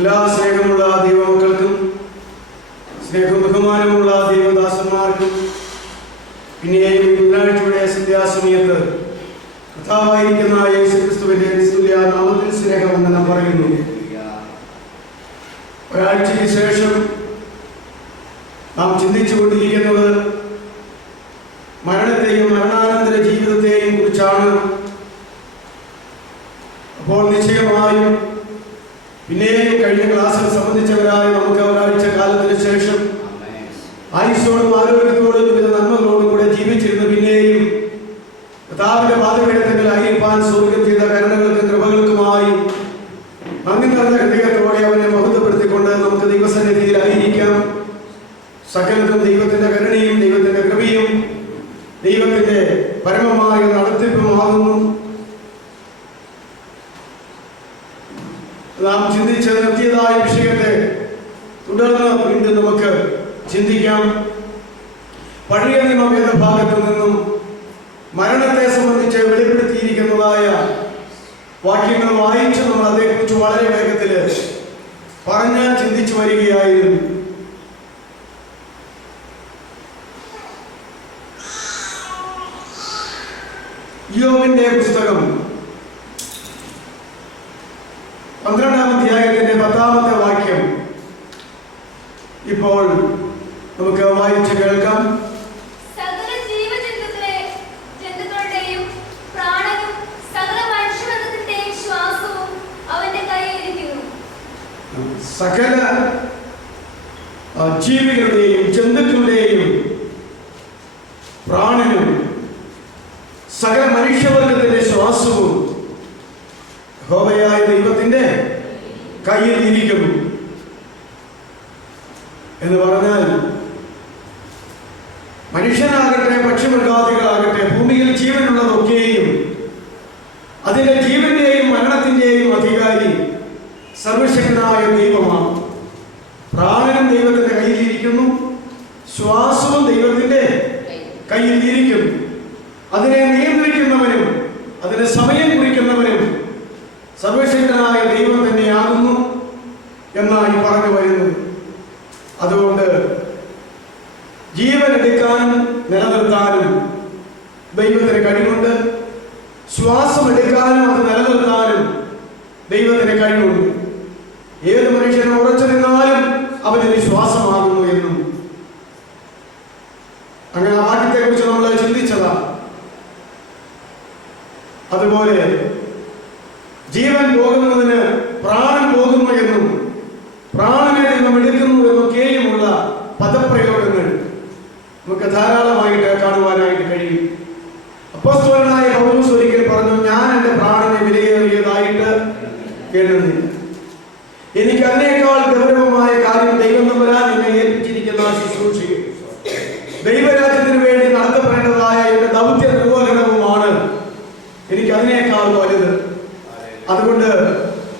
എല്ലാ സ്നേഹമുള്ള ദൈവമക്കൾക്കും സ്നേഹവും ബഹുമാനമുള്ള ദൈവദാസന്മാർക്കും പിന്നെയും ബുധനാഴ്ചയുടെ സന്ധ്യാസമയത്ത് കർത്താവായിരിക്കുന്ന യേശുക്രിസ്തുവിന്റെ നിസ്തുല്യ നാമത്തിൽ സ്നേഹവന്ദനം പറയുന്നു. ഒരാഴ്ചയ്ക്ക് ശേഷം നാം ചിന്തിച്ചുകൊണ്ടിരിക്കുന്നത് മരണത്തെയും മരണാനന്തര ജീവിതത്തെയും കുറിച്ചാണ്. അപ്പോൾ നിശ്ചയമായും പിന്നെയും കഴിഞ്ഞ ക്ലാസ്സിൽ സംബന്ധിച്ചവരായ നമുക്ക് ഒരാഴ്ച കാലത്തിന് ശേഷം ആയുസ്സോടും ആരോഗ്യത്തോടും വിവിധ നന്മകളോടും കൂടെ ജീവിച്ചിരുന്നു പിന്നെയും കർത്താവിന്റെ പാദപീഠത്തിൽ ആയിരിക്കാൻ സ്വർഗ്ഗം ചെയ്ത കരുണകൾക്കും കൃപകൾക്കുമായി നന്ദി നിറഞ്ഞ ഹൃദയത്തോടെ അവനെ മഹത്വപ്പെടുത്തിക്കൊണ്ട് നമുക്ക് ദൈവസന്നിധിയിലായിരിക്കാം. സകലതും ദൈവത്തിന്റെ കരുണയും ദൈവത്തിന്റെ കൃപയും ദൈവത്തിന്റെ പരമമായ നടത്തിപ്പുമാകുന്നു. നാം ചിന്തിച്ച് നിർത്തിയതായ വിഷയത്തെ തുടർന്ന് വീണ്ടും നമുക്ക് ചിന്തിക്കാം. പഴയ നിയമ വേദഭാഗത്തു നിന്നും മരണത്തെ സംബന്ധിച്ച് വെളിപ്പെടുത്തിയിരിക്കുന്നതായ വാക്യങ്ങൾ വായിച്ച് നമ്മൾ അതേക്കുറിച്ച് വളരെ വേഗത്തിൽ പറഞ്ഞ് ചിന്തിച്ചു വരികയായിരുന്നു. യോബിന്റെ പുസ്തകം 12-ാം അധ്യായത്തിന്റെ 10-ാമത്തെ വാക്യം ഇപ്പോൾ നമുക്ക് വായിച്ച് കേൾക്കാം. സകല ജീവജന്തുക്കളുടെയും പ്രാണനും സകല മനുഷ്യവർഗത്തിന്റെയും ശ്വാസവും അവന്റെ കയ്യിലിരിക്കുന്നു. സകല ജീവികളുടെയും ജന്തുക്കളുടെയും പ്രാണനും സകല മനുഷ്യവർഗത്തിന്റെ ശ്വാസവും യഹോവയായ ദൈവത്തിന്റെ കയ്യിൽ ഇരിക്കുന്നു എന്ന് പറഞ്ഞാൽ മനുഷ്യനാകട്ടെ പക്ഷിമൃഗാദികളാകട്ടെ ഭൂമിയിൽ ജീവനുള്ളതൊക്കെയും അതിന്റെ ജീവന്റെയും മരണത്തിന്റെയും അധികാരി സർവശക്തനായ ദൈവമാണ്. പ്രാണനും ദൈവത്തിന്റെ കയ്യിലിരിക്കുന്നു, ശ്വാസവും ദൈവത്തിന്റെ കയ്യിലിരിക്കുന്നു. അതിനെ നിയന്ത്രിക്കുന്നവനും അതിന് സമയം കുറിക്കുന്നവനും സർവശക്തനായ ദൈവം തന്നെയാകുന്നു എന്നാണ് പറഞ്ഞു വരുന്നത്. അതുകൊണ്ട് ജീവൻ എടുക്കാനും നിലനിർത്താനും ദൈവത്തിന് കഴിവുണ്ട്. ശ്വാസം എടുക്കാനും അത് നിലനിർത്താനും ദൈവത്തിന് കഴിവുണ്ട്. ഏത് മനുഷ്യനും ഉറച്ചു നിന്നാലും അവന് ശ്വാസമാകുന്നു എന്നും അങ്ങനെ ആ വാക്യത്തെ കുറിച്ച് നമ്മൾ ചിന്തിച്ചതാണ്. അതുപോലെ ജീവൻ പോകുന്നതിന് പ്രാണൻ പോകുന്നു എന്നും പ്രാണനെ ദൈവം എടുക്കുന്നു എന്നൊക്കെയുമുള്ള പദപ്രയോഗങ്ങൾ നമുക്ക് ധാരാളമായിട്ട് കാണുവാനായിട്ട് കഴിയും. അപ്പോസ്തലനായ പൗലോസ് ഒരിക്കൽ പറഞ്ഞു, ഞാൻ എൻ്റെ പ്രാണനെ വിലയേറിയതായിട്ട് എണ്ണുന്നില്ല. എനിക്ക് അതിനേക്കാൾ ഗൗരവമായ കാര്യം ദൈവം തമ്പുരാൻ എന്നെ ഏൽപ്പിച്ചിരിക്കുന്ന ശുശ്രൂഷയും ദൈവരാജ്യത്തിന് വേണ്ടി നടത്തപ്പെടേണ്ടതായ എൻ്റെ ദൗത്യ നിർവഹണവുമാണ് എനിക്ക് അതിനേക്കാൾ വലുത്. അതുകൊണ്ട്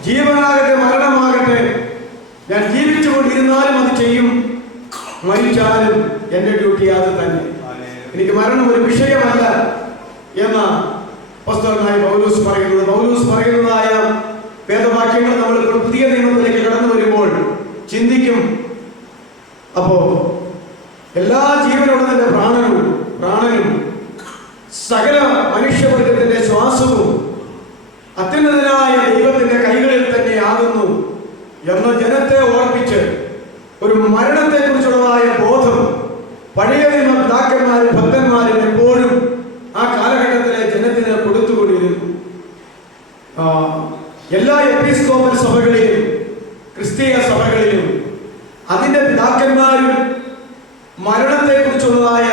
ജീവനാകട്ടെ മരണമാകട്ടെ ഞാൻ ജീവിച്ചുകൊണ്ടിരുന്നാലും അത് ചെയ്യും, മരിച്ചാലും എൻ്റെ ഡ്യൂട്ടി അത് തന്നെ. എനിക്ക് മരണം ഒരു വിഷയമല്ല എന്ന അപ്പോസ്തലനായ പൗലോസ് പറയുന്നത്. പൗലോസ് പറയുന്നതായ വേദവാക്യങ്ങൾ നമ്മൾ പുതിയ നിയമത്തിലേക്ക് കടന്നു വരുമ്പോൾ ചിന്തിക്കും. അപ്പോ എല്ലാ ജീവനുള്ളതിന്റെ പ്രാണനും സകല മനുഷ്യവർഗത്തിന്റെ ശ്വാസവും അത്യുന്നതനായ ദൈവത്തിന്റെ കൈകളിൽ തന്നെ ആകുന്നു എന്ന ജനത്തെ ഓർപ്പിച്ച് ഒരു മരണത്തെ കുറിച്ചുള്ളതായ ബോധം പഴയ നിയമ പിതാക്കന്മാരും ഭക്തന്മാരും എപ്പോഴും ആ കാലഘട്ടത്തിലെ ജനത്തിന് കൊടുത്തുകൊണ്ടിരുന്നു. എല്ലാ എപ്പിസ്കോപ്പൽ സഭകളിലും ക്രിസ്തീയ സഭകളിലും അതിന്റെ പിതാക്കന്മാരും മരണത്തെ കുറിച്ചുള്ളതായ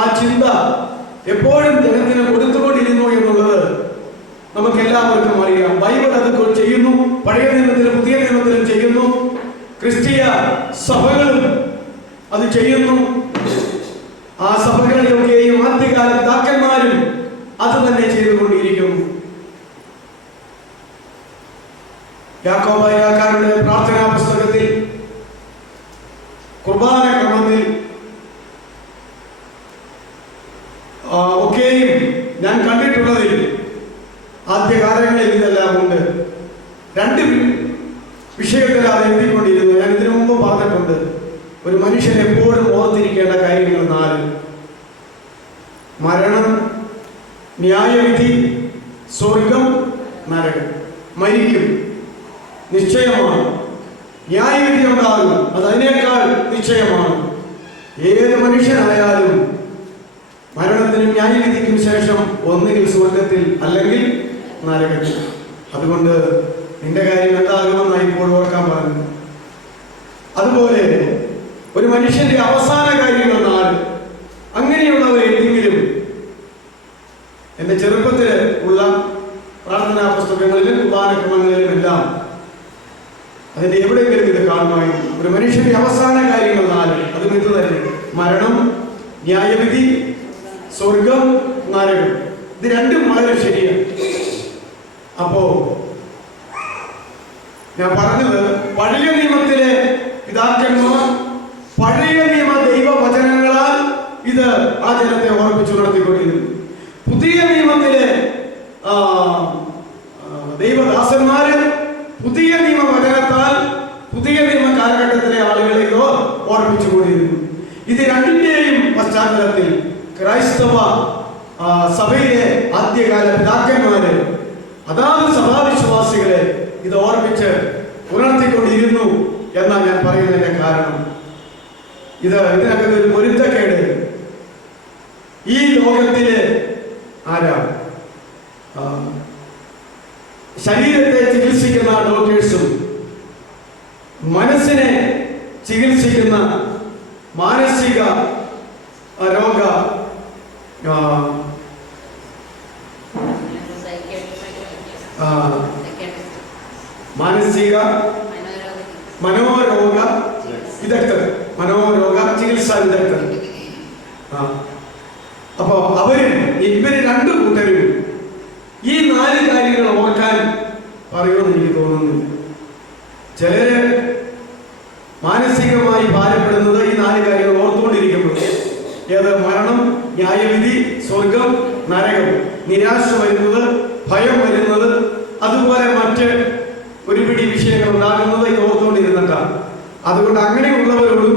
ആ ചിന്ത എപ്പോഴും ജനത്തിന് കൊടുത്തുകൊണ്ടിരുന്നു എന്നുള്ളത് നമുക്ക് എല്ലാവർക്കും അറിയാം. ബൈബിൾ അത് ചെയ്യുന്നു, പഴയ നിയമത്തിലും പുതിയ നിയമത്തിലും ചെയ്യുന്നു, ക്രിസ്തീയ സഭകളും അത് ചെയ്യുന്നു. ആ സഭകളിലൊക്കെയും ആദ്യകാല പിതാക്കന്മാരും അത് തന്നെ ചെയ്തുകൊണ്ടിരിക്കുന്നു. യാക്കോബായക്കാരുടെ പ്രാർത്ഥനാ പുസ്തകത്തിൽ കുർബാന ക്രമത്തിൽ ഒക്കെയും ഞാൻ കണ്ടിട്ടുള്ളതിൽ ആദ്യകാലങ്ങളിൽ ഇതെല്ലാം ഉണ്ട്. രണ്ട് വിഷയ ഒരു മനുഷ്യൻ എപ്പോഴും ഓർത്തിരിക്കേണ്ട കാര്യങ്ങൾ 4: മരണം, ന്യായവിധി, സ്വർഗം, നരകം. മരിക്കും, നിശ്ചയമാണ്. ന്യായവിധി ഉണ്ടാകും, അത് അതിനേക്കാൾ നിശ്ചയമാണ്. ഏത് മനുഷ്യനായാലും മരണത്തിനും ന്യായവിധിക്കും ശേഷം ഒന്നുകിൽ സ്വർഗത്തിൽ അല്ലെങ്കിൽ നരകത്തിൽ. അതുകൊണ്ട് നിന്റെ കാര്യം എന്താകുമെന്നാണ് ഇപ്പോൾ ഓർക്കാൻ പറഞ്ഞു. അതുപോലെ ഒരു മനുഷ്യന്റെ അവസാന കാര്യങ്ങൾ 4. അങ്ങനെയുള്ളവ എന്തെങ്കിലും എൻ്റെ ചെറുപ്പത്തിൽ ഉള്ള പ്രാർത്ഥനാ പുസ്തകങ്ങളിലും കുർബാനക്രമങ്ങളിലും എല്ലാം അതിന്റെ എവിടെയെങ്കിലും ഇത് കാണുമായിരുന്നു. ഒരു മനുഷ്യന്റെ അവസാന കാര്യങ്ങൾ 4, അതും ഇത് തന്നെ: മരണം, ന്യായവിധി, സ്വർഗം, നരകം. ഇത് രണ്ടും വളരെ ശരിയാണ്. അപ്പോ ഞാൻ പറഞ്ഞത്, പഴയ നിയമത്തിലെ പിതാക്കന്മാർ പഴയ നിയമ ദൈവവചനങ്ങളാൽ ഇത് ആ ജനത്തെ ഓർമ്മിച്ചു നടത്തിക്കൊണ്ടിരുന്നു. പുതിയ നിയമത്തിലെ ദൈവദാസന്മാര് പുതിയ നിയമവചനത്താൽ പുതിയ നിയമ കാലഘട്ടത്തിലെ ആളുകളെ ഓർമ്മിച്ചുകൊണ്ടിരുന്നു. ഇത് രണ്ടിന്റെയും പശ്ചാത്തലത്തിൽ ക്രൈസ്തവ സഭയിലെ ആദ്യകാല പിതാക്കന്മാര് അതാത് സഭാവിശ്വാസികളെ ഇത് ഓർമ്മിച്ച് ഉണർത്തിക്കൊണ്ടിരുന്നു എന്നാണ് ഞാൻ പറയുന്നതിന്റെ കാരണം. ഇതിനകത്ത് ഒരു പൊരുത്തക്കേട് ഈ ലോകത്തിലെ ശരീരത്തെ ചികിത്സിക്കുന്ന ഡോക്ടേഴ്സും മനസ്സിനെ ചികിത്സിക്കുന്ന മാനസിക രോഗ മാനസിക മനോരോഗ വിദഗ്ധർ, മനോരോഗ ചികിത്സാ വിദഗ്ധർ. അപ്പോ ഇവര് 2 കൂട്ടരും ഈ 4 കാര്യങ്ങൾ ഓർക്കാൻ പറയുമെന്ന് എനിക്ക് തോന്നുന്നില്ല. ചിലര് മാനസികമായി ഭാരപ്പെടുന്നത് ഈ 4 കാര്യങ്ങൾ ഓർത്തുകൊണ്ടിരിക്കുമ്പോൾ. ഏത്? മരണം, ന്യായവിധി, സ്വർഗം, നരകം. നിരാശ വരുന്നത്, ഭയം വരുന്നത്, അതുപോലെ മറ്റ് ഒരു പിടി വിഷയങ്ങൾ ഉണ്ടാകുന്നത് ഇത് ഓർത്തുകൊണ്ടിരുന്നിട്ടാണ്. അതുകൊണ്ട് അങ്ങനെയുള്ളവരോടും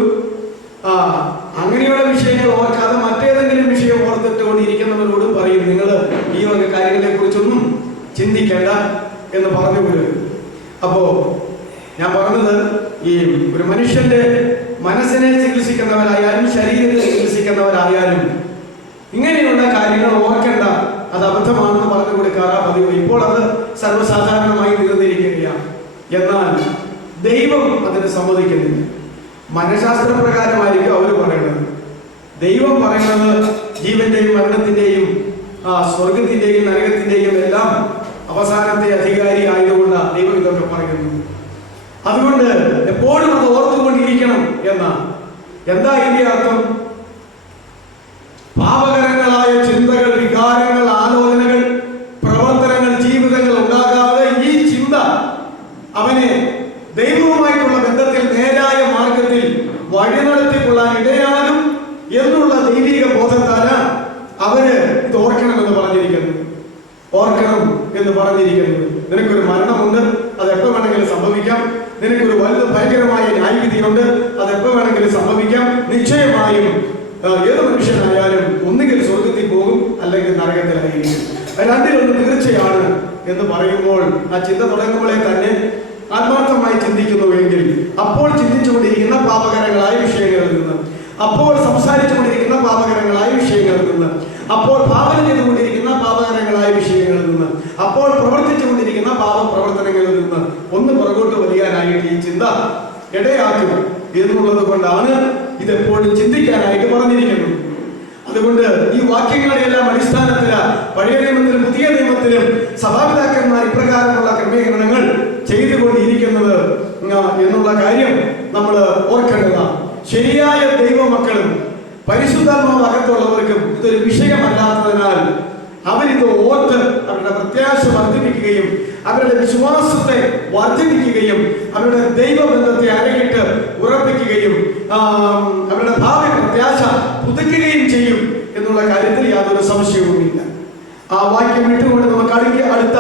അങ്ങനെയുള്ള വിഷയങ്ങൾ ഓർക്കാതെ മറ്റേതെങ്കിലും വിഷയം ഓർത്തിട്ടുകൊണ്ടിരിക്കുന്നവരോടും പറയും, നിങ്ങൾ ഈ വക കാര്യങ്ങളെ കുറിച്ചൊന്നും ചിന്തിക്കേണ്ട എന്ന് പറഞ്ഞു പോലും. അപ്പോ ഞാൻ പറഞ്ഞത്, ഈ ഒരു മനുഷ്യന്റെ മനസ്സിനെ ചികിത്സിക്കുന്നവരായാലും ശരീരത്തെ ചികിത്സിക്കുന്നവരായാലും ഇങ്ങനെയുള്ള കാര്യങ്ങൾ ഓർക്കേണ്ട, അത് അബദ്ധമാണെന്ന് പറഞ്ഞു കൊടുക്കാറാ പതിവ്. ഇപ്പോൾ അത് സർവ്വസാധാരണമായി തീർന്നിരിക്കുകയാണ്. എന്നാൽ ദൈവം അതിന് സമ്മതിക്കുന്നില്ല. മനഃശാസ്ത്രപ്രകാരമായിരിക്കും അവർ പറയുന്നത്. ദൈവം പറയുന്നത് ജീവന്റെയും മരണത്തിന്റെയും സ്വർഗത്തിന്റെയും നരകത്തിന്റെയും എല്ലാം അവസാനത്തെ അധികാരി ആയതുകൊണ്ടാണ് ദൈവം ഇതൊക്കെ പറയുന്നത്. അതുകൊണ്ട് എപ്പോഴും അത് ഓർത്തുകൊണ്ടിരിക്കണം എന്നാണ്. എന്താ ഇതിന്റെ അർത്ഥം? പാപകരങ്ങളായ ചിന്തകൾ, വികാരങ്ങൾ, ആലോചനകൾ, പ്രവർത്തനങ്ങൾ, ജീവിതങ്ങൾ ഉണ്ടാകാതെ ഈ ചിന്ത അവനെ ദൈവവുമായിട്ടുള്ള ബന്ധത്തിൽ നേരായ മാർഗത്തിൽ വഴി നടത്തിക്കൊള്ളാൻ ഇടയാകും എന്നുള്ള ദൈവിക ബോധത്താല് അവര് ഇത് ഓർക്കണമെന്ന് പറഞ്ഞിരിക്കുന്നു. ഓർക്കണം എന്ന് പറഞ്ഞിരിക്കുന്നത്. നിനക്കൊരു മരണമുണ്ട്, അത് എപ്പോ വേണമെങ്കിലും സംഭവിക്കാം. നിനക്കൊരു വലുത് ഭയങ്കരമായ ന്യായവിധിയുണ്ട്, അത് എപ്പോ വേണമെങ്കിലും സംഭവിക്കാം. നിശ്ചയമായും ഏത് മനുഷ്യനായാലും ഒന്നുകിൽ സ്വർഗത്തിൽ പോകും അല്ലെങ്കിൽ നരകത്തിലായിരിക്കും. രണ്ടിലൊന്ന് തീർച്ചയാണ് എന്ന് പറയുമ്പോൾ ആ ചിന്ത തുടങ്ങുമ്പോഴേ തന്നെ ആത്മാർത്ഥമായി ചിന്തിക്കുന്നുവെങ്കിൽ അപ്പോൾ ചിന്തിച്ചുകൊണ്ടിരിക്കുന്ന പാപകരങ്ങളായ വിഷയങ്ങളിൽ നിന്ന്, അപ്പോൾ സംസാരിച്ചുകൊണ്ടിരിക്കുന്ന പാപകരങ്ങളായ വിഷയങ്ങളിൽ നിന്ന്, അപ്പോൾ ഭാവന ചെയ്തുകൊണ്ടിരിക്കുന്ന പാപകരങ്ങളായ വിഷയങ്ങളിൽ നിന്ന്, അപ്പോൾ പ്രവർത്തിച്ചുകൊണ്ടിരിക്കുന്ന പാപപ്രവർത്തനങ്ങളിൽ നിന്ന് ഒന്ന് പുറകോട്ട് വലിയാനായിട്ട് ഈ ചിന്ത ഇടയാക്കുക എന്നുള്ളത് കൊണ്ടാണ് ഇതെപ്പോഴും ചിന്തിക്കാനായിട്ട് പറഞ്ഞിരിക്കുന്നത്. അതുകൊണ്ട് ഈ വാക്യങ്ങളുടെയെല്ലാം അടിസ്ഥാനത്തിൽ പഴയ നിയമത്തിലും പുതിയ നിയമത്തിലും സഭാപിതാക്കന്മാർ ഇപ്രകാരമുള്ള ക്രമീകരണങ്ങൾ ചെയ്തുകൊണ്ടിരിക്കുന്നത് എന്നുള്ള കാര്യം നമ്മൾ ഓർക്കേണ്ടതാണ്. ശരിയായ ദൈവമക്കളും പരിശുദ്ധാത്മാവ് അകത്തുള്ളവർക്കും ഇതൊരു വിഷയമല്ലാത്തതിനാൽ അവരിത് ഓർത്ത് അവരുടെ പ്രത്യാശ വർദ്ധിപ്പിക്കുകയും അവരുടെ വിശ്വാസത്തെ വർദ്ധിപ്പിക്കുകയും അവരുടെ ദൈവബന്ധത്തെ അരകിട്ട് ഉറപ്പിക്കുകയും അവരുടെ ഭാവി പ്രത്യാശ പുതുക്കുകയും ചെയ്യും എന്നുള്ള കാര്യത്തിൽ യാതൊരു സംശയവുമില്ല. ആ വാക്യം വിട്ടുകൊണ്ട് നമുക്ക് അടുത്ത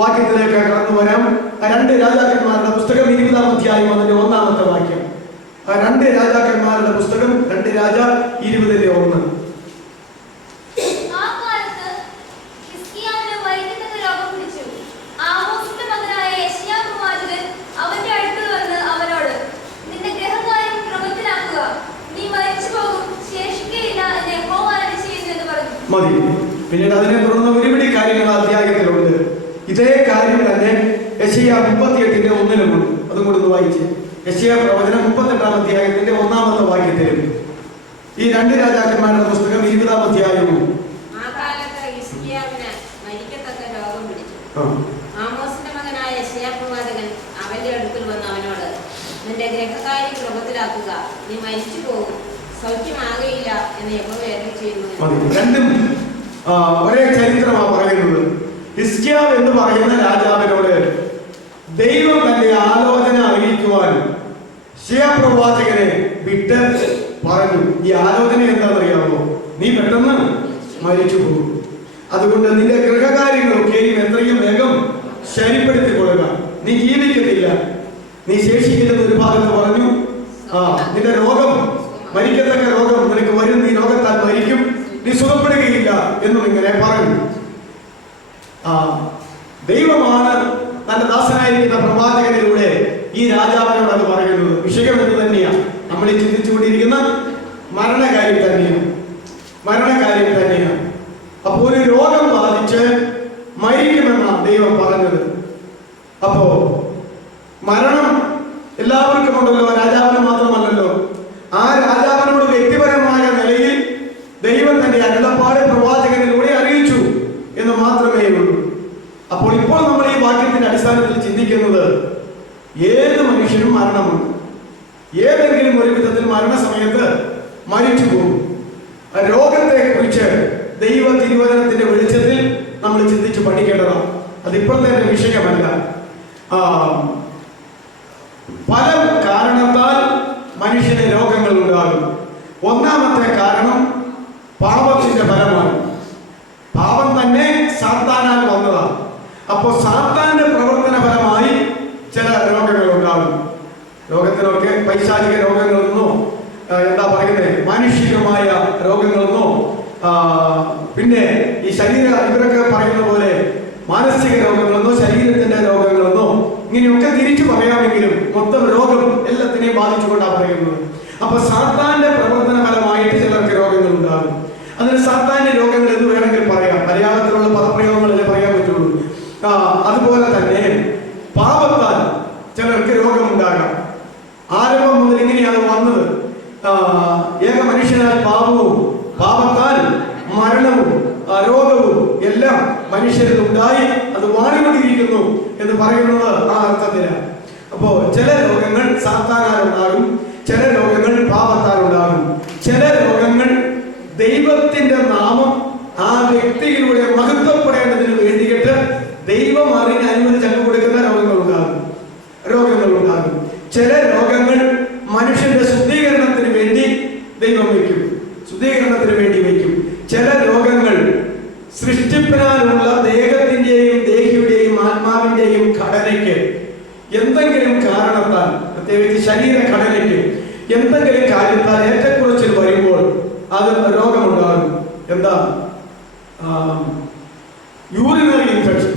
വാക്യത്തിലേക്ക് കടന്നു വരാം. 2 രാജാക്കന്മാരുടെ പുസ്തകം 20-ാം അധ്യായം അതിന്റെ 1-ാമത്തെ വാക്യം. രണ്ട് രാജാക്കന്മാരുടെ പുസ്തകം 2 രാജ 20:1. ആ കാലത്ത് ഹിസ്കിയാവിന് വൈദ്യത്തിന് രോഗം പിടിച്ചു. ആമോസിന്റെ മകനായ യെശയ്യാ പ്രവാചകൻ അവന്റെ അടുക്കൽ വന്ന് അവനോട്, നിന്റെ ഗ്രഹകാര്യം ക്രമത്തിലാക്കുക, നീ മരിച്ചു പോകും, ശേഷിക്കുകയില്ല എന്ന് യഹോവ അരുളിച്ചെയ്യുന്നു എന്ന് പറഞ്ഞു. മതി. പിന്നീട് അതിനെ തുടർന്ന് ഒരുപിടി കാര്യങ്ങൾ അധ്യായത്തിലുണ്ട്. ഇതേ കാര്യം തന്നെ യെശയ്യാ 38:1 അതും കൂടെ വായിച്ച്. യെശയ്യാ പ്രവചനം 38-ാം അധ്യായത്തിന്റെ 1-ാമത്തെ വാക്യത്തിലും ഈ 2 രാജാക്കന്മാരുടെ പുസ്തകം 20-ാം അധ്യായവും. ആ കാലത്ത് ഹിസ്കിയാവിന് മരിക്കത്തക്ക രോഗം പിടിച്ചു. ആമോസിന്റെ മകനായ യെശയ്യാ പ്രവാചകൻ അവന്റെ അടുക്കൽ വന്ന് അവനോട്, നിന്റെ ഗ്രഹകാര്യം ക്രമത്തിലാക്കുക, നീ മരിച്ചു പോകും, സൗഖ്യമാകയില്ല എന്ന് യഹോവ അരുളിച്ചെയ്യുന്നു. രണ്ടും ഒരേ ചരിത്രമാണ് പറയുന്നത്. ഹിസ്കിയാവ് എന്ന് പറയുന്ന രാജാവിനോട് ദൈവം തന്റെ ആലോചന അറിയിക്കുവാൻ യെശയ്യാ പ്രവാചകനെ വിട്ട് പറഞ്ഞു. ഈ ആലോചന എന്താണെന്നറിയാമോ? നീ പെട്ടെന്ന് മരിച്ചു പോകും, അതുകൊണ്ട് നിന്റെ ഗൃഹകാര്യങ്ങളൊക്കെയും എത്രയും വേഗം ശരിപ്പെടുത്തി കൊള്ളുക, നീ ജീവിക്കത്തില്ല, നീ ശേഷിക്കില്ലെന്ന് ഒരു ഭാഗത്ത് പറഞ്ഞു. നിന്റെ രോഗം, മരിക്കത്തക്ക രോഗം നിനക്ക് വരും, നീ രോഗത്താൽ മരിക്കും, നീ സുഖപ്പെടുകയില്ല എന്നും ഇങ്ങനെ പറഞ്ഞു. ദൈവമാണ് തന്റെ ദാസനായിരിക്കുന്ന പ്രവാചകനിലൂടെ ഈ രാജാവിനോട് അത് പറയുന്നത്. വിഷയം എന്ന് തന്നെയാണ് നമ്മൾ ചിന്തിച്ചുകൊണ്ടിരിക്കുന്ന മരണകാര്യം തന്നെയാണ്. അപ്പൊ ഒരു രോഗം ബാധിച്ച് മരിക്കുമെന്നാണ് ദൈവം പറഞ്ഞത്. അപ്പോ മരണം എല്ലാവർക്കും ഉണ്ടല്ലോ, രാജാവിന് മാത്രമല്ലല്ലോ. ആ രാജാവിനോട് വ്യക്തിപരമായ നിലയിൽ ദൈവം തന്റെ അരുളപ്പാട് പ്രവാചകനിലൂടെ അറിയിച്ചു എന്ന് മാത്രമേ ഉള്ളൂ. അപ്പോൾ ഇപ്പോൾ നമ്മൾ ഈ വാക്യത്തിന്റെ അടിസ്ഥാനത്തിൽ ചിന്തിക്കുന്നത്, ഏത് മനുഷ്യനും മരണമുണ്ട്, ഏതെങ്കിലും ഒരു വിധത്തിൽ മരണസമയത്ത് മരിച്ചു പോകും. രോഗത്തെ കുറിച്ച് ദൈവ തിരുവചനത്തിന്റെ വെളിച്ചത്തിൽ നമ്മൾ ചിന്തിച്ച് പഠിക്കേണ്ടതാണ്. അതിപ്പോഴത്തെ വിഷയമല്ല. പല കാരണത്താൽ മനുഷ്യന് രോഗങ്ങൾ ഉണ്ടാകും. ഒന്നാമത്തെ കാരണം പാപത്തിന്റെ ഫലമാണ്. പാപം തന്നെ സാത്താനാൽ വന്നതാണ്. അപ്പോൾ സാത്താന്റെ പ്രവർത്തന ഫലമായി ചില രോഗങ്ങൾ ഉണ്ടാകും. രോഗത്തിനൊക്കെ പൈശാചിക രോഗങ്ങളെന്നോ എന്താ പറയുന്നത്, മാനുഷികമായ രോഗങ്ങളെന്നോ പിന്നെ ഈ ഇവരൊക്കെ പറയുന്ന പോലെ മാനസിക രോഗങ്ങളെന്നോ ശരീരത്തിന്റെ രോഗങ്ങളെന്നോ ഇങ്ങനെയൊക്കെ തിരിച്ചു പറയാമെങ്കിലും മൊത്തം രോഗം എല്ലാത്തിനെയും ബാധിച്ചുകൊണ്ടാണ് പറയുന്നത്. അപ്പൊ സാത്താന്റെ പ്രവർത്തന ഫലമായിട്ട് ചിലർക്ക് രോഗങ്ങൾ ഉണ്ടാകും. അതിന് സാത്താന്റെ രോഗങ്ങൾ എന്ന് വേണമെങ്കിൽ പറയാം. മലയാളത്തിലുള്ള പദപ്രയോഗങ്ങളല്ലേ പറയാൻ പറ്റുള്ളൂ. അതുപോലെ തന്നെ പാപത്താൽ ചിലർക്ക് രോഗമുണ്ടാകാം. ആരംഭം മുതൽ ഇങ്ങനെയാണ് വന്നത്. ഏക മനുഷ്യനാൽ പാപവും, പാപത്താൽ മരണവും രോഗവും എല്ലാം മനുഷ്യരിൽ ഉണ്ടായി, അത് വാണികൊണ്ടിരിക്കുന്നു എന്ന് പറയുന്നത് ആ അർത്ഥത്തിലാണ്. അപ്പോ ചില രോഗങ്ങൾ സാത്താനാൽ ഉണ്ടാകും, ചില രോഗങ്ങൾ പാപത്താൽ ഉണ്ടാകും, ചില രോഗങ്ങൾ ദൈവത്തിന്റെ നാമം ആ വ്യക്തിയിലൂടെ മഹത്വപ്പെടേണ്ടതിന് വേണ്ടിയിട്ട് ദൈവം അതിന് അനുവദിച്ച് അങ്ങ് കൊടുക്കുന്ന രോഗങ്ങൾ ഉണ്ടാകും. ചില രോഗങ്ങൾ മനുഷ്യന്റെ ശുദ്ധീകരണത്തിന് വേണ്ടി ദൈവം വയ്ക്കും. ചില രോഗങ്ങൾ സൃഷ്ടിപ്പിനാലുള്ള ദേഹത്തിന്റെയും ദേഹിയുടെയും ആത്മാവിന്റെയും ഘടനയ്ക്ക് എന്തെങ്കിലും കാരണത്താൽ, പ്രത്യേകിച്ച് ശരീരഘടനയ്ക്ക് എന്തെങ്കിലും കാര്യത്താൽ ഏറ്റക്കുറച്ചിൽ വരുമ്പോൾ അത് രോഗമുണ്ടാകും. എന്താ? യൂറിനറി ഇൻഫെക്ഷൻ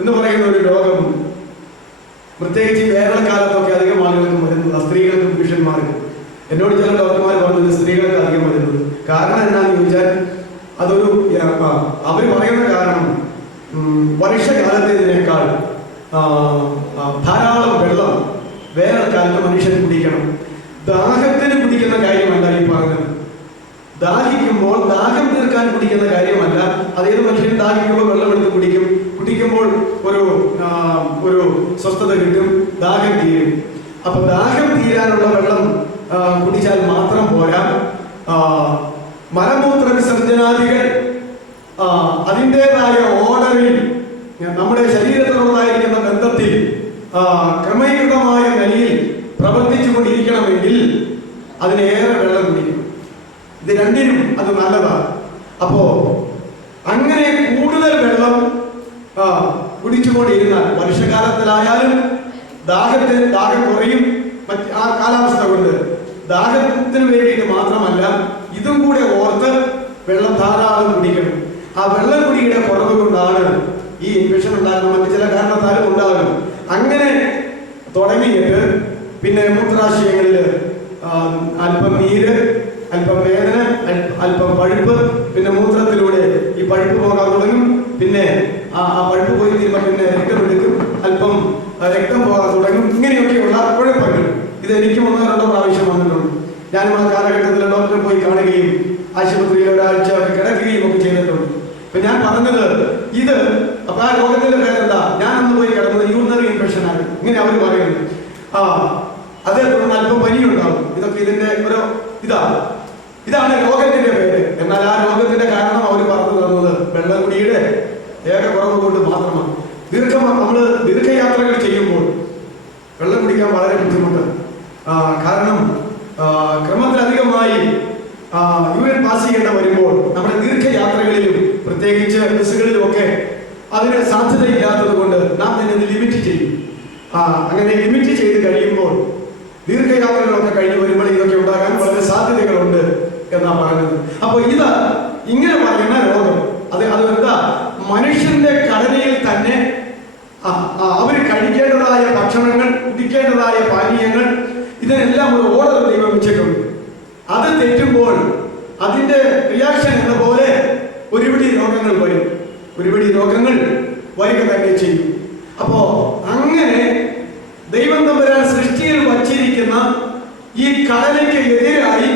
എന്ന് പറയുന്ന ഒരു രോഗമുണ്ട്. പ്രത്യേകിച്ച് വേനൽക്കാലത്തൊക്കെ അധികം ആളുകൾക്ക് വരുന്നത്, സ്ത്രീകൾക്കും പുരുഷന്മാർക്കും. എന്നോട് ചില ഡോക്ടർമാർ പറഞ്ഞത് സ്ത്രീകൾക്ക് അധികം വരുന്നത്. കാരണം എന്താണെന്ന് ചോദിച്ചാൽ അതൊരു അവർ പറയുന്ന കാരണം വർഷകാലത്തേതിനേക്കാൾ ധാരാളം വെള്ളം വേനൽക്കാലത്ത് മനുഷ്യൻ കുടിക്കണം. ദാഹത്തിന് കുടിക്കുന്ന കാര്യമല്ല ഈ പറഞ്ഞത്. ദാഹിക്കുമ്പോൾ ദാഹം തീർക്കാൻ കുടിക്കുന്ന കാര്യമല്ല. അതേത് മനുഷ്യൻ ദാഹിക്കുമ്പോൾ വെള്ളം എടുത്ത് കുടിക്കുമ്പോൾ ഒരു സ്വസ്ഥത കിട്ടും, ദാഹം തീരും. അപ്പൊ ദാഹം തീരാനുള്ള വെള്ളം കുടിച്ചാൽ മാത്രം പോരാ. മലമൂത്ര വിസർജനാദികൾ അതിൻ്റെതായ ഓർഡറിൽ നമ്മുടെ ശരീരത്തിനുള്ളതായിരിക്കുന്ന ബന്ധത്തിൽ ക്രമീകൃതമായ നിലയിൽ പ്രവർത്തിച്ചു കൊണ്ടിരിക്കണമെങ്കിൽ അതിനേറെ വെള്ളം കുടിക്കണം. ഇത് രണ്ടിനും അത് നല്ലതാണ്. അപ്പോ അങ്ങനെ കൂടുതൽ വെള്ളം കുടിച്ചുകൊണ്ടിരുന്നാൽ വർഷകാലത്തിലായാലും ദാഹം കുറയും. ആ കാലാവസ്ഥ കൊണ്ട് ദാഹത്തിന് വേണ്ടിയിട്ട് മാത്രമല്ല, ഇതും കൂടെ ഓർത്ത് വെള്ളം ധാരാളം കുടിക്കണം. ആ വെള്ളം കുടിയുടെ കുറവ് കൊണ്ടാണ് ഈ ഇൻഫെക്ഷൻ ഉണ്ടാകുന്ന മറ്റു ചില കാരണത്താലും ഉണ്ടാകും. അങ്ങനെ തുടങ്ങിയിട്ട് പിന്നെ മൂത്രാശയങ്ങളിൽ അല്പം നീര്, അല്പം വേദന, അല്പം പഴുപ്പ്, പിന്നെ മൂത്രത്തിലൂടെ ഈ പഴുപ്പ് പോകാൻ തുടങ്ങും. പിന്നെ ആ പഴുപ്പ് പോയി തീരുമ്പോൾ പിന്നെ രക്തം എടുക്കും, അല്പം രക്തം പോകാൻ തുടങ്ങും. ഇങ്ങനെയൊക്കെയുള്ള കുഴപ്പങ്ങൾ ഇതെനിക്ക് 1-2 പ്രാവശ്യം വന്നിട്ടുണ്ട്. ഞാനും ആ കാലഘട്ടത്തിൽ ഡോക്ടറെ പോയി കാണുകയും ആശുപത്രിയിൽ ഒരാഴ്ച കിടക്കുകയും ഒക്കെ ചെയ്തിട്ടുണ്ട്. ഇപ്പൊ ഞാൻ പറഞ്ഞത് ഇത്, അപ്പൊ ആ രോഗത്തിന്റെ പേരെന്താ? ഞാൻ അന്ന് പോയി കിടന്നത് യൂറിനറി ഇൻഫെക്ഷൻ ആണ്, ഇങ്ങനെ അവർ പറയുന്നത്. അതേ തുടർന്ന് അല്പം പനിയുണ്ടാവും. ഇതൊക്കെ ഇതിന്റെ ഒരു ഇതാണ് രോഗത്തിന്റെ പേര്. എന്നാൽ ആ രോഗത്തിന്റെ കാരണം അവർ പറഞ്ഞു തന്നത് വെള്ളം കുടിയുടെ കുറവ് കൊണ്ട് മാത്രമാണ്. നമ്മൾ ദീർഘയാത്രകൾ ചെയ്യുമ്പോൾ വെള്ളം കുടിക്കാൻ വളരെ ബുദ്ധിമുട്ട്. കാരണം ക്രമത്തിലധികമായി യൂറിൻ പാസ് ചെയ്യേണ്ട വരുമ്പോൾ നമ്മുടെ ദീർഘയാത്രകളിലും പ്രത്യേകിച്ച് ബസ്സുകളിലും ഒക്കെ അതിന് സാധ്യതയില്ലാത്തത് കൊണ്ട് നാം തന്നെ ലിമിറ്റ് ചെയ്യും. അങ്ങനെ ലിമിറ്റ് ചെയ്ത് കഴിയുമ്പോൾ ദീർഘയാത്രകളൊക്കെ കഴിഞ്ഞ് വരുമ്പോൾ ഇതൊക്കെ ഉണ്ടാകാൻ വളരെ സാധ്യതകളുണ്ട് എന്നാണ് പറയുന്നത്. അപ്പോൾ ഇത് ഇങ്ങനെ പറയുന്ന രോഗം അതെന്താ? മനുഷ്യന്റെ ഘടനയിൽ തന്നെ അവർ കഴിക്കേണ്ടതായ ഭക്ഷണങ്ങൾ, കുടിക്കേണ്ടതായ പാനീയങ്ങൾ, ഇതിനെല്ലാം ഒരു ഓർഡർ ദൈവം വെച്ചിട്ടുണ്ട്. അത് തെറ്റുമ്പോൾ അതിന്റെ റിയാക്ഷൻ എന്ന പോലെ ഒരുപിടി രോഗങ്ങൾ വരും. ഒരുപിടി രോഗങ്ങൾ വരിക തന്നെ ചെയ്യും. അപ്പോ അങ്ങനെ ദൈവം തമ്പുരാൻ സൃഷ്ടിയിൽ വച്ചിരിക്കുന്ന ഈ ഘടനയ്ക്ക് എതിരായി,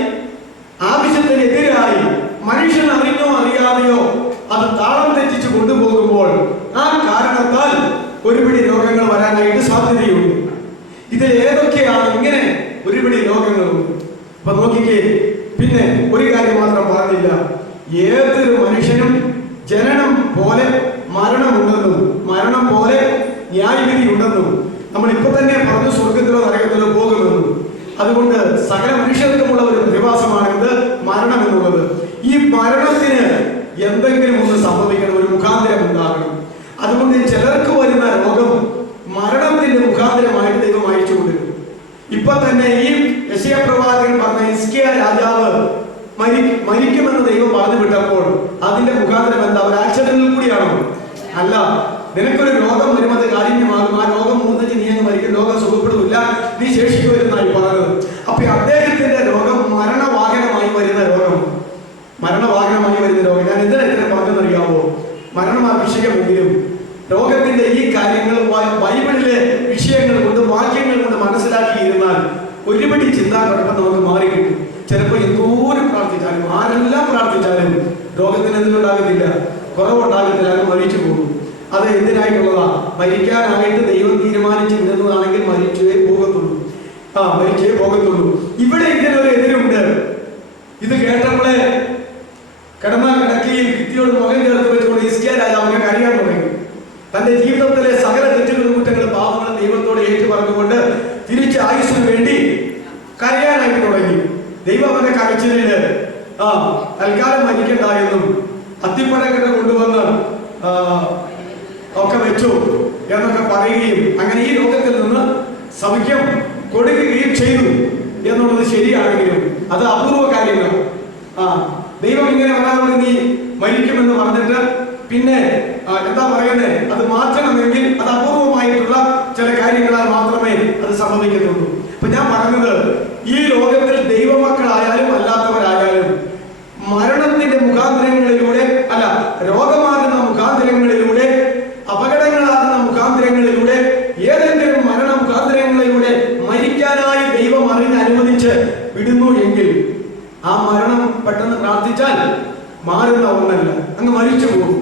ആവശ്യത്തിന് എതിരായി മനുഷ്യൻ അറിഞ്ഞോ അറിയാതെയോ അത് താളം തെറ്റിച്ച് കൊണ്ടുപോകുമ്പോൾ ആ കാരണത്താൽ ഒരുപിടി രോഗങ്ങൾ വരാനായിട്ട് സാധ്യതയുണ്ട്. ഇതിൽ ഏതൊക്കെയാണ് ഇങ്ങനെ ഒരുപിടി രോഗങ്ങളുണ്ട്? അപ്പൊ നോക്കിക്കേ. പിന്നെ ഒരു കാര്യം മാത്രം പറഞ്ഞില്ല, ഏതൊരു മനുഷ്യനും ജനനം പോലെ മരണമുണ്ടെന്നും മരണം പോലെ ന്യായവിധി ഉണ്ടെന്നും നമ്മൾ ഇപ്പൊ തന്നെ പറഞ്ഞു സ്വർഗത്തിലോ നരകത്തിലോ പോകുമെന്നും. അതുകൊണ്ട് സകല മനുഷ്യർക്കുമുള്ള ഒരു പ്രതിഭാസമാണിത് മരണം എന്നുള്ളത്. ഈ മരണത്തിന് എന്തെങ്കിലും ഒന്ന് സംഭവിക്കണം, ഒരു മുഖാന്തരം ഉണ്ടാകണം. അതുകൊണ്ട് ചിലർക്ക് വരുന്ന രോഗം മരണത്തിന്റെ മുഖാന്തരമായിട്ട് ദൈവം അയച്ചു കൊണ്ടിരുന്നു. ഇപ്പൊ തന്നെ ഈ യെശയ്യാ പ്രവാചകൻ പറഞ്ഞ ഹിസ്കിയ രാജാവ് മരിക്കുമെന്ന് ദൈവം പറഞ്ഞു വിട്ടപ്പോൾ അതിന്റെ മുഖാന്തരം എന്താ? ഒരു ആക്സിഡന്റിൽ കൂടിയാണോ? അല്ല. നിനക്കൊരു രോഗം വരും, അത് കാഠിന്യമാകും. ആ രോഗം മൂന്നിച്ച് നീ അങ്ങ് മരിക്കും, രോഗം സുഖപ്പെടില്ല, നീ ശേഷിക്കുമെന്നായി പറഞ്ഞത്. അപ്പൊ അദ്ദേഹത്തിന്റെ രോഗം മരണവാഹനമായി വരുന്ന രോഗം. മരണവാഹനമായി വരുന്ന രോഗം ഞാൻ എന്തിനാ ഇത്ര പറഞ്ഞെന്നറിയാവോ? മരണമാഭിഷേകമെങ്കിലും രോഗത്തിന്റെ ഈ കാര്യങ്ങൾ ബൈബിളിലെ വിഷയങ്ങൾ കൊണ്ട്, വാക്യങ്ങൾ കൊണ്ട് മനസ്സിലാക്കിയിരുന്നാൽ ഒരുപടി ചിന്താകുഴപ്പം നമുക്ക് മാറിക്കിട്ടും. ചിലപ്പോൾ എന്തോരം പ്രാർത്ഥിച്ചാലും, ആരെല്ലാം പ്രാർത്ഥിച്ചാലും രോഗത്തിന് എന്തുണ്ടാകത്തില്ല, കുറവുണ്ടാകത്തില്ല, അത് മരിച്ചു പോകും. അത് എന്തിനായിട്ടുള്ളതാ? മരിക്കാനായിട്ട് ദൈവം തീരുമാനിച്ചു വിടുന്നതാണെങ്കിൽ മരിച്ചേ പോകത്തുള്ളൂ. മരിച്ചേ പോകത്തുള്ളൂ. ഇവിടെ ഇതിനൊരു എതിരുണ്ട്. ഇത് കേട്ടപ്പോഴേ കിടക്കയിൽ ഭിത്തിയോട് മുഖം ചേർത്ത് വെച്ചുകൊണ്ട് ഹിസ്കിയ രാജാവിനെ കരയാൻ തുടങ്ങി. തന്റെ ജീവിതത്തിലെ സകല തെറ്റുകളും കുറ്റങ്ങളും പാപങ്ങളും ദൈവത്തോട് ഏറ്റു പറഞ്ഞുകൊണ്ട് തിരിച്ച് ആയുസ്സിന് വേണ്ടി കരയാനായിട്ട് തുടങ്ങി. ദൈവം അവന്റെ കരച്ചിലില് തൽക്കാലം മരിക്കണ്ടായെന്നും അത്തിപ്പഴക്കെട്ട് കൊണ്ടുവന്ന് ഒക്കെ വെച്ചു എന്നൊക്കെ പറയുകയും അങ്ങനെ ഈ ലോകത്തിൽ നിന്ന് സൗഖ്യം കൊടുക്കുകയും ചെയ്തു എന്നുള്ളത് ശരിയാണെങ്കിലും അത് അപൂർവ കാര്യങ്ങൾ. ദൈവം ഇങ്ങനെ ഒരാളോട് നീ മരിക്കുമെന്ന് പറഞ്ഞിട്ട് പിന്നെ എന്താ പറയുന്നത്, അത് മാറ്റണമെങ്കിൽ അത് അപൂർവമായിട്ടുള്ള ചില കാര്യങ്ങളാൽ മാത്രമേ അത് സംഭവിക്കത്തുള്ളൂ. അപ്പൊ ഞാൻ പറഞ്ഞത്, ഈ ലോകത്തിൽ ദൈവമക്കളായാലും അല്ലാത്തവരായാലും മരണത്തിന്റെ മുഖാന്തരങ്ങളിലൂടെ, അല്ല രോഗമാകുന്ന മുഖാന്തരങ്ങളിലൂടെ, അപകടങ്ങളാകുന്ന മുഖാന്തരങ്ങളിലൂടെ, ഏതെങ്കിലും മരണ മുഖാന്തരങ്ങളിലൂടെ മരിക്കാനായി ദൈവം അനുവദിച്ച് വിടുന്നു എങ്കിൽ ആ മരണം പെട്ടെന്ന് പ്രാർത്ഥിച്ചാൽ മാറുന്ന ഒന്നല്ല, അങ്ങ് മരിച്ചു പോകും.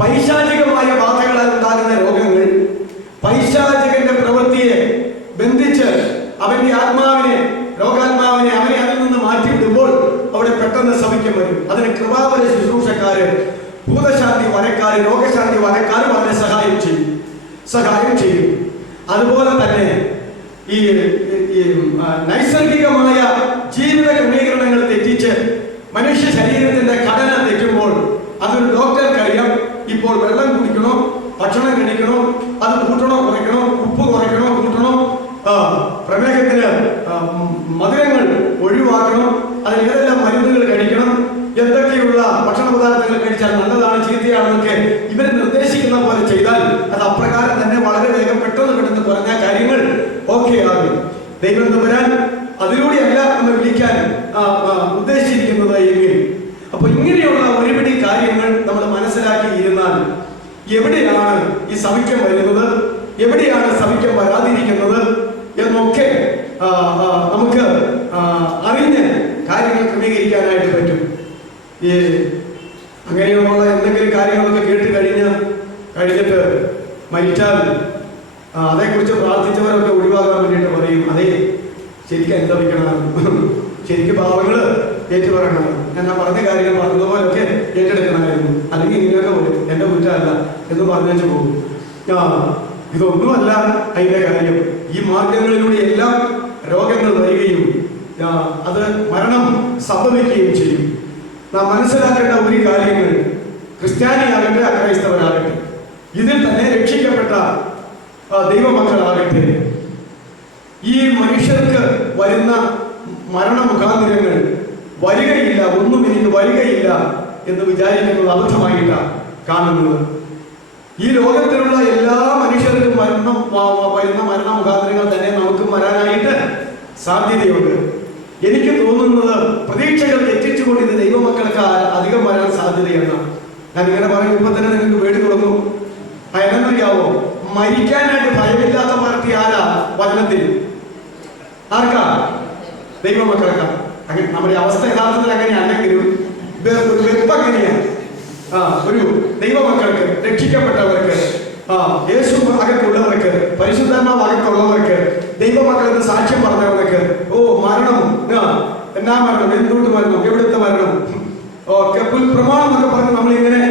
പൈശാചികമായ ബാധകളാൽ ഉണ്ടാകുന്ന രോഗങ്ങൾ പൈശാചികന്റെ പ്രവൃത്തിയെ ബന്ധിച്ച് അവന്റെ ആത്മാവിനെ, രോഗാത്മാവിനെ അവനെ അതിൽ നിന്ന് മാറ്റിവിടുമ്പോൾ അവിടെ പെട്ടെന്ന് സൗഖ്യം വരും. അതിന് കൃപാവര ശുശ്രൂഷക്കാര്, ഭൂതശാന്തി വരക്കാര്, രോഗശാന്തി വരക്കാരും അവരെ സഹായം ചെയ്യും. അതുപോലെ തന്നെ ഈ നൈസർഗികമായ ജീവിത ക്രമീകരണങ്ങൾ തെറ്റിച്ച് മനുഷ്യ ശരീരത്തിന്റെ ഘടന തെറ്റുമ്പോൾ അതൊരു ഡോക്ടർക്ക് അറിയാം. ഇപ്പോൾ വെള്ളം കുടിക്കണോ, ഭക്ഷണം കഴിക്കണോ, അത് കൂട്ടണോ കുറയ്ക്കണോ, ഉപ്പ് കുറയ്ക്കണോ കൂട്ടണോ, പ്രമേഹത്തിന് മധുരം കഴിക്കണം, അതിന് ഏതെല്ലാം മരുന്നുകൾ കഴിക്കണം, എന്തൊക്കെയുള്ള ഭക്ഷണ പദാർത്ഥങ്ങൾ കഴിച്ചാൽ നല്ലതാണ് ചീത്തയാണെന്നൊക്കെ ഇവർ നിർദ്ദേശിക്കുന്ന പോലെ ചെയ്താൽ അത് അപ്രകാരം തന്നെ വളരെ വേഗം പെട്ടെന്ന് പറഞ്ഞ കാര്യങ്ങൾ ഓക്കെ ആകും. ദൈവം വരാൻ അതിലൂടെയല്ല എന്ന് വിളിക്കാൻ ഉദ്ദേശിച്ചിരിക്കുന്നത് എങ്കിൽ, അപ്പൊ ഇങ്ങനെയുള്ള ഒരുപിടി കാര്യങ്ങൾ നമ്മൾ മനസ്സിലാക്കിയിരുന്നാൽ എവിടെയാണ് ഈ സൗഖ്യം വരുന്നത്, എവിടെയാണ് സൗഖ്യം വരാതിരിക്കുന്നത് എന്നൊക്കെ നമുക്ക് അറിഞ്ഞ് കാര്യങ്ങൾ ക്രമീകരിക്കാനായിട്ട് പറ്റും. ഈ അങ്ങനെയുള്ള എന്തെങ്കിലും കാര്യങ്ങളൊക്കെ കഴിഞ്ഞിട്ട് മരിച്ചാൽ അതേക്കുറിച്ച് പ്രാർത്ഥിച്ചവരൊക്കെ ഒഴിവാക്കാൻ വേണ്ടിയിട്ട് പറയും, അതേ ശരിക്കും അനുഭവിക്കണം, ശരിക്കും പാവങ്ങള് ഏറ്റു പറയണം, ഞാൻ പറഞ്ഞ കാര്യങ്ങൾ പറഞ്ഞതുപോലൊക്കെ ഏറ്റെടുക്കണമായിരുന്നു, അല്ലെങ്കിൽ ഇങ്ങനെയൊക്കെ പോലും എന്റെ കുറ്റമല്ല എന്ന് പറഞ്ഞു പോകും. ഇതൊന്നുമല്ല അതിന്റെ കാര്യം. ഈ മാർഗങ്ങളിലൂടെ എല്ലാം രോഗങ്ങൾ വരികയും അത് മരണം സംഭവിക്കുകയും ചെയ്യും. നാം മനസ്സിലാക്കേണ്ട ഒരു കാര്യങ്ങൾ, ക്രിസ്ത്യാനിയാകട്ടെ അക്രൈസ്തവരാകട്ടെ, ഇതിൽ തന്നെ രക്ഷിക്കപ്പെട്ട ദൈവമക്കളാകട്ടെ, ഈ മനുഷ്യർക്ക് വരുന്ന മരണമുഖാന്തരങ്ങൾ വരികയില്ല, ഒന്നും എനിക്ക് വരികയില്ല എന്ന് വിചാരിക്കുന്നത് അബദ്ധമായിട്ടാണ് കാണുന്നത്. ഈ ലോകത്തിലുള്ള എല്ലാ മനുഷ്യർക്കും വരുന്ന മരണമുഖാന്തരങ്ങൾ തന്നെ നമുക്കും വരാനായിട്ട് സാധ്യതയുണ്ട്. എനിക്ക് തോന്നുന്നത് പ്രതീക്ഷകൾ തെറ്റിച്ചുകൊണ്ട് ഇത് ദൈവമക്കൾക്ക് അധികം വരാൻ സാധ്യതയാണ്. ഞാൻ ഇങ്ങനെ പറയും, ഇപ്പൊ തന്നെ നിങ്ങൾക്ക് വേണ്ടി തുടങ്ങും. എന്നറിയാവോ, മരിക്കാനായിട്ട് ഭയമില്ലാത്ത പാർട്ടി ആരാ വചനത്തിൽ? ആർക്കാ? ദൈവമക്കൾക്കാ. അങ്ങനെ നമ്മുടെ അവസ്ഥ യഥാർത്ഥത്തിൽ അങ്ങനെയാണെങ്കിലും വെപ്പ് അങ്ങനെയാണ്. ഒരു ദൈവമക്കൾക്ക്, രക്ഷിക്കപ്പെട്ടവർക്ക്, യേശു അകത്തുള്ളവർക്ക്, പരിശുദ്ധാത്മാവ് അകത്തുള്ളവർക്ക്, ദൈവമക്കളെന്ന് സാക്ഷ്യം പറഞ്ഞവർക്ക്, മരണം, എന്നാ മരണം, എന്തുകൊണ്ട് മരണം, എവിടുത്തെ മരണം, പ്രമാണം എന്നൊക്കെ പറഞ്ഞ് നമ്മളിങ്ങനെ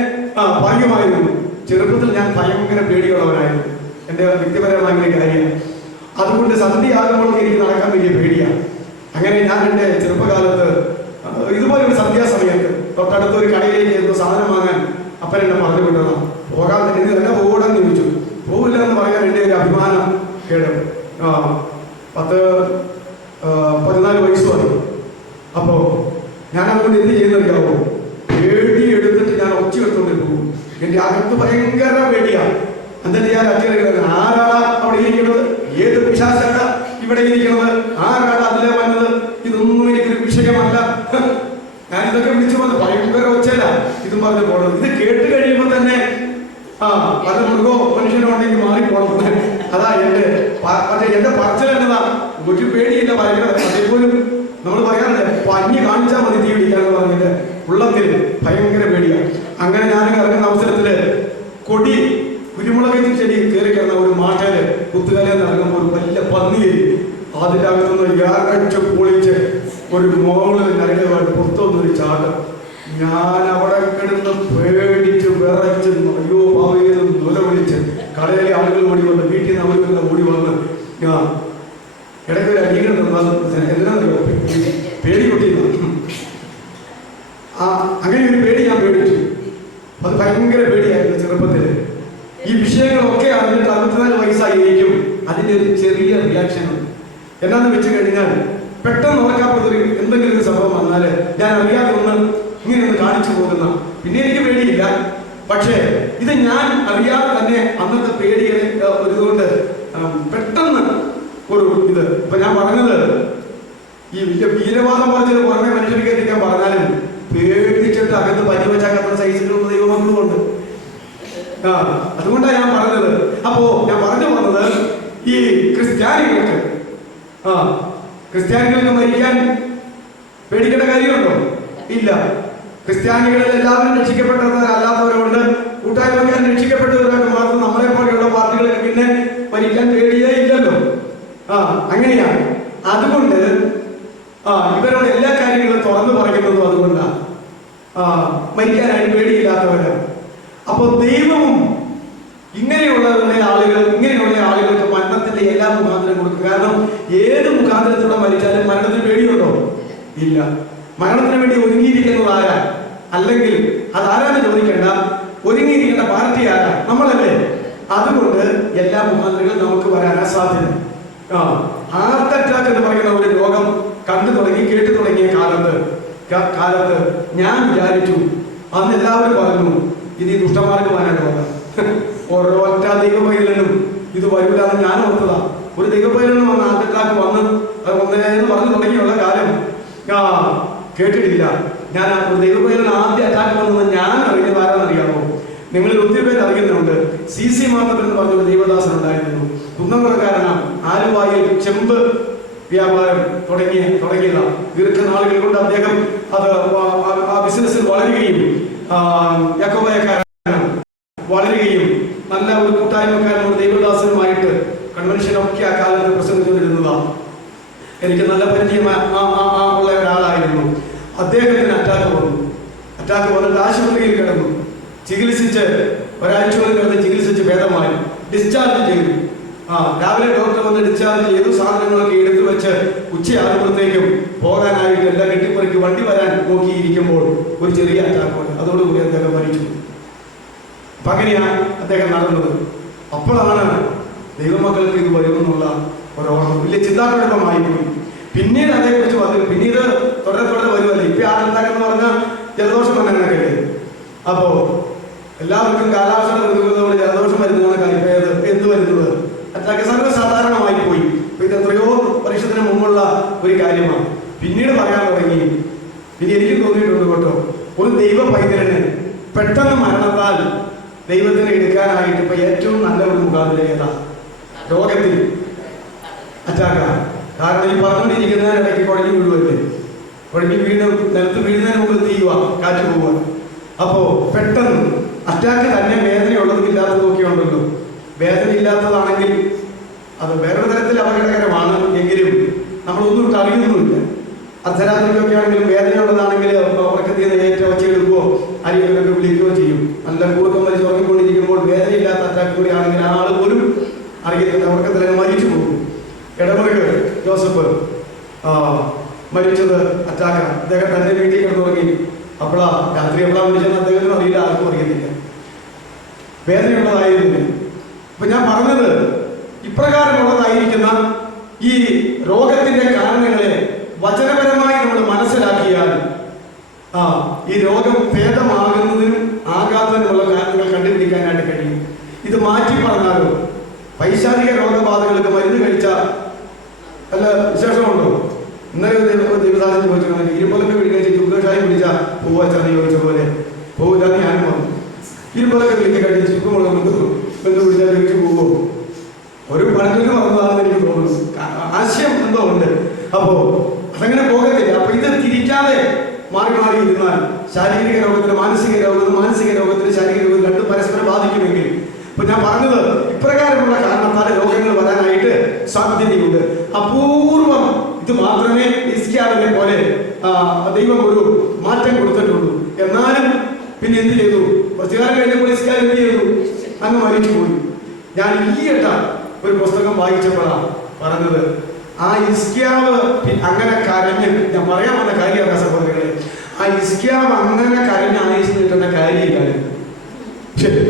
പറയുമായിരുന്നു. ചെറുപ്പത്തിൽ ഞാൻ ഭയങ്കര പേടിയുള്ളവനായിരുന്നു. എൻ്റെ വ്യക്തിപരമായ കാര്യം. അതുകൊണ്ട് സന്ധ്യയാകുമ്പോൾ എനിക്ക് നടക്കാൻ വലിയ പേടിയാണ്. അങ്ങനെ ഞാൻ എൻ്റെ ചെറുപ്പകാലത്ത് ഇതുപോലെ ഒരു സന്ധ്യാസമയത്ത് തൊട്ടടുത്തൊരു കടയിലേക്ക് എന്തോ സാധനം വാങ്ങാൻ അപ്പൻ എന്നെ പറഞ്ഞു വിട്ടതാണ്. പോകാൻ തന്നെ തന്നെ പോകണമെന്ന് ചോദിച്ചു. പോകില്ല എന്ന് പറയാൻ എൻ്റെ ഒരു അഭിമാനം കേടും. 14 വയസ്സുമായി. അപ്പോ ഞാൻ അതുകൊണ്ട് എന്ത് ചെയ്യുന്നറിയാവോ, പേടി എടുത്തിട്ട് ഞാൻ ഒച്ച എടുത്തോണ്ട് പോകും. എന്റെ അകത്ത് ഭയങ്കര പേടിയാണ്. എന്നിട്ട് ഞാൻ ആരാണ് അവിടെ ഇരിക്കുന്നത്, ഏത് പിശാചാണ് ഇവിടെ ഇരിക്കുന്നത്, ആരാണ് അതിലെ വന്നത്, ഇതൊന്നും എനിക്കൊരു വിഷയമല്ല. ഞാൻ ഇതൊക്കെ വിളിച്ചു വന്ന് ഭയങ്കര ഒച്ചല്ല ഇതും പറഞ്ഞു പോകണം. ഇത് കേട്ട് കഴിയുമ്പോൾ തന്നെ അത് മൃഗോ മനുഷ്യനോ ഉണ്ടെങ്കിൽ മാറിപ്പോണം. അതാ എന്റെ പറച്ചിൽ എന്നതാ, ഒരു പേടിയില്ല, ഭയങ്കര. അതേപോലും നമ്മൾ പറയാറില്ല, പഞ്ഞി കാണിച്ചാൽ മതി തീ പിടിക്കാന്ന് പറഞ്ഞിട്ട് ഉള്ളത്തിൽ ഭയങ്കര പേടിയാണ്. അങ്ങനെ ഞാൻ ഇറങ്ങുന്ന അവസരത്തില് കുരുമുളക് ചെടി കയറി കിടന്ന ഒരു മാട്ടേല് കുത്തുകലയിൽ ഇറങ്ങുമ്പോൾ ഒരു വലിയ പന്നിയേരി അതിൻ്റെ അകത്തുനിന്ന് യാറച്ച് പൊളിച്ച് ഒരു മോള് നരകമായിട്ട് പുറത്തുനിന്നൊരു ചാട്ടം. ഞാൻ അവിടെ കിടന്ന് പേടിച്ച് വിറച്ച് അയ്യോ പാവയിൽ ദുല വിളിച്ച് കടയിലെ ആളുകൾ ഓടി വന്ന്, വീട്ടിൽ നിന്ന് അവർക്ക് ഓടി വന്ന് ഇടയ്ക്ക് ഒരു അടികൾ എന്തിനാ പേടി കൊട്ടിയിരുന്നു. അങ്ങനെ ഒരു പേടി ഞാൻ പേടിച്ചു. അത് ഭയങ്കര പേടിയായിരുന്നു ചെറുപ്പത്തില്. ഈ വിഷയങ്ങളൊക്കെ അറിഞ്ഞിട്ട് 64 വയസ്സായിരിക്കും അതിൻ്റെ ഒരു ചെറിയ റിയാക്ഷൻ ഉണ്ട്. എന്നാന്ന് വെച്ച് കഴിഞ്ഞാൽ പെട്ടെന്ന് ഉറക്കാപ്പുറത്തൊരു എന്തെങ്കിലും ഒരു സംഭവം വന്നാല് ഞാൻ അറിയാതെ ഇങ്ങനെ ഒന്ന് കാണിച്ചു പോകുന്ന, പിന്നെ എനിക്ക് പേടിയില്ല. പക്ഷേ ഇത് ഞാൻ അറിയാതെ തന്നെ അന്നത്തെ പേടിയെ ഇതുകൊണ്ട് പെട്ടെന്ന് ഒരു ഇത് ഇപ്പൊ ഞാൻ പറഞ്ഞത്, ഈ വലിയ വീരവാദം പറഞ്ഞത് പുറമെ മനുഷ്യരിക്കാൻ പറഞ്ഞാലും പേടിച്ചിട്ട് അകത്ത് പരിവച്ചാക്കത്ര സൈസിലുള്ള ദൈവമക്കളുമുണ്ട്. അതുകൊണ്ടാണ് ഞാൻ പറഞ്ഞത്. അപ്പോ ഞാൻ പറഞ്ഞു വന്നത്, ഈ ക്രിസ്ത്യാനികൾക്ക് മരിക്കാൻ പേടിക്കേണ്ട കാര്യമുണ്ടോ? ഇല്ല. ക്രിസ്ത്യാനികളിൽ എല്ലാവരും രക്ഷിക്കപ്പെട്ടവരല്ലാത്തവരുണ്ട്, കൂട്ടായ്മക്കാർ രക്ഷിക്കപ്പെട്ടവരൊക്കെ മാത്രം നമ്മളെ പോലെയുള്ള പാർട്ടികൾക്ക് പിന്നെ മരിക്കാൻ പേടിയേ ഇല്ലല്ലോ. അങ്ങനെയാണ്. അതുകൊണ്ട് ഇവരോട് എല്ലാ കാര്യങ്ങളും തുറന്നു പറയുന്നതും അതുകൊണ്ടാണ്. മരിക്കാനായിട്ട് പേടിയില്ലാത്തവരാണ്. അപ്പൊ ദൈവവും ഇങ്ങനെയുള്ള ആളുകൾക്ക് മരണത്തിന്റെ എല്ലാ മുഖാന്തരം കൊടുക്കും. കാരണം ഏത് മുഖാന്തരത്തോടെ മരിച്ചാലും മരണത്തിന് പേടിയുണ്ടോ? ഇല്ല. മരണത്തിന് വേണ്ടി ഒരുങ്ങിയിരിക്കുന്നത് ആരാ? അല്ലെങ്കിൽ അതാരാന്ന് ചോദിക്കേണ്ട, ഒരുങ്ങിയിരിക്കേണ്ട പാർട്ടി ആരാ? നമ്മളല്ലേ. അതുകൊണ്ട് എല്ലാ മുഖാന്തരങ്ങളും നമുക്ക് വരാനാ സാധ്യത. ഹാർട്ട് അറ്റാക്ക് എന്ന് പറയുന്ന ഒരു രോഗം കണ്ടു തുടങ്ങി കേട്ടു തുടങ്ങിയ കാലത്ത് ഞാൻ വിചാരിച്ചു, അന്ന് എല്ലാവരും പറഞ്ഞു ഇത് ഈ ദുഷ്ടമാർഗമാനാണ് പോകാം, ഒരൊറ്റ ദൈവപൈതലിനും ഇത് വരില്ലാന്ന് ഞാൻ ഓർത്തതാ. ഒരു ദൈവപൈതലിനും വന്ന് ആദ്യക്കാർക്ക് വന്ന് എന്ന് പറഞ്ഞു തുടങ്ങിയുള്ള കാലം കേട്ടിട്ടില്ല. ഞാൻ ഒരു ദൈവപൈതലിന് ആദ്യ അറ്റാക്ക് വന്നത് ഞാൻ അറിയുന്നത് ആരാന്നറിയാമോ? നിങ്ങളിൽ ഒത്തിരി പേര് അറിയുന്നുണ്ട്. CC മാധവൻ എന്ന് പറഞ്ഞൊരു ദൈവദാസൻ ഉണ്ടായിരുന്നു. കുന്നംകുളക്കാരനാണ്. ആലുവായിൽ ചെമ്പ് വ്യാപാരം തുടങ്ങിയതാണ്. ദീർഘനാളുകൾ കൊണ്ട് അദ്ദേഹം അത് ആ ബിസിനസ്സിൽ വളരുകയും യാക്കോബായക്കാരനാണ്, വളരുകയും നല്ല ഒരു കൂട്ടായ്മക്കാരനോട് ദൈവദാസനുമായിട്ട് കൺവെൻഷനൊക്കെ ആ കാലത്ത് പ്രസംഗിച്ചുകൊണ്ടിരുന്നതാണ്. എനിക്ക് നല്ല പരിചയം ഉള്ള ഒരാളായിരുന്നു. അദ്ദേഹത്തിന് അറ്റാക്ക് വന്നിട്ട് ആശുപത്രിയിൽ കിടന്നു. ചികിത്സിച്ച് ഒരാഴ്ചയോളം കിടന്ന് ചികിത്സിച്ച് ഭേദമായി ഡിസ്ചാർജ് ചെയ്തു. രാവിലെ ഡോക്ടർ വന്ന് ഡിസ്ചാർജ് ചെയ്തു. സാധനങ്ങളൊക്കെ എടുത്തു വെച്ച് ഉച്ചയാകുമ്പോഴത്തേക്കും പോകാനായിട്ട് എല്ലാം കെട്ടിപ്പറിക്ക് വണ്ടി വരാൻ നോക്കിയിരിക്കുമ്പോൾ ഒരു ചെറിയ അറ്റാക്ക് വന്നു. അതോടുകൂടി അദ്ദേഹം മരിച്ചു. അപ്പം അങ്ങനെയാണ് അദ്ദേഹം നടന്നത്. അപ്പോഴാണ് ദൈവമക്കൾക്ക് ഇത് വരുമെന്നുള്ള ഒരോർമ്മ വലിയ ചിന്താകുഴപ്പമായി പോയി. പിന്നീട് അതേക്കുറിച്ച് വന്നു. പിന്നീട് തുടരെ വരുമല്ലേ. ഇപ്പം ആളുണ്ടാക്കെന്ന് പറഞ്ഞാൽ ജലദോഷം വന്നങ്ങനെയൊക്കെ. അപ്പോൾ എല്ലാവർക്കും കാലാവസ്ഥയുടെ പ്രതികൂലതയോടെ ജലദോഷം വരുന്നതാണ് കാര്യം. എന്ത് വരുന്നത് അതൊക്കെ സർവ്വസാധാരണമായി പോയി. ഇത് എത്രയോ വർഷത്തിന് മുമ്പുള്ള ഒരു കാര്യമാണ്. പിന്നീട് പറയാൻ തുടങ്ങി. ഇനി എനിക്കും തോന്നിയിട്ടുണ്ട് കേട്ടോ, ഒരു ദൈവ പൈതലിന് പെട്ടെന്ന് മരണത്താൽ ദൈവത്തിനെ എടുക്കാനായിട്ട് ഇപ്പൊ ഏറ്റവും നല്ല ഒരു മുഖാന്തരം ഏതാ? രോഗത്തിൽ അറ്റാക്കാണ്. കാരണം ഈ പറഞ്ഞുകൊണ്ടിരിക്കുന്നതിനിടയ്ക്ക് കുഴഞ്ഞു വീഴുവല്ലേ. കുഴഞ്ഞു നിലത്ത് വീഴുന്നതിന് മുമ്പ് തീയുക, കാറ്റ് പോവുക. അപ്പോ പെട്ടെന്ന് അറ്റാക്ക് തന്നെ വേദനയുള്ളതും ഇല്ലാത്തതും ഒക്കെ ഉണ്ടല്ലോ. വേദന ഇല്ലാത്തതാണെങ്കിൽ അത് വേറൊരു തരത്തിൽ അപകടകരമാണ്. എങ്കിലും നമ്മളൊന്നും അറിയുന്നുമില്ല. അർദ്ധരാത്രിക്കൊക്കെ ആണെങ്കിലും വേദനയുള്ളതാണെങ്കിൽ ഉറക്കത്തിൽ നിന്ന് ഏറ്റവും വച്ചെടുക്കുകയോ ആരെങ്കിലുമൊക്കെ വിളിക്കുകയോ ചെയ്യും. നല്ല കൂർക്കം വലിച്ച് ഉറങ്ങിക്കൊണ്ടിരിക്കുമ്പോൾ വേദനയില്ലാത്ത അറ്റാക്ക് കൂടി ആണെങ്കിൽ ആൾ പോലും അറിയത്തില്ല, ഉറക്കത്തിൽ മരിച്ചു പോകും. ഇടമുറികൾ ജോസഫ് മരിച്ചത് അറ്റാക്കാണ്. അദ്ദേഹം തന്റെ വീട്ടിൽ കിടന്നുറങ്ങി. അപ്പോഴാ രാത്രി എപ്പോഴാണ് വിളിച്ചെന്ന് അദ്ദേഹത്തിന് അറിയില്ല, ആർക്കും അറിയത്തില്ല. വേദനയുള്ളതായിരുന്നില്ല. അപ്പൊ ഞാൻ പറഞ്ഞത് ഇപ്രകാരമുള്ളതായിരിക്കുന്ന ഈ രോഗത്തിന്റെ കാരണങ്ങളെ വചനപരമായി നമ്മൾ മനസ്സിലാക്കിയാൽ ഈ രോഗം ഭേദമാകുന്നതിനും ആകാത്തതിനുള്ള കാരണങ്ങൾ കണ്ടുപിടിക്കാനായിട്ട് കഴിയും. ഇത് മാറ്റി പറഞ്ഞാലോ, പൈശാചിക രോഗബാധകൾക്ക് മരുന്ന് കഴിച്ചാൽ നല്ല വിശേഷമുണ്ടോ? ഇന്നലെ ദൈവദാസൻ ചോദിച്ചു, ഇരുമ്പലൊക്കെ വിളിക്കാൻ ചുക്കഷായി പിടിച്ചാൽ പോവാച്ചാന്ന് ചോദിച്ച പോലെ പോവില്ലാന്ന് ഞാനും പറഞ്ഞു. ഇരുമ്പലൊക്കെ വിളിക്കാൻ കഴിച്ച് ചുക്കുമുള്ള ബന്ധു പിടിച്ചാൽ ചോദിച്ചു പോവോ? ഒരു പഴഞ്ചൊല്ലി പറഞ്ഞതാണെന്ന് എനിക്ക് തോന്നുന്നു. ആശയം എന്തോ ഉണ്ട്. അപ്പോ അതങ്ങനെ പോകത്തില്ല. അപ്പൊ ഇത് തിരിക്കാതെ മാറി ഇരുന്നാൽ ശാരീരിക രോഗത്തിന് മാനസിക രോഗത്തിന് ശാരീരിക രോഗം രണ്ടും പരസ്പരം ബാധിക്കുമെങ്കിൽ, ഇപ്പൊ ഞാൻ പറഞ്ഞത് ഇപ്രകാരമുള്ള കാരണത്താൽ രോഗങ്ങൾ വരാനായിട്ട് സാധ്യതയുണ്ട്. അപൂർവം ഇത് മാത്രമേ ഹിസ്കിയാവിനെ പോലെ ദൈവം ഒരു മാറ്റം കൊടുത്തിട്ടുള്ളൂ. എന്നാലും പിന്നെ എന്ത് ചെയ്തു? കുറച്ചുകാലം കഴിഞ്ഞപ്പോൾ ഹിസ്കിയാവ് എന്ത് ചെയ്തു? അങ്ങ് മരിച്ചു പോയി. ഞാൻ ഈയിട്ട ഒരു പുസ്തകം വായിച്ചപ്പോഴാണ് പറഞ്ഞത്, ആ ഹിസ്കിയാവ് അങ്ങനെ കരഞ്ഞ്, ഞാൻ പറയാൻ വന്ന കാര്യമാണ് സഹോദരങ്ങളെ, ആ ഹിസ്കിയാവ് അങ്ങനെ കരഞ്ഞ് ആയുസ് കിട്ടുന്ന കാര്യമില്ല. ശരി,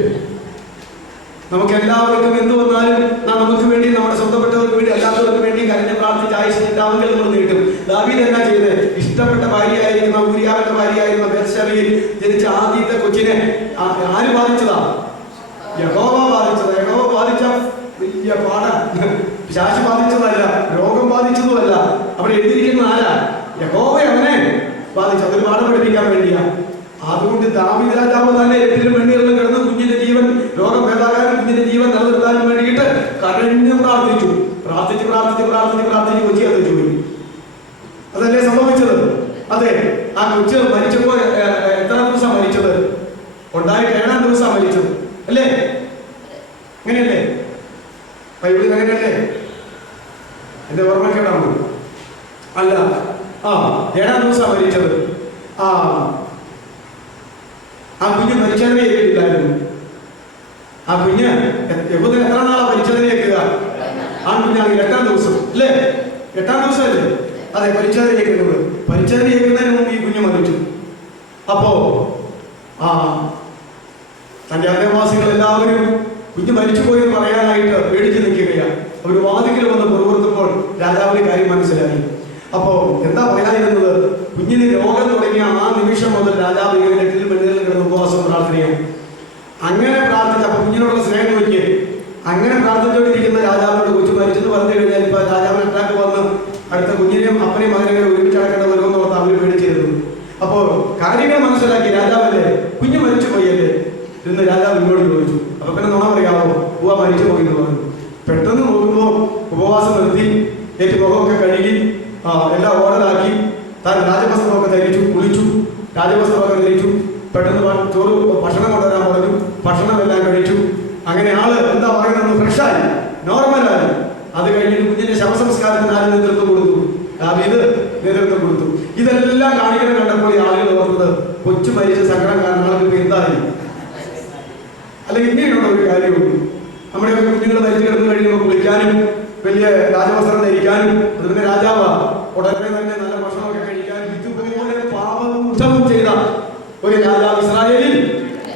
നമുക്ക് എല്ലാവർക്കും എന്ത് വന്നാലും നമുക്ക് വേണ്ടി, നമ്മുടെ സ്വന്തപ്പെട്ടവർക്ക് വേണ്ടി, അല്ലാത്തവർക്ക് വേണ്ടി കരഞ്ഞ് പ്രാർത്ഥിച്ച് ആയുസ് കിട്ടാമെങ്കിൽ നമ്മൾ നീട്ടും. ദാവീദ് എന്നാ ചെയ്ത്? ഇഷ്ടപ്പെട്ട ഭാര്യയായിരുന്ന ഊരിയാവിന്റെ ഭാര്യയായിരുന്ന ബത്ശബയിൽ ജനിച്ച ആദ്യത്തെ കൊച്ചിനെ ആര് ബാധിച്ചതാ? യഹോവ ബാധിച്ചത്. യഹോവ ബാധിച്ച വലിയ പാടാ. പിശാച് ബാധിച്ചതല്ല, രോഗം ബാധിച്ചതുമല്ല. അവിടെ എഴുതിയിരിക്കുന്ന ആരാ? യഹോവ അവനെ ബാധിച്ചു. അതൊരു പാഠം പഠിപ്പിക്കാൻ വേണ്ടിയാ. അതുകൊണ്ട് ദാവീദ് രാജാവ് തന്നെ എട്ടിലും വെണ്ണികളിലും കിടന്ന് കുഞ്ഞിന്റെ ജീവൻ, രോഗം ഭേദാകാനും കുഞ്ഞിന്റെ ജീവൻ നിലനിർത്താനും വേണ്ടിയിട്ട് കരഞ്ഞു പ്രാർത്ഥിച്ചു. പ്രാർത്ഥിച്ച് കൊച്ചി അത് പോയി. അതല്ലേ സംഭവിച്ചത്? അതെ, ആ കൊച്ച് മരിച്ചപ്പോ എത്ര ദിവസം മരിച്ചത്? ഉണ്ടായിട്ട് 7-ാം ദിവസം മരിച്ചത് അല്ലേ? അങ്ങനെയല്ലേ? ബൈബിളിൽ അങ്ങനെയല്ലേ? എന്റെ ഓർമ്മക്കേടാണോ? അല്ല, 7-ാം ദിവസം മരിച്ചത്. ആ കുഞ്ഞ് മരിച്ചതിനെ ഏൽക്കില്ലായിരുന്നു. ആ കുഞ്ഞ് യഹൂദൻ എത്ര നാളാ മരിച്ചതിനെ ഏൽക്കുക? ആൺകുഞ്ഞാണെങ്കിൽ 8-ാം ദിവസം അല്ലേ? 8-ാം ദിവസം അല്ലേ? അതെ, പരിച്ഛേദന ഏൽക്കുന്നത്. പരിച്ഛേദന ഏൽക്കുന്നതിന് മുമ്പ് ഈ കുഞ്ഞ് മരിച്ചു. അപ്പോ തന്റെ അയൽവാസികൾ എല്ലാവരും കുഞ്ഞ് മരിച്ചുപോയെന്ന് പറയാനായിട്ട് പേടിച്ചു നിൽക്കുകയാണ്. അവർ വാതിക്കൽ വന്ന് പുറപ്പെടുത്തുമ്പോൾ രാജാവിന്റെ കാര്യം മനസ്സിലായി. അപ്പോ എന്താ പറയാതിരുന്നത്? കുഞ്ഞിന് രോഗം തുടങ്ങി നിമിഷം മുതൽ രാജാവ് ഇങ്ങനെ മെഴുതിൽ കിടന്ന് ഉപവാസം പ്രാർത്ഥനയും അങ്ങനെ പ്രാർത്ഥിച്ച അപ്പൊ കുഞ്ഞിനോടുള്ള സ്നേഹം നോക്കിയേ. അങ്ങനെ പ്രാർത്ഥിച്ചുകൊണ്ടിരിക്കുന്ന രാജാവിനോട് കൊച്ചു മരിച്ചെന്ന് പറഞ്ഞു കഴിഞ്ഞാൽ ഇപ്പൊ രാജാവിന് അറ്റാക്ക് വന്ന് അടുത്ത കുഞ്ഞിനെയും അപ്പനെയും മകനെയും ഒരുമിച്ച് അടക്കേണ്ട വരുമെന്ന് ഓർത്ത് അവർ പേടിച്ചിരുന്നു. അപ്പോൾ കാര്യങ്ങൾ മനസ്സിലാക്കി രാജാവല്ലേ കുഞ്ഞ് മരിച്ചു പോയല്ലേ എന്ന് രാജാവ് ഇങ്ങോട്ട് ചോദിച്ചു. അപ്പൊ പിന്നെ നുണ പറയാമോ പൂവ മരിച്ചു പോയി എന്ന് പറഞ്ഞു. പെട്ടെന്ന് നോക്കുമ്പോൾ ഉപവാസം നിർത്തി മുഖമൊക്കെ കഴുകി എല്ലാം ഓർഡറാക്കി താൻ രാജവസ്ത്രമൊക്കെ ധരിച്ചു, കുളിച്ചു, രാജവസ്ത്രമൊക്കെ ധരിച്ചു. പെട്ടെന്ന് ചോറ് ഭക്ഷണം കൊണ്ടുവരാൻ പറഞ്ഞു. ഭക്ഷണമെല്ലാം കഴിച്ചു. അങ്ങനെ ആള് എന്താ പറയുന്നത് ഫ്രഷായി, നോർമലായി. അത് കഴിഞ്ഞിട്ട് കുഞ്ഞിന്റെ ശവസംസ്കാരത്തിന് ആര് നേതൃത്വം കൊടുത്തു? ദാവീദ് നേതൃത്വം കൊടുത്തു. ഇതെല്ലാം കാണിക്കണം കണ്ടപ്പോൾ ഈ ആളുകൾ ഓർത്തത് കൊച്ചു മരിച്ച സങ്കടം കാരണം ആളുകൾക്ക് എന്തായി. അല്ലെങ്കിൽ ഇങ്ങനെയുള്ള ഒരു കാര്യമുള്ളൂ. നമ്മുടെ കുഞ്ഞുങ്ങൾ മരിച്ചു കിടന്നു കഴിയുമ്പോൾ കുളിക്കാനും വലിയ രാജവസ്ത്രം ധരിക്കാനും അത് പിന്നെ രാജാവാ ഉടനെ തന്നെ നല്ല ഭക്ഷണമൊക്കെ കഴിക്കാനും ഇതുപോലെ പാപവും ചെയ്ത ഒരു രാജാവ് ഇസ്രായേലിൽ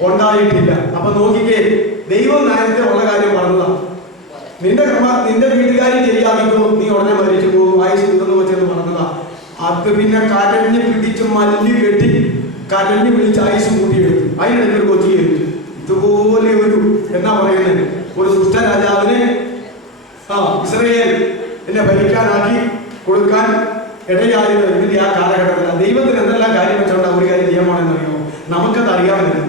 ഉണ്ടായിട്ടില്ല. അപ്പൊ നോക്കിക്കേ, ദൈവം നേരത്തെ ഉള്ള കാര്യം പറഞ്ഞതാണ്. നിന്റെ വീട്ടുകാരി ശരിയാക്കിക്കോ, നീ ഉടനെ മരിച്ചു പോകും, ആയുസ് കിട്ടുന്നു വെച്ചെന്ന് പറഞ്ഞതാ. അത് പിന്നെ കരഞ്ഞ് പിടിച്ച് മല്ലി കെട്ടി കരഞ്ഞ് പിടിച്ച് ആയുസ് കൂട്ടിയെടുത്തു. അതിനിടയ്ക്ക് ഒരു കൊച്ചി എടുത്തു. ഇതുപോലെ ഒരു എന്നാ പറയുന്നത് ഒരു ദുഷ്ട രാജാവിനെ ഇസ്രായേൽ എന്നെ ഭരിക്കാനാക്കി കൊടുക്കാൻ ഇടയായത് ഇതിന്റെ ആ കാലഘട്ടത്തിൽ ദൈവത്തിന് എന്തെല്ലാം കാര്യം വെച്ചോണ്ടാ ഒരു കാര്യം ചെയ്യാമെന്ന് അറിയുമോ? നമുക്കത് അറിയാമെന്നില്ല.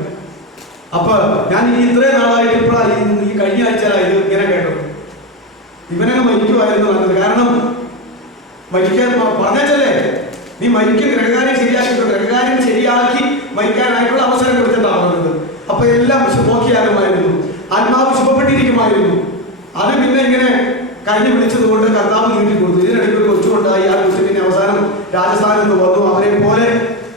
അപ്പൊ ഞാൻ ഈ ഇത്രയും നാളായിട്ട് ഇപ്പോഴാണ് ഈ കഴിഞ്ഞ ആഴ്ച ഇത് ഇങ്ങനെ കേട്ടത്. ഇവനങ്ങ് മരിക്കുമായിരുന്നു നല്ലത്. കാരണം മരിക്കാൻ പറഞ്ഞല്ലേ, നീ മരിക്കും ഗ്രഹകാര്യം ശരിയാക്കിട്ടോ, ഗ്രഹകാര്യം ശരിയാക്കി മരിക്കാനായിട്ടുള്ള അവസരം കൊടുത്തിട്ടാണ് പറഞ്ഞത്. അപ്പൊ എല്ലാം നോക്കിയാലുമായിരുന്നു, ആത്മാവ് ശുഭപ്പെട്ടിരിക്കുമായിരുന്നു. അത് പിന്നെ ഇങ്ങനെ കഴിഞ്ഞ് പിടിച്ചത് കൊണ്ട് കർത്താവ് നീട്ടി കൊടുത്തു. ഇതിനിടയ്ക്ക് ഒരു കൊച്ചുണ്ടായി. ആ കൊച്ചു പിന്നെ അവസാനം രാജസ്ഥാനത്ത് വന്നു. അവരെ പോലെ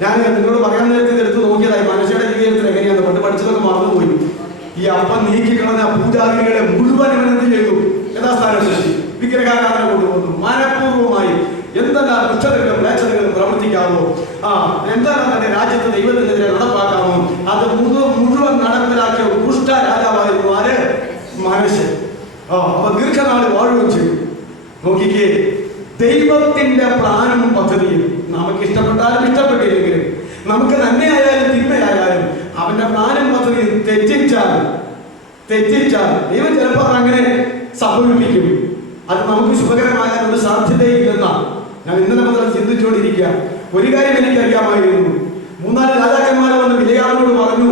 ഞാൻ നിങ്ങളോട് പറയാൻ നേരത്തെ എടുത്ത് നോക്കിയതായി. മനുഷ്യരുടെ ജീവിതത്തിൽ എങ്ങനെയാണ് പണ്ട് പഠിച്ചതൊക്കെ മറന്നുപോയി. ഈ അപ്പം നീക്കിക്കളഞ്ഞ പൂജാരികളെ മുഴുവൻ എന്ത് ചെയ്തു? യഥാസ്ഥാനത്തെത്തി വിഗ്രഹാരാധന കൊണ്ടുവന്നു. മനഃപൂർവ്വമായി എന്തെല്ലാം ദുഷ്ടതകളും മ്ലേച്ഛതകളും പ്രവർത്തിക്കാമോ, എന്തെല്ലാം തന്റെ രാജ്യത്ത് ദൈവത്തിനെതിരെ നടപ്പാക്കാമോ, അത് മുഴുവൻ നടപ്പിലാക്കിയ ദുഷ്ട രാജാവായിരുന്നു ആര്? മനുഷ്യൻ. അപ്പൊ ദീർഘനാള് വാഴുകയും ചെയ്തു. നോക്കിക്കേ, ദൈവത്തിന്റെ പ്ലാനും പദ്ധതിയും നമുക്ക് ഇഷ്ടപ്പെട്ടാലും ഇഷ്ടപ്പെട്ടില്ലെങ്കിലും, നമുക്ക് നന്മയായാലും തിന്മയായാലും അവന്റെ പ്ലാനും പദ്ധതിയും തെറ്റിച്ചാൽ ദൈവം ചിലപ്പോൾ അങ്ങനെ സംഭവിപ്പിക്കും. അത് നമുക്ക് ശുഭകരമായ ഒരു സാധ്യതയില്ലെന്ന ഞാൻ ഇന്നലെ മുതൽ ചിന്തിച്ചുകൊണ്ടിരിക്കുക. ഒരു കാര്യം എനിക്കറിയാമായിരുന്നു. 3-4 രാജാക്കന്മാർ വന്ന് വിലയാറിനോട് പറഞ്ഞു,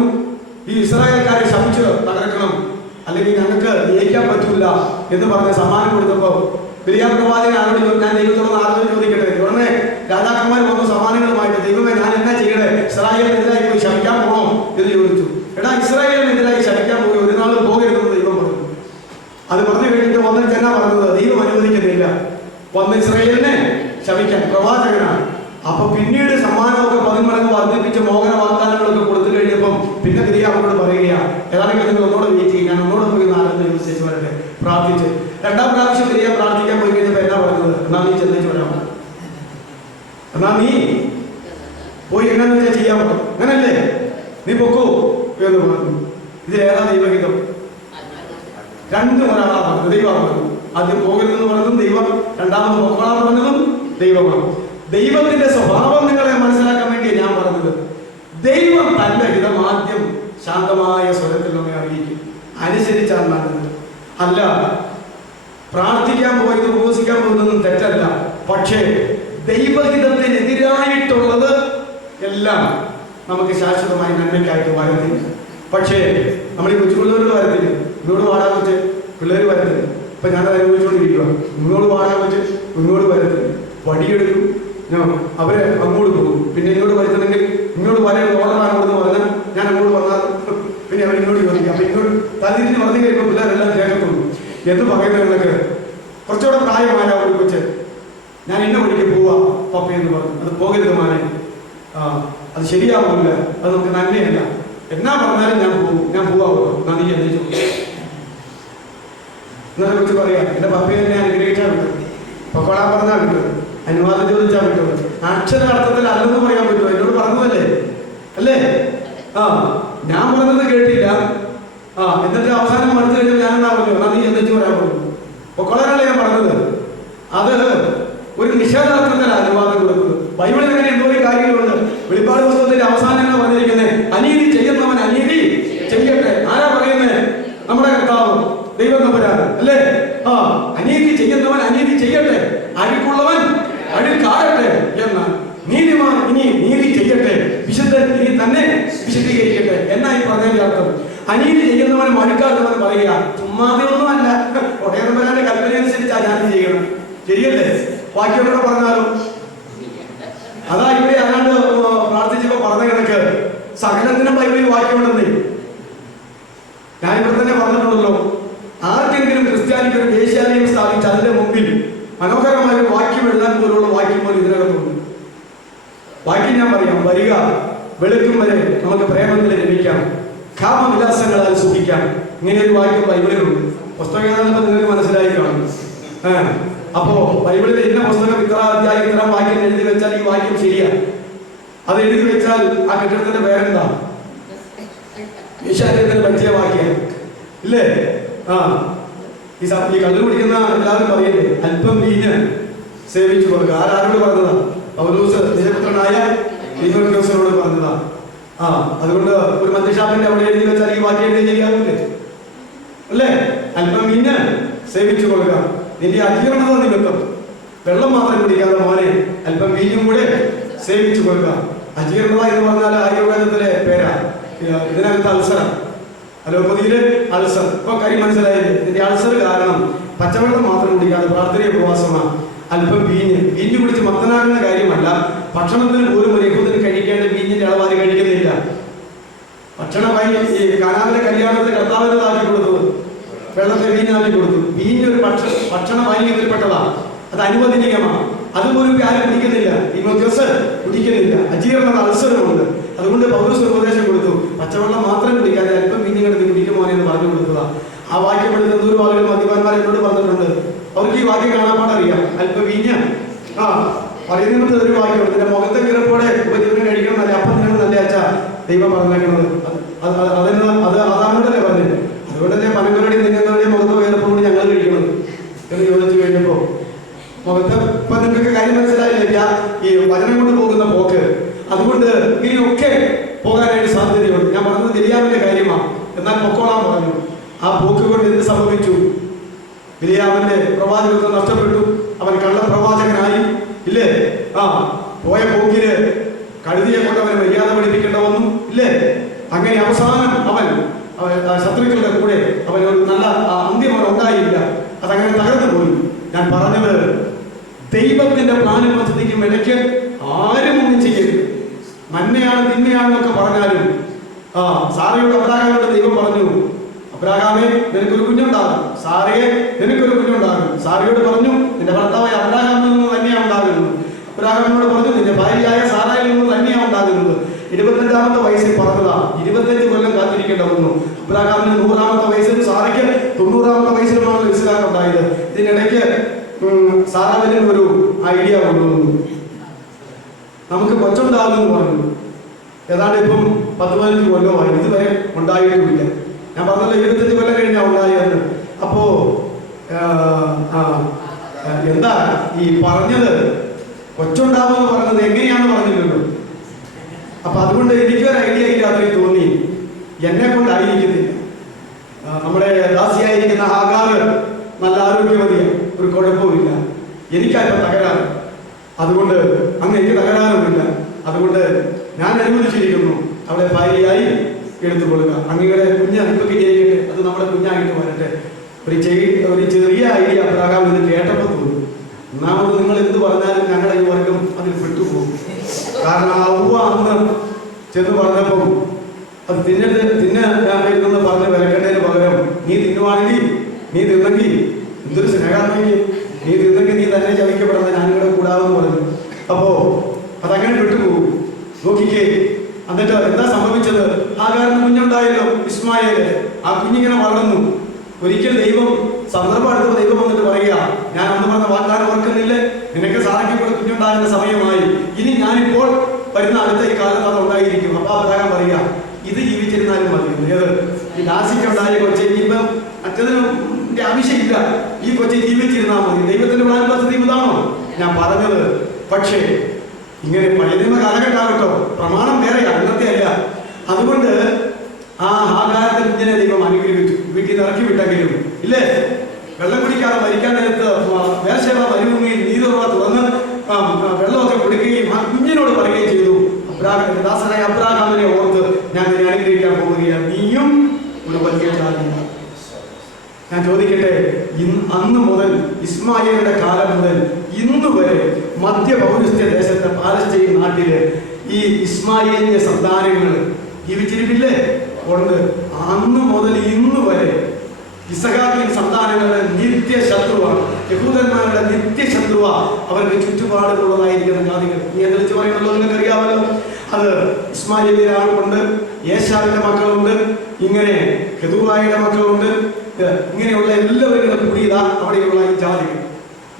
ഈ ഇസ്രായേൽക്കാരെ ശപിച്ച് തകർക്കണം, അല്ലെങ്കിൽ ഞങ്ങൾക്ക് ജയിക്കാൻ പറ്റൂല എന്ന് പറഞ്ഞ് സമ്മാനം കൊടുത്തപ്പോൾ ബിലിയാം പ്രവാചകൻ ആരോട് ഞാൻ ദൈവത്തോട് ആരോട് ചോദിക്കട്ടെ? ഉടനെ രാജാക്കന്മാർ വന്നു സമ്മാനങ്ങളുമായിട്ട്. ദൈവമേ, ഞാൻ എന്നാ ചെയ്യണേ? ഇസ്രായേലിനെതിരായി പോയി ശപിക്കാൻ പോകണോ എന്ന് ചോദിച്ചു. എടാ, ഇസ്രായേലിനെതിരായി ശപിക്കാൻ പോയി ഒരു നാളും പോകരുതെന്ന് ദൈവം പറഞ്ഞു. അത് പറഞ്ഞു കഴിഞ്ഞിട്ട് വന്നിട്ട് എന്നാ പറഞ്ഞത്? ദൈവം അനുവദിക്കുന്നില്ല വന്ന് ഇസ്രായേലിനെ ശപിക്കാൻ. പ്രവാചകനാണ്. അപ്പൊ പിന്നീട് സമ്മാനമൊക്കെ 10 മടങ്ങ് വർദ്ധിപ്പിച്ച് മോഹന വാഗ്ദാനങ്ങളൊക്കെ കൊടുത്തു കഴിഞ്ഞപ്പം പിന്നെ ബിലിയാമിനോട് പറയുകയാണ്, ഏതാണെങ്കിൽ നിങ്ങൾ ഒന്നോട് വെയിറ്റ് ചെയ്യും, ഞാൻ ഒന്നോട് പോയി 4 ദിവസം വരട്ടെ പ്രാർത്ഥിച്ച്. 2ാം പ്രാവശ്യം ബിലിയാം പ്രാർത്ഥിക്കാൻ പോയി കഴിഞ്ഞപ്പോ എന്നാ പറഞ്ഞത്? എന്നാ നീ ചെന്നേച്ച് വരാമോ, എന്നാ നീ പോയി എന്നു വെച്ചാൽ ചെയ്യാൻ പറ്റും, അങ്ങനല്ലേ, നീ പൊക്കോ എന്ന് പറഞ്ഞു. ഇതിലേതാ ദൈവഹിതം? 2 ഒരാളാ പറഞ്ഞത്, ദൈവമാണ് പറഞ്ഞു. ആദ്യം പോകരുതെന്ന് പറഞ്ഞതും ദൈവം, രണ്ടാമത് പൊക്കളാ പറഞ്ഞതും ദൈവമാണ്. ദൈവത്തിന്റെ സ്വഭാവം നിങ്ങളെ മനസ്സിലാക്കാൻ വേണ്ടി ഞാൻ പറഞ്ഞത്. ദൈവം തന്റെ ഹിതം ആദ്യം ശാന്തമായ സ്വരത്തിൽ നമ്മെ അറിയിക്കും. അനുസരിച്ചാൽ നല്ലത്. അല്ല, പ്രാർത്ഥിക്കാൻ പോയത് ഉപവസിക്കാൻ പോകുന്നതും തെറ്റല്ല. പക്ഷേ ദൈവഹിതത്തിനെതിരായിട്ടുള്ളത് എല്ലാം നമുക്ക് ശാശ്വതമായി നന്മയ്ക്കായിട്ട് വരത്തില്ല. പക്ഷേ നമ്മൾ ഈ കൊച്ചുപിള്ളേരോട് വരത്തില്ല. ഇങ്ങോട്ട് വാടാൻ വെച്ച് പിള്ളേർ വരത്തില്ല. ഇപ്പൊ ഞാൻ അനുഭവിച്ചുകൊണ്ടിരിക്കുക. ഇങ്ങോട്ട് വാടാൻ വെച്ച് ഇങ്ങോട്ട് വരത്തില്ല. വടിയെടുക്കും, അവരെ അങ്ങോട്ട് പോകും. പിന്നെ ഇങ്ങോട്ട് വരുത്തണമെങ്കിൽ ഇങ്ങോട്ട് വരാൻ ഓർഡറാണെന്ന് പറഞ്ഞാൽ ഞാൻ അങ്ങോട്ട് വന്നാൽ പിന്നെ അവർ ഇങ്ങോട്ട് ചോദിക്കും. അപ്പൊ ഇങ്ങോട്ട് തലതിരിഞ്ഞ് പറഞ്ഞു കഴിയുമ്പോൾ പിള്ളേരെല്ലാം കേൾക്കുള്ളൂ എന്ന് പറയുന്നവർക്ക് കുറച്ചുകൂടെ പ്രായമായ ഒരു കൊച്ച്, ഞാൻ ഇന്ന വഴിക്ക് പോവാ പപ്പയെന്ന് പറഞ്ഞു. അത് പോകരുത് മാനെ, അത് ശരിയാവില്ല, അത് നമുക്ക് നന്മയല്ല. എന്നാ പറഞ്ഞാലും ഞാൻ പോകും, ഞാൻ പോവാ നന്ദി എന്ന് ചോദിച്ചു. എന്നതിനെ കുറിച്ച് പറയാം, എന്റെ പപ്പയെ എന്നെ അനുഗ്രഹിച്ചാൽ വിട്ടത്, പൊക്കോളാൻ പറഞ്ഞാൽ വിട്ടത്, അനുവാദം ചോദിച്ചാൽ വിട്ടത്. അക്ഷരാർത്ഥത്തിൽ അല്ലെന്ന് പറയാൻ പറ്റുമോ? എന്നോട് പറഞ്ഞതല്ലേ അല്ലേ? ഞാൻ പറഞ്ഞത് കേട്ടില്ല. എന്നിട്ട് അവസാനം അടുത്ത് കഴിഞ്ഞാൽ ഞാൻ എന്നാ പറഞ്ഞു, നന്ദി എന്ന് പറയാൻ പോകും. പൊക്കോളാനല്ലേ ഞാൻ പറഞ്ഞത്. അത് ഒരു നിഷേധാർത്ഥത്തിൽ അനുവാദം കൊടുക്കുന്നത്. ബൈബിളിൽ അങ്ങനെ എന്തോ ഒരു കാര്യങ്ങളുണ്ട്. വെളിപ്പാട് പുസ്തകത്തിന്റെ അവസാനം വിശുദ്ധൻ ഇനി തന്നെ വിശദീകരിക്കട്ടെ എന്നായി പറഞ്ഞതിന്റെ അർത്ഥം. അനീതി ചെയ്യുന്നവൻ മടുക്കാത്തവൻ പറയുക ചുമ്മാതെ ഒന്നുമല്ല, ഒടയതമ്പരാന്റെ കൽപ്പന അനുസരിച്ച് അനീതി ചെയ്യണം. ശരിയല്ലേ? വാക്യം കൂടെ പറഞ്ഞാലും അതാ ഇവിടെ അല്ലാണ്ട് പ്രാർത്ഥിച്ചപ്പോ പറഞ്ഞ കണക്ക് സകലത്തിനും ബൈബിളിൽ വാക്യമുണ്ടെന്നേ. ഞാനിവിടെ തന്നെ പറഞ്ഞിട്ടുണ്ടല്ലോ, ആർക്കെങ്കിലും ക്രിസ്ത്യാനിക്ക് ഒരു ദേശീയാലയം സ്ഥാപിച്ച് അതിന്റെ മുമ്പിൽ മനോഹരമായ ഒരു വാക്യം എഴുതാൻ പോലുള്ള വാക്യം പോലും ഇതിനകത്തുണ്ട്. വാക്യം ഞാൻ പറയാം. വരിക, വെളുക്കും വരെ നമുക്ക് പ്രേമത്തിൽ ലഭിക്കാം, കാമവിലാസങ്ങളാൽ സുഖിക്കാം. ഇങ്ങനെ ഒരു വാക്യം ബൈബിളിലുണ്ട്. പുസ്തകം ഏതാണെന്ന് നിങ്ങൾക്ക് മനസ്സിലായി കാണും. അപ്പോ ബൈബിളിൽ ഇന്ന പുസ്തകം ഇത്ര അധ്യായം ഇത്ര വാക്യം എഴുതി വെച്ചാൽ ഈ വാക്യം ശരിയാ. അത് എഴുതി വെച്ചാൽ ആ കെട്ടിടത്തിന്റെ പേരെന്താ? ഈശാര്യത്തിന് പറ്റിയ വാക്യം ഇല്ലേ? ഈ കള്ളു കുടിക്കുന്ന എല്ലാവരും പറയല്ലേ, അല്പം വീഞ്ഞ് സേവിച്ചു കൊടുക്കുക. ആരോട് പറഞ്ഞതാ? പൗലോസ് നിജപുത്രനായ തീമോഥെയോസിനോട് പറഞ്ഞതാ. അതുകൊണ്ട് ഒരു മദ്യഷാപ്പിന്റെ അവിടെ എഴുതി വെച്ചാൽ ഈ വാക്യം എഴുതി ചെയ്യാറില്ലേ? അല്ലേ? അല്പം വീഞ്ഞ് സേവിച്ചു കൊടുക്കുക. നിന്റെ അജീർണത നിമിത്തം വെള്ളം മാത്രം കുടിക്കാതെ മോനെ അല്പം വീഞ്ഞും കൂടെ സേവിച്ചു കൊടുക്കുക. അജീർണത എന്ന് പറഞ്ഞാൽ ആയുർവേദത്തിലെ പേരാ. ഇതിനകത്ത് അൾസർ, അലോപ്പതിയില് അൾസർ. ഇപ്പൊ കാര്യം മനസ്സിലായില്ലേ? ഇതിന്റെ അൾസർ കാരണം പച്ചവെള്ളം മാത്രം കുടിക്കാതെ പ്രാർത്ഥനീയ ഉപവാസമാണ്. അല്പം വീഞ്ഞ് കുടിച്ച് മത്തനാകുന്ന കാര്യമല്ല. ഭക്ഷണത്തിന് പോലും ഒരു യഹൂദന് കഴിക്കേണ്ട വീഞ്ഞിന്റെ അളവാര് കഴിക്കുന്നില്ല. ഭക്ഷണമായി ഈ കാനാവിലെ കല്യാണത്തിന് കർത്താവിനതാക്കി കൊടുത്തത് വെള്ളത്തെ വീഞ്ഞാക്കി കൊടുത്തു. വീഞ്ഞൊരു ഭക്ഷണ പാനീയത്തിൽപ്പെട്ടതാണ്. അത് അനുവദനീയമാണ്. അതുപോലും ആരും കുടിക്കുന്നില്ല. തീമോഥെയോസ് കുടിക്കുന്നില്ല. അജീർണത അൾസറുമുണ്ട്. അതുകൊണ്ട് പൗലോസ് ഉപദേശം കൊടുത്തു, പച്ചവെള്ളം മാത്രം കുടിക്കാതെ അല്പം വീഞ്ഞെടുത്ത് കുടിക്കുമോനെ എന്ന് പറഞ്ഞു കൊടുത്തതാ. ആ വാക്യം എടുത്ത് എന്തോരം ആളുകൾ മദ്യപാന്മാർ എന്നോട് പറഞ്ഞിട്ടുണ്ട്. അവർക്ക് ഈ വാക്യം കാണാൻ പാടറിയാം. അല്പം വീഞ്ഞ് പറയുന്നത് ഒരു വാക്യം. ഇതിന്റെ മുഖത്തെ കിറപ്പോടെ ഉപജീവനം കഴിക്കണം നല്ല അപ്പം നിങ്ങൾ നല്ല അച്ഛ ദൈവം പറഞ്ഞേക്കുന്നത്. അതാണല്ലേ പറഞ്ഞത്. അതുകൊണ്ട് തന്നെ പനങ്കരടി നിന്നവരുടെ മുഖത്ത് വേർപ്പോട് ഞങ്ങൾ കഴിക്കുന്നത് എന്ന് ചോദിച്ചു കഴിഞ്ഞപ്പോ മുഖത്ത് ഇപ്പൊ നിങ്ങൾക്ക് കാര്യം മനസ്സിലായില്ല ഈ വചനം കൊണ്ട് പോകുന്ന പോക്ക്. അതുകൊണ്ട് ഇനിയൊക്കെ പോകാനായിട്ട് സാധ്യതയുണ്ട്. ഞാൻ പറഞ്ഞത് ബിലിയാമിന്റെ കാര്യമാണ്. എന്നാൽ പൊക്കോളാൻ പറഞ്ഞു. ആ പോക്ക് കൊണ്ട് എന്ത് സംഭവിച്ചു? ബിലിയാമിന്റെ പ്രവാചകത്വം നഷ്ടപ്പെട്ടു. അവൻ കള്ളപ്രവാചകനായി ഇല്ലേ? പോയ പോക്കിന് കഴുതിയെ കൊണ്ട് അവനെ മര്യാദ പഠിപ്പിക്കേണ്ട വന്നു ഇല്ലേ? അങ്ങനെ അവസാനം അവൻ ശത്രുക്കളുടെ കൂടെ അവനൊരു നല്ല അന്ത്യം അവൻ ഉണ്ടായില്ല. അതങ്ങനെ തകർന്നു പോയി. ഞാൻ പറഞ്ഞത് ദൈവത്തിന്റെ പ്ലാനും പദ്ധതിക്കും ഇടയ്ക്ക് ആരും ഒന്നും ചെയ്യരുത്. മന്നയാണ് തിന്മയാണെന്നൊക്കെ പറഞ്ഞാലും സാറയോട് അബ്രാഹാമിനോട് ദൈവം പറഞ്ഞു, അബ്രാഹാമേ നിനക്കൊരു കുഞ്ഞുണ്ടാകും, സാറയെ നിനക്കൊരു കുഞ്ഞുണ്ടാകും. സാറയോട് പറഞ്ഞു നിന്റെ ഭർത്താവായ അബ്രാഹാമിൽ നിന്ന് തന്നെയാണ് ഉണ്ടാകുന്നത്. അബ്രാഹാമിനോട് പറഞ്ഞു നിന്റെ ഭാര്യയായ സാറയിൽ നിന്ന് തന്നെയാണ് ഉണ്ടാകുന്നത്. 25-ാമത്തെ വയസ്സിൽ പറഞ്ഞതാ. 25 കൊല്ലം കാത്തിരിക്കേണ്ട വന്നു. അബ്രാഹാമിന് 100-ാമത്തെ വയസ്സിലും സാറയ്ക്ക് 90-ാമത്തെ വയസ്സിലുമാണ് ഇസ്ലാം ഉണ്ടായത്. ഇതിനിടയ്ക്ക് സാറാവിന് ഒരു ഐഡിയ കൊണ്ടുവന്നു, നമുക്ക് കൊച്ചുണ്ടാകുമെന്ന് പറഞ്ഞു. ഏതാണ്ട് ഇപ്പം 10-15 കൊല്ലമായി ഇതുവരെ ഉണ്ടായിട്ടുമില്ല. ഞാൻ പറഞ്ഞല്ലോ 25 കൊല്ലം കഴിഞ്ഞാൽ ഉണ്ടായെന്ന്. അപ്പോ എന്താ ഈ പറഞ്ഞത്? കൊച്ചുണ്ടാവുമെന്ന് പറഞ്ഞത് എങ്ങനെയാണെന്ന് പറഞ്ഞില്ലല്ലോ. അപ്പൊ അതുകൊണ്ട് എനിക്കൊരു ഐഡിയ ഈ രാത്രി തോന്നി, എന്നെ കൊണ്ടായിരിക്കുന്നില്ല. നമ്മുടെ ദാസിയായിരിക്കുന്ന ഹാഗാർ നല്ല ആരോഗ്യവതിയാണ്, ഒരു കുഴപ്പമില്ല. എനിക്കല്പം തകരാറ്. അതുകൊണ്ട് അങ്ങ് എനിക്ക് തകരാറുമില്ല. അതുകൊണ്ട് ഞാൻ അനുവദിച്ചിരിക്കുന്നു അവളെ ഭാര്യയായി എടുത്തു കൊടുക്കുക. അങ്ങയുടെ കുഞ്ഞ് അനുഭവിക്ക് ജയിക്കട്ടെ, അത് നമ്മുടെ കുഞ്ഞായിട്ട് വരട്ടെ. ഒരു ചെറിയ ഐഡിയ അബ്രാഹാം ഇത് കേട്ടപ്പോൾ തോന്നി. ഒന്നാമത് നിങ്ങൾ എന്ത് പറഞ്ഞാലും ഞങ്ങളുടെ ഈ വർഗം അതിൽ പെട്ടുപോകും. കാരണം ആ ഉവ്വ അന്ന് ചെന്ന് പറഞ്ഞപ്പം അത് തിന്നെന്ന് പറഞ്ഞ് വിലക്കേണ്ടതിന് പകരം നീ തിന്നുവാണെങ്കിൽ നീ തിന്നെങ്കിൽ എന്തൊരു സ്നേഹാത്മയ്ക്ക്, നീ തിന്നെങ്കിൽ നീ തന്നെ ചവിക്കപ്പെടുന്ന ഞാനിവിടെ കൂടാതെന്ന് പറഞ്ഞു. അപ്പോ അതങ്ങനെ പെട്ടുപോകും. നോക്കിക്കേ, എന്നിട്ട് എന്താ സംഭവിച്ചത്? ഹാഗാറിന് കുഞ്ഞുണ്ടായല്ലോ, ഇസ്മായേല്. ആ കുഞ്ഞിങ്ങനെ വളർന്നു. ഒരിക്കൽ ദൈവം സന്ദർഭം എടുത്തപ്പോൾ ദൈവം വന്നിട്ട് പറയുക, ഞാൻ അന്ന് പറഞ്ഞ വാഗ്ദാനം ഓർക്കുന്നില്ലേ, നിനക്ക് സാധിക്കും കൂടെ കുഞ്ഞുണ്ടാകുന്ന സമയമായി, ഇനി ഞാനിപ്പോൾ വരുന്ന അടുത്ത ഈ കാലത്ത് അത് ഉണ്ടായിരിക്കും. അപ്പൊ അബ്രാഹാം പറയുക, ഇത് ജീവിച്ചിരുന്നാലും മതി. ഏത് ഈ ദാസിക്കുണ്ടായ കൊച്ചെ ഇനിയിപ്പം മറ്റതിനും ആവശ്യമില്ല, ഈ കൊച്ചെ ജീവിച്ചിരുന്നാൽ മതി. ദൈവത്തിന്റെ പ്ലാൻ പദ്ധതി ഇതാണോ ഞാൻ പറഞ്ഞത്? പക്ഷേ ഇങ്ങനെ പഴയ കാലഘട്ടമാകട്ടോ, പ്രമാണം വേറെയാണ്, ഇന്നത്തെ അല്ല. അതുകൊണ്ട് ആ ഹാഗാറിന്റെ കുഞ്ഞിനെ ദൈവം അനുഗ്രഹിച്ചു. വീട്ടിൽ നിന്ന് ഇറക്കി വിട്ടെങ്കിലും ഇല്ലേ, വെള്ളം കുടിക്കാതെ മരിക്കാൻ നേരത്ത് ബേർശേബ മരുഭൂമിയിൽ നീരുറവ തുറന്ന് വെള്ളമൊക്കെ കൊടുക്കുകയും ആ കുഞ്ഞിനോട് പറയുകയും ചെയ്തു, ദാസനായ അബ്രാഹാമിനെ ഓർത്ത് ഞാൻ നിന്നെ അനുഗ്രഹിക്കാൻ പോവുകയാണ്, നീയും ഒരു വലിയ ജാതിയാണ്. ഞാൻ ചോദിക്കട്ടെ, അന്ന് മുതൽ ഇസ്മായേലിന്റെ കാലം മുതൽ ഇന്ന് വരെ മധ്യ പൗരസ്ത്യ ദേശത്തെ പാലസ്തീൻ നാട്ടില് ഈ ഇസ്മായേലിന്റെ സന്താനങ്ങൾ ജീവിച്ചിരിപ്പില്ലേ? ഉണ്ട്. അന്ന് മുതൽ ഇന്ന് വരെ ഇസഹാക്കിൻ സന്താനങ്ങളുടെ നിത്യശത്രുവാണ്, യഹൂദന്മാരുടെ നിത്യശത്രുവാ അവർക്ക് ചുറ്റുപാടുള്ളതായിരിക്കുന്ന ജാതികൾ. നീ എന്തെന്ന് പറയുന്നത് നിങ്ങൾക്ക് അറിയാമല്ലോ. അത് ഇസ്മായേലിന്റെ ആളുണ്ട്, യേശാവിന്റെ മക്കളുണ്ട്, ഇങ്ങനെ കെതൂറായുടെ മക്കളുണ്ട്, ഇങ്ങനെയുള്ള എല്ലാവരും കൂടിയതാ അവിടെയുള്ള ഈ ജാതികൾ.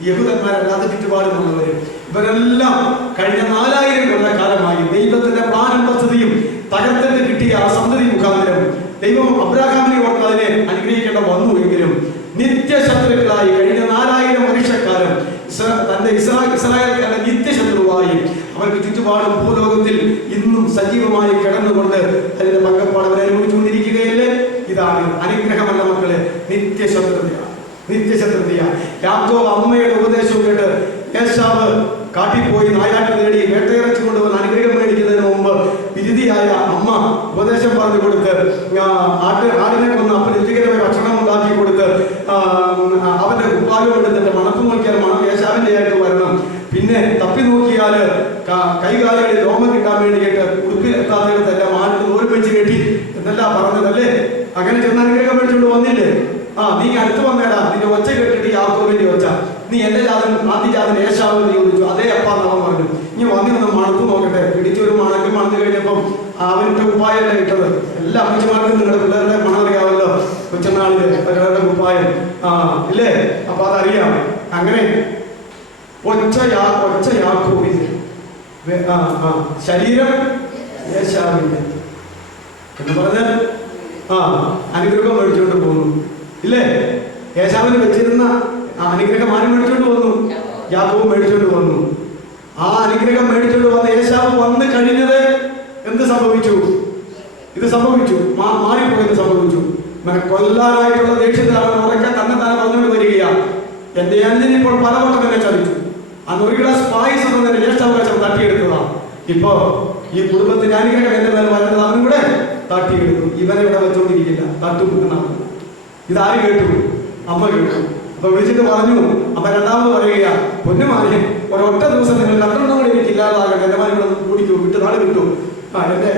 യഹൂദന്മാരല്ലാതെ ചുറ്റുപാടുമുള്ളവര് ഇവരെല്ലാം കഴിഞ്ഞ 4000 കൊല്ലക്കാലമായി ദൈവത്തിന്റെ പ്ലാനും പദ്ധതിയും തകർത്തിട്ട് കിട്ടിയ ആ സന്തതി മുഖാന്തരം ദൈവം അബ്രാഹാമിനെ ഓർത്ത് അതിനെ അനുഗ്രഹിക്കേണ്ട വന്നു എങ്കിലും നിത്യശത്രുക്കളായി കഴിഞ്ഞ 4000 വർഷക്കാലം തന്റെ ഇസ്രായേൽക്കാരുടെ നിത്യശത്രുവായി അവർക്ക് ചുറ്റുപാടും ഭൂലോകത്തിൽ ഇന്നും സജീവമായി കിടന്നുകൊണ്ട് അതിന്റെ പങ്കപ്പാട് അവർ അനുഭവിച്ചുകൊണ്ടിരിക്കുകയല്ലേ? ഇതാണ് അനുഗ്രഹമല്ല മക്കളെ, നിത്യശത്രുതയാണ്. നിത്യശത്രുതയാണ്. യാക്കോബ് അമ്മയുടെ ഉപദേശവും കേട്ട് ഏശാവ് കാട്ടിപ്പോയി നായാട്ട് നേടി വേട്ടയിറച്ചി കൊണ്ടുവന്ന് അനുഗ്രഹം മേടിക്കുന്നതിന് മുമ്പ് വിരുതിയായ അമ്മ ഉപദേശം പറഞ്ഞു കൊടുത്ത് ആടിനെ കൊന്ന് അപ്പൻ രുചികരമായ ഭക്ഷണം ഉണ്ടാക്കി കൊടുത്ത് അവന്റെ ഉപ്പാലും എടുത്തിട്ട് മണപ്പ് നോക്കിയാൽ മണം ഏശാവിന്റെ ആയിട്ട് വരണം, പിന്നെ തപ്പി നോക്കിയാൽ കൈകാലുകളിൽ രോമം കിട്ടാൻ വേണ്ടിയിട്ട് ഉടുപ്പിലെത്താതെല്ലാം ആടിന് നൂല് വെച്ച് കെട്ടി എന്നെല്ലാം പറഞ്ഞതല്ലേ? അങ്ങനെ ചെന്ന് അനുഗ്രഹം മേടിച്ചുകൊണ്ട് വന്നില്ലേ? നീ അടുത്ത് വന്നേടാ, നിന്റെ ഒച്ച കേട്ടിട്ട് യാക്കോബിന്റെ ഒച്ച, നീ എന്റെ ജാതൻ ആദ്യജാതൻ ഏശാവ് നീ ചോദിച്ചു. അതേ അപ്പാ നാം പറഞ്ഞു, ഇനി വന്നിരുന്ന് മണത്ത് നോക്കട്ടെ. പിടിച്ചൊരു മണക്ക് മണന്ന് കഴിഞ്ഞപ്പം അവന്റെ ഉപ്പായല്ലേ ഇട്ടത്. എല്ലാ അമ്മച്ചിമാർക്കും നിങ്ങളുടെ പിള്ളേരുടെ മണം അറിയാമല്ലോ, കൊച്ചനാളില് പിള്ളേരുടെ ഉപ്പായം ഇല്ലേ? അപ്പൊ അതറിയാം. അങ്ങനെ ഒച്ച യാക്കോബിന്റെ, ശരീരം ഏശാവിന്റെ എന്ന് പറഞ്ഞാൽ അനുഗ്രഹം മേടിച്ചുകൊണ്ട് പോകുന്നു ഇല്ലേ? ഏശാവിന് വെച്ചിരുന്ന അനുഗ്രഹം ആരും മേടിച്ചോണ്ട് വന്നു? യാക്കോബ് മേടിച്ചോണ്ട് വന്നു. ആ അനുഗ്രഹം മേടിച്ചോണ്ട് വന്ന ഏശാവ് വന്ന് കഴിഞ്ഞത് എന്ത് സംഭവിച്ചു? ഇത് സംഭവിച്ചു, മാറിപ്പോയത് സംഭവിച്ചു. കൊല്ലാനായിട്ടുള്ള ദേഷ്യത്തിലാണ് ഉറക്കെ തന്നെ പറഞ്ഞുകൊണ്ട് വരികയാണ്. എന്റെ അനുജൻ ഇപ്പോൾ പലവട്ടം എന്നെ ചതിച്ചു. അന്ന് ഒരു ഗ്ലാസ് പായസം തന്നെ ജ്യേഷ്ഠാവകാശം തട്ടിയെടുത്തതാണ്. ഇപ്പോ ഈ കുടുംബത്തിന്റെ അനുഗ്രഹം എന്റെ മേൽ വരുന്നത് അവനും കൂടെ തട്ടിയെടുത്തു. ഇവനെ ഇവിടെ വെച്ചോണ്ടിരിക്കില്ല, തട്ടും എന്നാണ്. ഇതാര് കേട്ടു? അമ്മ കേട്ടു. അപ്പൊ വിളിച്ചിട്ട് പറഞ്ഞു, അപ്പൊ രണ്ടാമത് പറയുക, പൊന്നുമാനെ ഒരൊറ്റ ദിവസം നിങ്ങൾ 12 കൂടി എനിക്ക് ഇല്ലാതാകട്ടെ, എന്റെ മാനെ കൂടിക്കൂ, വിട്ട് നാട് വിട്ടു.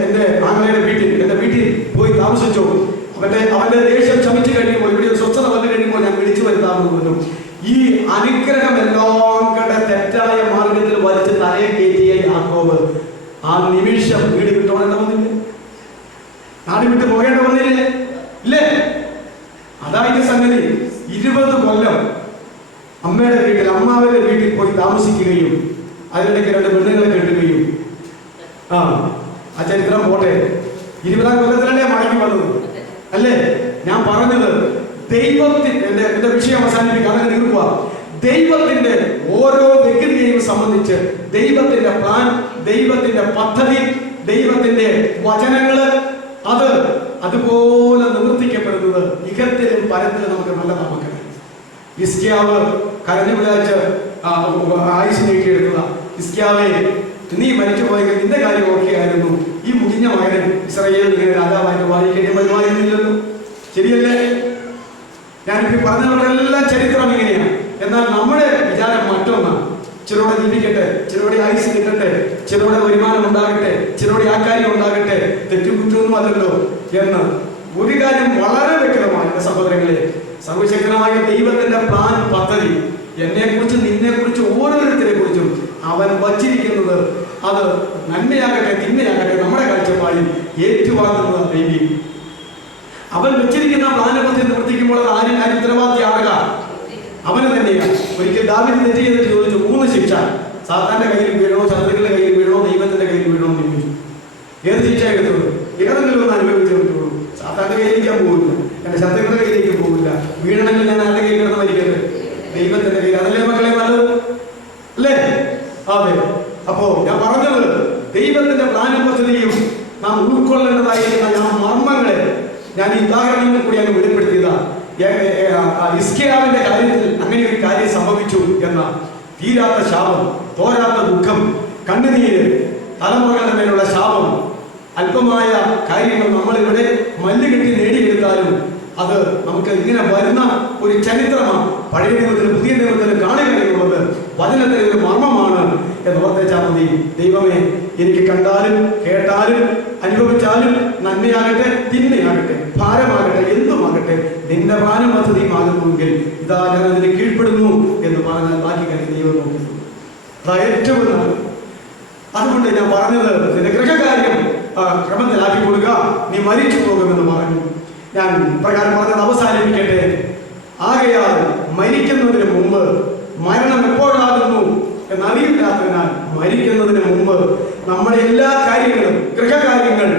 എന്റെ ആങ്ങളയുടെ വീട്ടിൽ, എന്റെ വീട്ടിൽ പോയി താമസിച്ചു. അവന്റെ ദേഷ്യം ശമിച്ചു കഴിയുമ്പോൾ, ഇവിടെ ഒരു സ്വസ്ഥത വന്നു കഴിയുമ്പോൾ ഞാൻ വിളിച്ചു വരുത്താമെന്ന് പറഞ്ഞു. ഈ അനുഗ്രഹം എല്ലാം കൂടെ തെറ്റായ മാർഗത്തിൽ വലിച്ച് തലയെ കയറ്റിയ യാക്കോബ് ആ നിമിഷം വീട് വിട്ടോണേണ്ട വന്നില്ലേ? നാട് വിട്ട് പോകേണ്ട വന്നില്ലേ? ഇല്ലേ? അതായത് സംഗതി. 20 കൊല്ലം അമ്മയുടെ വീട്ടിൽ, അമ്മാവന്റെ വീട്ടിൽ പോയി താമസിക്കുകയും അതിനിടയ്ക്ക് 2 പെണ്ണുങ്ങളെ കെട്ടുകയും ആ ചരിത്രം പോട്ടെ. 20-ാം കൊല്ലത്തിലല്ലേ മടങ്ങി വന്നത് അല്ലേ? ഞാൻ പറഞ്ഞത് ദൈവത്തിന്റെ, എന്റെ വിഷയം അവസാനിപ്പിക്കുക, അങ്ങനെ നിൽക്കുക. ദൈവത്തിന്റെ ഓരോ വ്യക്തിയെയും സംബന്ധിച്ച് ദൈവത്തിന്റെ പ്ലാൻ, ദൈവത്തിന്റെ പദ്ധതി, ദൈവത്തിന്റെ വചനങ്ങള് അത് അതുപോലെ നിവർത്തിക്കപ്പെടുന്നത് ഇഹത്തിലും പരത്തിലും നമുക്ക് നല്ലതാണ്. ഹിസ്കിയാവ് കരഞ്ഞു വിളിച്ച് ആയുസ് നീട്ടിയെടുക്കുക. ഹിസ്കിയാവേ, നീ മരിച്ചു പോയെങ്കിൽ നിന്റെ കാര്യം ഓക്കെ ആയിരുന്നു. ഈ മുടിഞ്ഞ മകൻ ഇസ്രായേൽ ഇങ്ങനെ രാജാവായിട്ട് വായിക്കേണ്ടി വരുമായിരുന്നില്ലല്ലോ. ശരിയല്ലേ? ഞാനിപ്പോ പറഞ്ഞവരെല്ലാം ചരിത്രം ഇങ്ങനെയാണ്. എന്നാൽ നമ്മുടെ വിചാരം മറ്റൊന്നാണ്. ചിലരുടെ ജീവിക്കട്ടെ, ചിലരുടെ ആയുസ് കിട്ടട്ടെ, ചിലരുടെ വരുമാനം ഉണ്ടാകട്ടെ, ചിലരുടെ ആ കാര്യം ഉണ്ടാകട്ടെ, തെറ്റുകുറ്റൊന്നും അല്ലല്ലോ എന്ന്. ഒരു കാര്യം വളരെ വ്യക്തമാണ് എന്റെ സഹോദരങ്ങളെ, സർവശക്തനായ ദൈവത്തിന്റെ പ്ലാൻ, പദ്ധതി, എന്നെ കുറിച്ചും നിന്നെ കുറിച്ചും ഓരോരുത്തരെ കുറിച്ചും അവൻ വച്ചിരിക്കുന്നത് അത് നന്മയാകട്ടെ തിന്മയാകട്ടെ നമ്മുടെ കാഴ്ചപ്പാടിൽ ഏറ്റുവാങ്ങുന്നത് ദൈവം. അവൻ വെച്ചിരിക്കുന്ന പ്ലാൻ പദ്ധതി നിവർത്തിക്കുമ്പോൾ അത് ആരും ഉത്തരവാദിയാകുക അവന് തന്നെയാണ്. ഒരിക്കൽ ദാവീദ് തെറ്റ് ചെയ്തിട്ട് ചോദിച്ചു, 3 ശിക്ഷ സാത്താന്റെ കയ്യിൽ വീഴണോ, ശത്രുക്കളുടെ കയ്യിൽ വീഴണോ, ദൈവത്തിന്റെ കയ്യിൽ വീഴണോ എന്ന് ചോദിച്ചു. ഏത് ശിക്ഷ എടുത്തുള്ളൂ? ഏതെങ്കിലും ഒന്ന് അനുഭവിച്ചു കിട്ടുള്ളൂ. സാത്താന്റെ കയ്യിലേക്കാൻ പോകില്ല, എന്റെ ശത്രുക്കളുടെ കയ്യിലേക്ക് പോകില്ല. വീഴണമെങ്കിൽ ഞാൻ ആരുടെ കയ്യിൽ കിടന്ന് മരിക്കട്ടെ? ദൈവത്തിന്റെ കയ്യിൽ. അതല്ലേ മക്കളെ നല്ലത് അല്ലേ? അതെ. അപ്പോ ഞാൻ പറഞ്ഞത് ദൈവത്തിന്റെ പ്ലാനും പദ്ധതിയും നാം ഉൾക്കൊള്ളേണ്ടതായിരിക്കുന്ന ആ മർമ്മങ്ങളെ ഞാൻ ഈ ഉദാഹരണങ്ങൾ കൂടി ഞാൻ വെളിപ്പെടുത്തിയതാണ്. ഹിസ്കിയാവിന്റെ കാര്യത്തിൽ അങ്ങനെ ഒരു കാര്യം സംഭവിച്ചു എന്ന തീരാത്ത ശാപം, തോരാത്ത ദുഃഖം, കണ്ണുനീര്, തലമുറകളുടെ മേലുള്ള ശാപം അല്പമായ കാര്യങ്ങൾ നമ്മളിവിടെ മല്ലുകെട്ടി നേടിയെടുത്താലും അത് നമുക്ക് ഇങ്ങനെ വരുന്ന ഒരു ചരിത്രമാണ്. പഴയ നിയമത്തിലും പുതിയ നിയമത്തിലും കാണുകയുള്ളത് വചനത്തിലെ ഒരു മർമ്മമാണ് എന്ന് ഓർത്തേച്ചാൽ മതി. ദൈവമേ, എനിക്ക് കണ്ടാലും കേട്ടാലും അനുഭവിച്ചാലും നന്മയാകട്ടെ തിന്മയാകട്ടെ ഭാരമാകട്ടെ എന്തുമാകട്ടെ നിന്റെ പ്രാനം പദ്ധതിയുമാകുന്നുവെങ്കിൽ ഇതാ ഞാൻ അതിന് കീഴ്പ്പെടുന്നു എന്ന് പറഞ്ഞാൽ ബാക്കി കാര്യം ദൈവം നോക്കുന്നു. അതാ ഏറ്റവും നല്ലത്. അതുകൊണ്ട് ഞാൻ പറഞ്ഞത് നിന്റെ ഗൃഹകാര്യം ക്രമത്തിലാക്കി കൊടുക്കുക, നീ മരിച്ചു പോകുമെന്ന് പറഞ്ഞു. ഞാൻ പ്രകാരം പറഞ്ഞത് അവസാനിപ്പിക്കട്ടെ. ആകയാൽ മരിക്കുന്നതിന് മുമ്പ്, മരണം എപ്പോഴാകുന്നു എന്നറിയില്ലാത്തതിനാൽ മരിക്കുന്നതിന് മുമ്പ് നമ്മുടെ എല്ലാ കാര്യങ്ങളും, ഗൃഹകാര്യങ്ങൾ,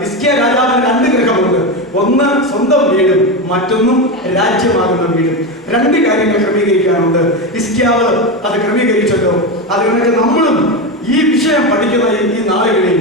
ഹിസ്കിയ രാജാവിന് 2 ഗൃഹമുണ്ട്. ഒന്ന് സ്വന്തം വീടും മറ്റൊന്നും രാജ്യമാകുന്ന വീടും. 2 കാര്യങ്ങൾ ക്രമീകരിക്കാറുണ്ട്. ഹിസ്കിയാവ് അത് ക്രമീകരിച്ചല്ലോ. അതുകൊണ്ട് നമ്മളും ഈ വിഷയം പഠിക്കുന്ന ഈ നാളുകളിൽ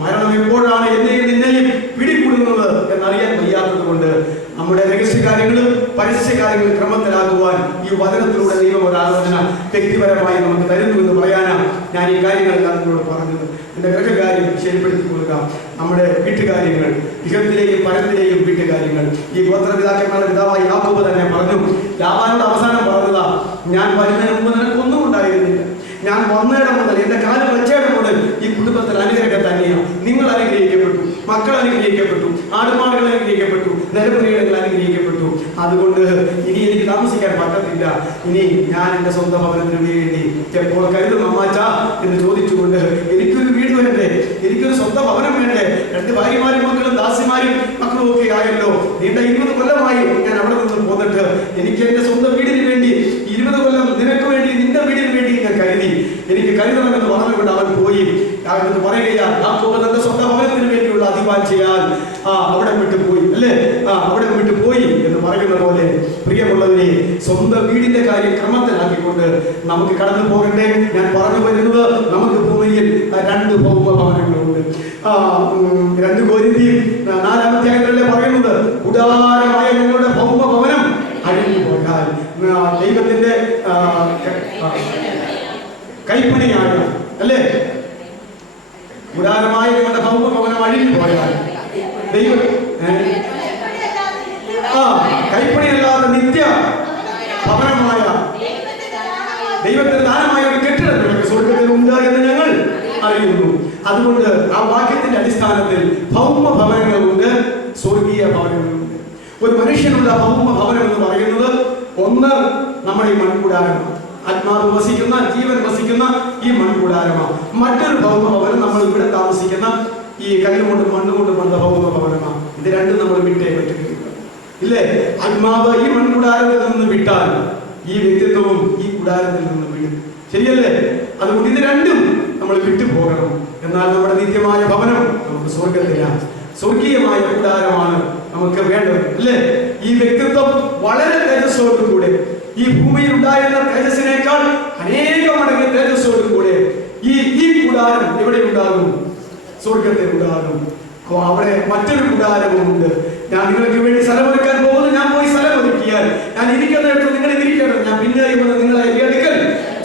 മരണം എപ്പോഴാണ് എന്നെയും നിന്നെയും പിടികൂടുന്നത് എന്നറിയാൻ വയ്യാത്തത് കൊണ്ട് നമ്മുടെ രഹസ്യകാര്യങ്ങളും പരസ്യകാര്യങ്ങളും ക്രമത്തിലാക്കുവാൻ ഈ വചനത്തിലൂടെ ദൈവം ഒരു ആലോചന വ്യക്തിപരമായി നമുക്ക് തരുന്നു എന്ന് പറയാനാണ് ഞാൻ ഈ കാര്യങ്ങളെല്ലാം നിങ്ങളോട് പറഞ്ഞത്. എൻ്റെ ഗൃഹകാര്യം ശരിപ്പെടുത്തി കൊടുക്കാം. നമ്മുടെ വീട്ടുകാര്യങ്ങൾ, ഇഹത്തിലെയും പരത്തിലെയും വീട്ടുകാര്യങ്ങൾ. ഈ ഗോത്രപിതാക്കന്മാരുടെ പിതാവായി യാക്കോബ് തന്നെ പറഞ്ഞു. ലാബാനോട് അവസാനം പറഞ്ഞതാ, ഞാൻ വരുന്നതിന് മുമ്പ് നിനക്കൊന്നും ഉണ്ടായിരുന്നില്ല. ഞാൻ വന്നേടം മുതൽ, എൻ്റെ കാലം വെച്ചേടം മുതൽ ഈ കുടുംബത്തിൽ അനുഗ്രഹം തന്നെയാണ്. നിങ്ങൾ അനുഗ്രഹിക്കപ്പെട്ടു, മക്കൾ അനുഗ്രഹിക്കപ്പെട്ടു, ആടുമാടുകൾ അനുഗ്രഹിക്കപ്പെട്ടു, നിലപുരികൾ അനുഗ്രഹിക്കപ്പെട്ടു. അതുകൊണ്ട് ഇനി എനിക്ക് താമസിക്കാൻ പറ്റത്തില്ല. ഇനി ഞാൻ എൻ്റെ സ്വന്തം ഭവനത്തിന് വേണ്ടി എപ്പോൾ കരുതും അമ്മാച്ച എന്ന് ചോദിച്ചുകൊണ്ട് എനിക്കൊരു വീട് വേണ്ടേ, എനിക്കൊരു സ്വന്തം ഭവനം വേണ്ടേ? 2 ഭാര്യമാരും മക്കളും ദാസിമാരും മക്കളും ഒക്കെ ആയല്ലോ. നീണ്ട 20 കൊല്ലമായി ഞാൻ അവിടെ നിന്ന് പോന്നിട്ട് എനിക്ക് എൻ്റെ സ്വന്തം വീടിന് വേണ്ടി 20 കൊല്ലം നിനക്ക് വേണ്ടി, നിന്റെ വീടിന് വേണ്ടി ഞാൻ കരുതി. എനിക്ക് കരുതണമെന്ന് പറഞ്ഞുകൊണ്ട് അവൻ പോയി. അവൻ പറയുകയാണ്, തന്റെ സ്വന്തം ഭവനത്തിന് വേണ്ടിയുള്ള അധിവാഞ്ചയാൽ അവിടെ വിട്ടു പോയി അല്ലേ, അവിടെ വിട്ടു പോയി എന്ന് പറയുന്ന പോലെ പ്രിയമുള്ളവരെ, സ്വന്തം വീടിന്റെ കാര്യം ക്രമത്തിലാക്കിക്കൊണ്ട് നമുക്ക് കടന്നു പോകണ്ടേ. ഞാൻ പറഞ്ഞു വരുന്നത്, നമുക്ക് ഭൂമിയിൽ 2 ഭൗമ ഭവനങ്ങളുണ്ട്. 2 കൊരിന്ത്യർ 4-ാം അധ്യായത്തിലല്ലേ പറയുന്നത്, ഉദാരമായ നിങ്ങളുടെ ഭൗമ ഭവനം അഴിഞ്ഞു പോയാൽ ദൈവത്തിന്റെ കൈപ്പണിയായ അല്ലേ, ഉദാരമായ നിങ്ങളുടെ ഭൗമ ഭവനം അഴിഞ്ഞു പോയാൽ ദൈവം കൈപ്പണിയല്ലാതെ നിത്യ ഭവനമായ ദൈവത്തിന്റെ ദാനമായ ഒരു കെട്ടിടം സ്വർഗത്തിൽ ഉണ്ട് എന്ന് ഞങ്ങൾ അറിയുന്നു. അതുകൊണ്ട് ആ വാക്യത്തിന്റെ അടിസ്ഥാനത്തിൽ ഭൗമ ഭവനങ്ങളുണ്ട്, സ്വർഗീയ ഭവനങ്ങളുണ്ട്. ഒരു മനുഷ്യനുള്ള ഭൗമ ഭവനം എന്ന് പറയുന്നത് ഒന്ന് നമ്മുടെ ഈ മൺകൂടാരമാണ്. ആത്മാവ് വസിക്കുന്ന, ജീവൻ വസിക്കുന്ന ഈ മൺകൂടാരമാണ്. മറ്റൊരു ഭൗമ ഭവനം നമ്മൾ ഇവിടെ താമസിക്കുന്ന ഈ കല്ലുകൊണ്ട് മണ്ണുകൊണ്ട് പണിത ഭൗമ ഭവനമാണ്. ഇത് 2 നമ്മൾ വിട്ടേ പറ്റുകയില്ല ഇല്ലേ. ആത്മാവ് ഈ മൺകൂടാരത്തിൽ നിന്ന് വിട്ടാൽ ഈ വ്യക്തിത്വവും ഈ കൂടാരത്തിൽ നിന്ന് വിടും, ശരിയല്ലേ? അതുകൊണ്ട് ഇത് 2ഉം നമ്മൾ വിട്ടുപോകണം. എന്നാൽ നമ്മുടെ നിത്യമായ ഭവനം നമുക്ക് സ്വർഗത്തിലാണ്. സ്വർഗീയമായ കൂടാരമാണ് നമുക്ക് വേണ്ടത് അല്ലേ. ഈ വ്യക്തിത്വം വളരെ തേജസ്സോടുകൂടെ, ഈ ഭൂമിയിൽ ഉണ്ടായിരുന്ന തേജസ്സിനേക്കാൾ അനേകം മടങ്ങ് തേജസ്സോടുകൂടെ ഈ കൂടാരം എവിടെ ഉണ്ടാകും? സ്വർഗത്തിൽ ഉണ്ടാകും. അപ്പോൾ അവിടെ മറ്റൊരു കൂടാരമുണ്ട്. ഞാൻ നിങ്ങൾക്ക് വേണ്ടി സ്ഥലമൊരുക്കാൻ പോകുന്നു. ഞാൻ പോയി സ്ഥലമൊരുക്കിയാൽ ഞാൻ ഇരിക്കുന്നിടത്ത് നിങ്ങൾ ഇരിക്കണം, ഞാൻ പിന്നെ നിങ്ങളെ എടുക്കൽ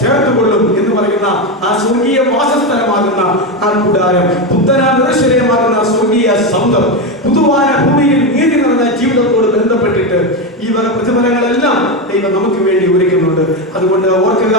ചേർത്തുകൊള്ളും എന്ന് പറയുന്ന ആ സ്വർഗീയ വാസസ്ഥലമാകുന്ന ആ കൂടാരം, പുത്തനാശയമാകുന്ന സ്വർഗീയ സൗന്ദര്യം, പുതുവാന ഭൂമിയിൽ നീതി നിറഞ്ഞ ജീവിതത്തോട് ബന്ധപ്പെട്ടിട്ട് ഈ വക പ്രതിഫലങ്ങളെല്ലാം ദൈവം നമുക്ക് വേണ്ടി ഒരുക്കുന്നുണ്ട്. അതുകൊണ്ട് ഓർക്കുക,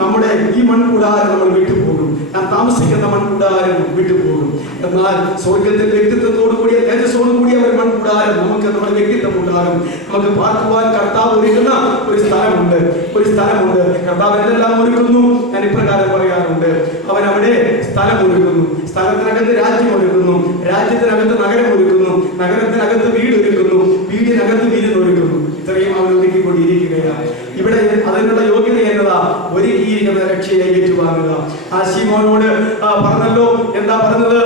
നമ്മുടെ ഈ മൺകൂടാരം നമ്മൾ വിട്ടുപോകും, നാം താമസിക്കുന്ന മൺകൂടാരം വിട്ടുപോകും. എന്നാൽ സ്വർഗത്തിൽ വ്യക്തിത്വത്തോടു കൂടിയ തേജസ്സോടു കൂടിയ ഒരു മൺകൂടാരം നമുക്ക് നമ്മുടെ വ്യക്തിത്വം ഉണ്ടാകും. നമുക്ക് പാർക്കുവാൻ കർത്താവ് ഒരുക്കുന്ന ഒരു സ്ഥലമുണ്ട്, ഒരു സ്ഥലമുണ്ട്. കർത്താവ് എന്തെല്ലാം ഒരുക്കുന്നു ഞാൻ ഇപ്രകാരം പറയാറുണ്ട്. അവൻ അവിടെ സ്ഥലം ഒരുക്കുന്നു, സ്ഥലത്തിനകത്ത് രാജ്യം ഒരുക്കുന്നു, രാജ്യത്തിനകത്ത് നഗരം ഒരുക്കുന്നു, നഗരത്തിനകത്ത് വീട് ഒരുക്കുന്നു, വീടിനകത്ത് വിരുന്നൊരുക്കുന്നു. ഇത്രയും അവൻ ഒരുക്കിക്കൊണ്ടിരിക്കുകയാണ്. ഇവിടെ അതിനുള്ള യോഗ്യത എന്നതാ, ഒരുക്കിയിരിക്കുന്ന രക്ഷയെ ഏറ്റുവാങ്ങുക. ആ ശീമോനോട് പറഞ്ഞല്ലോ, എന്താ പറഞ്ഞത്?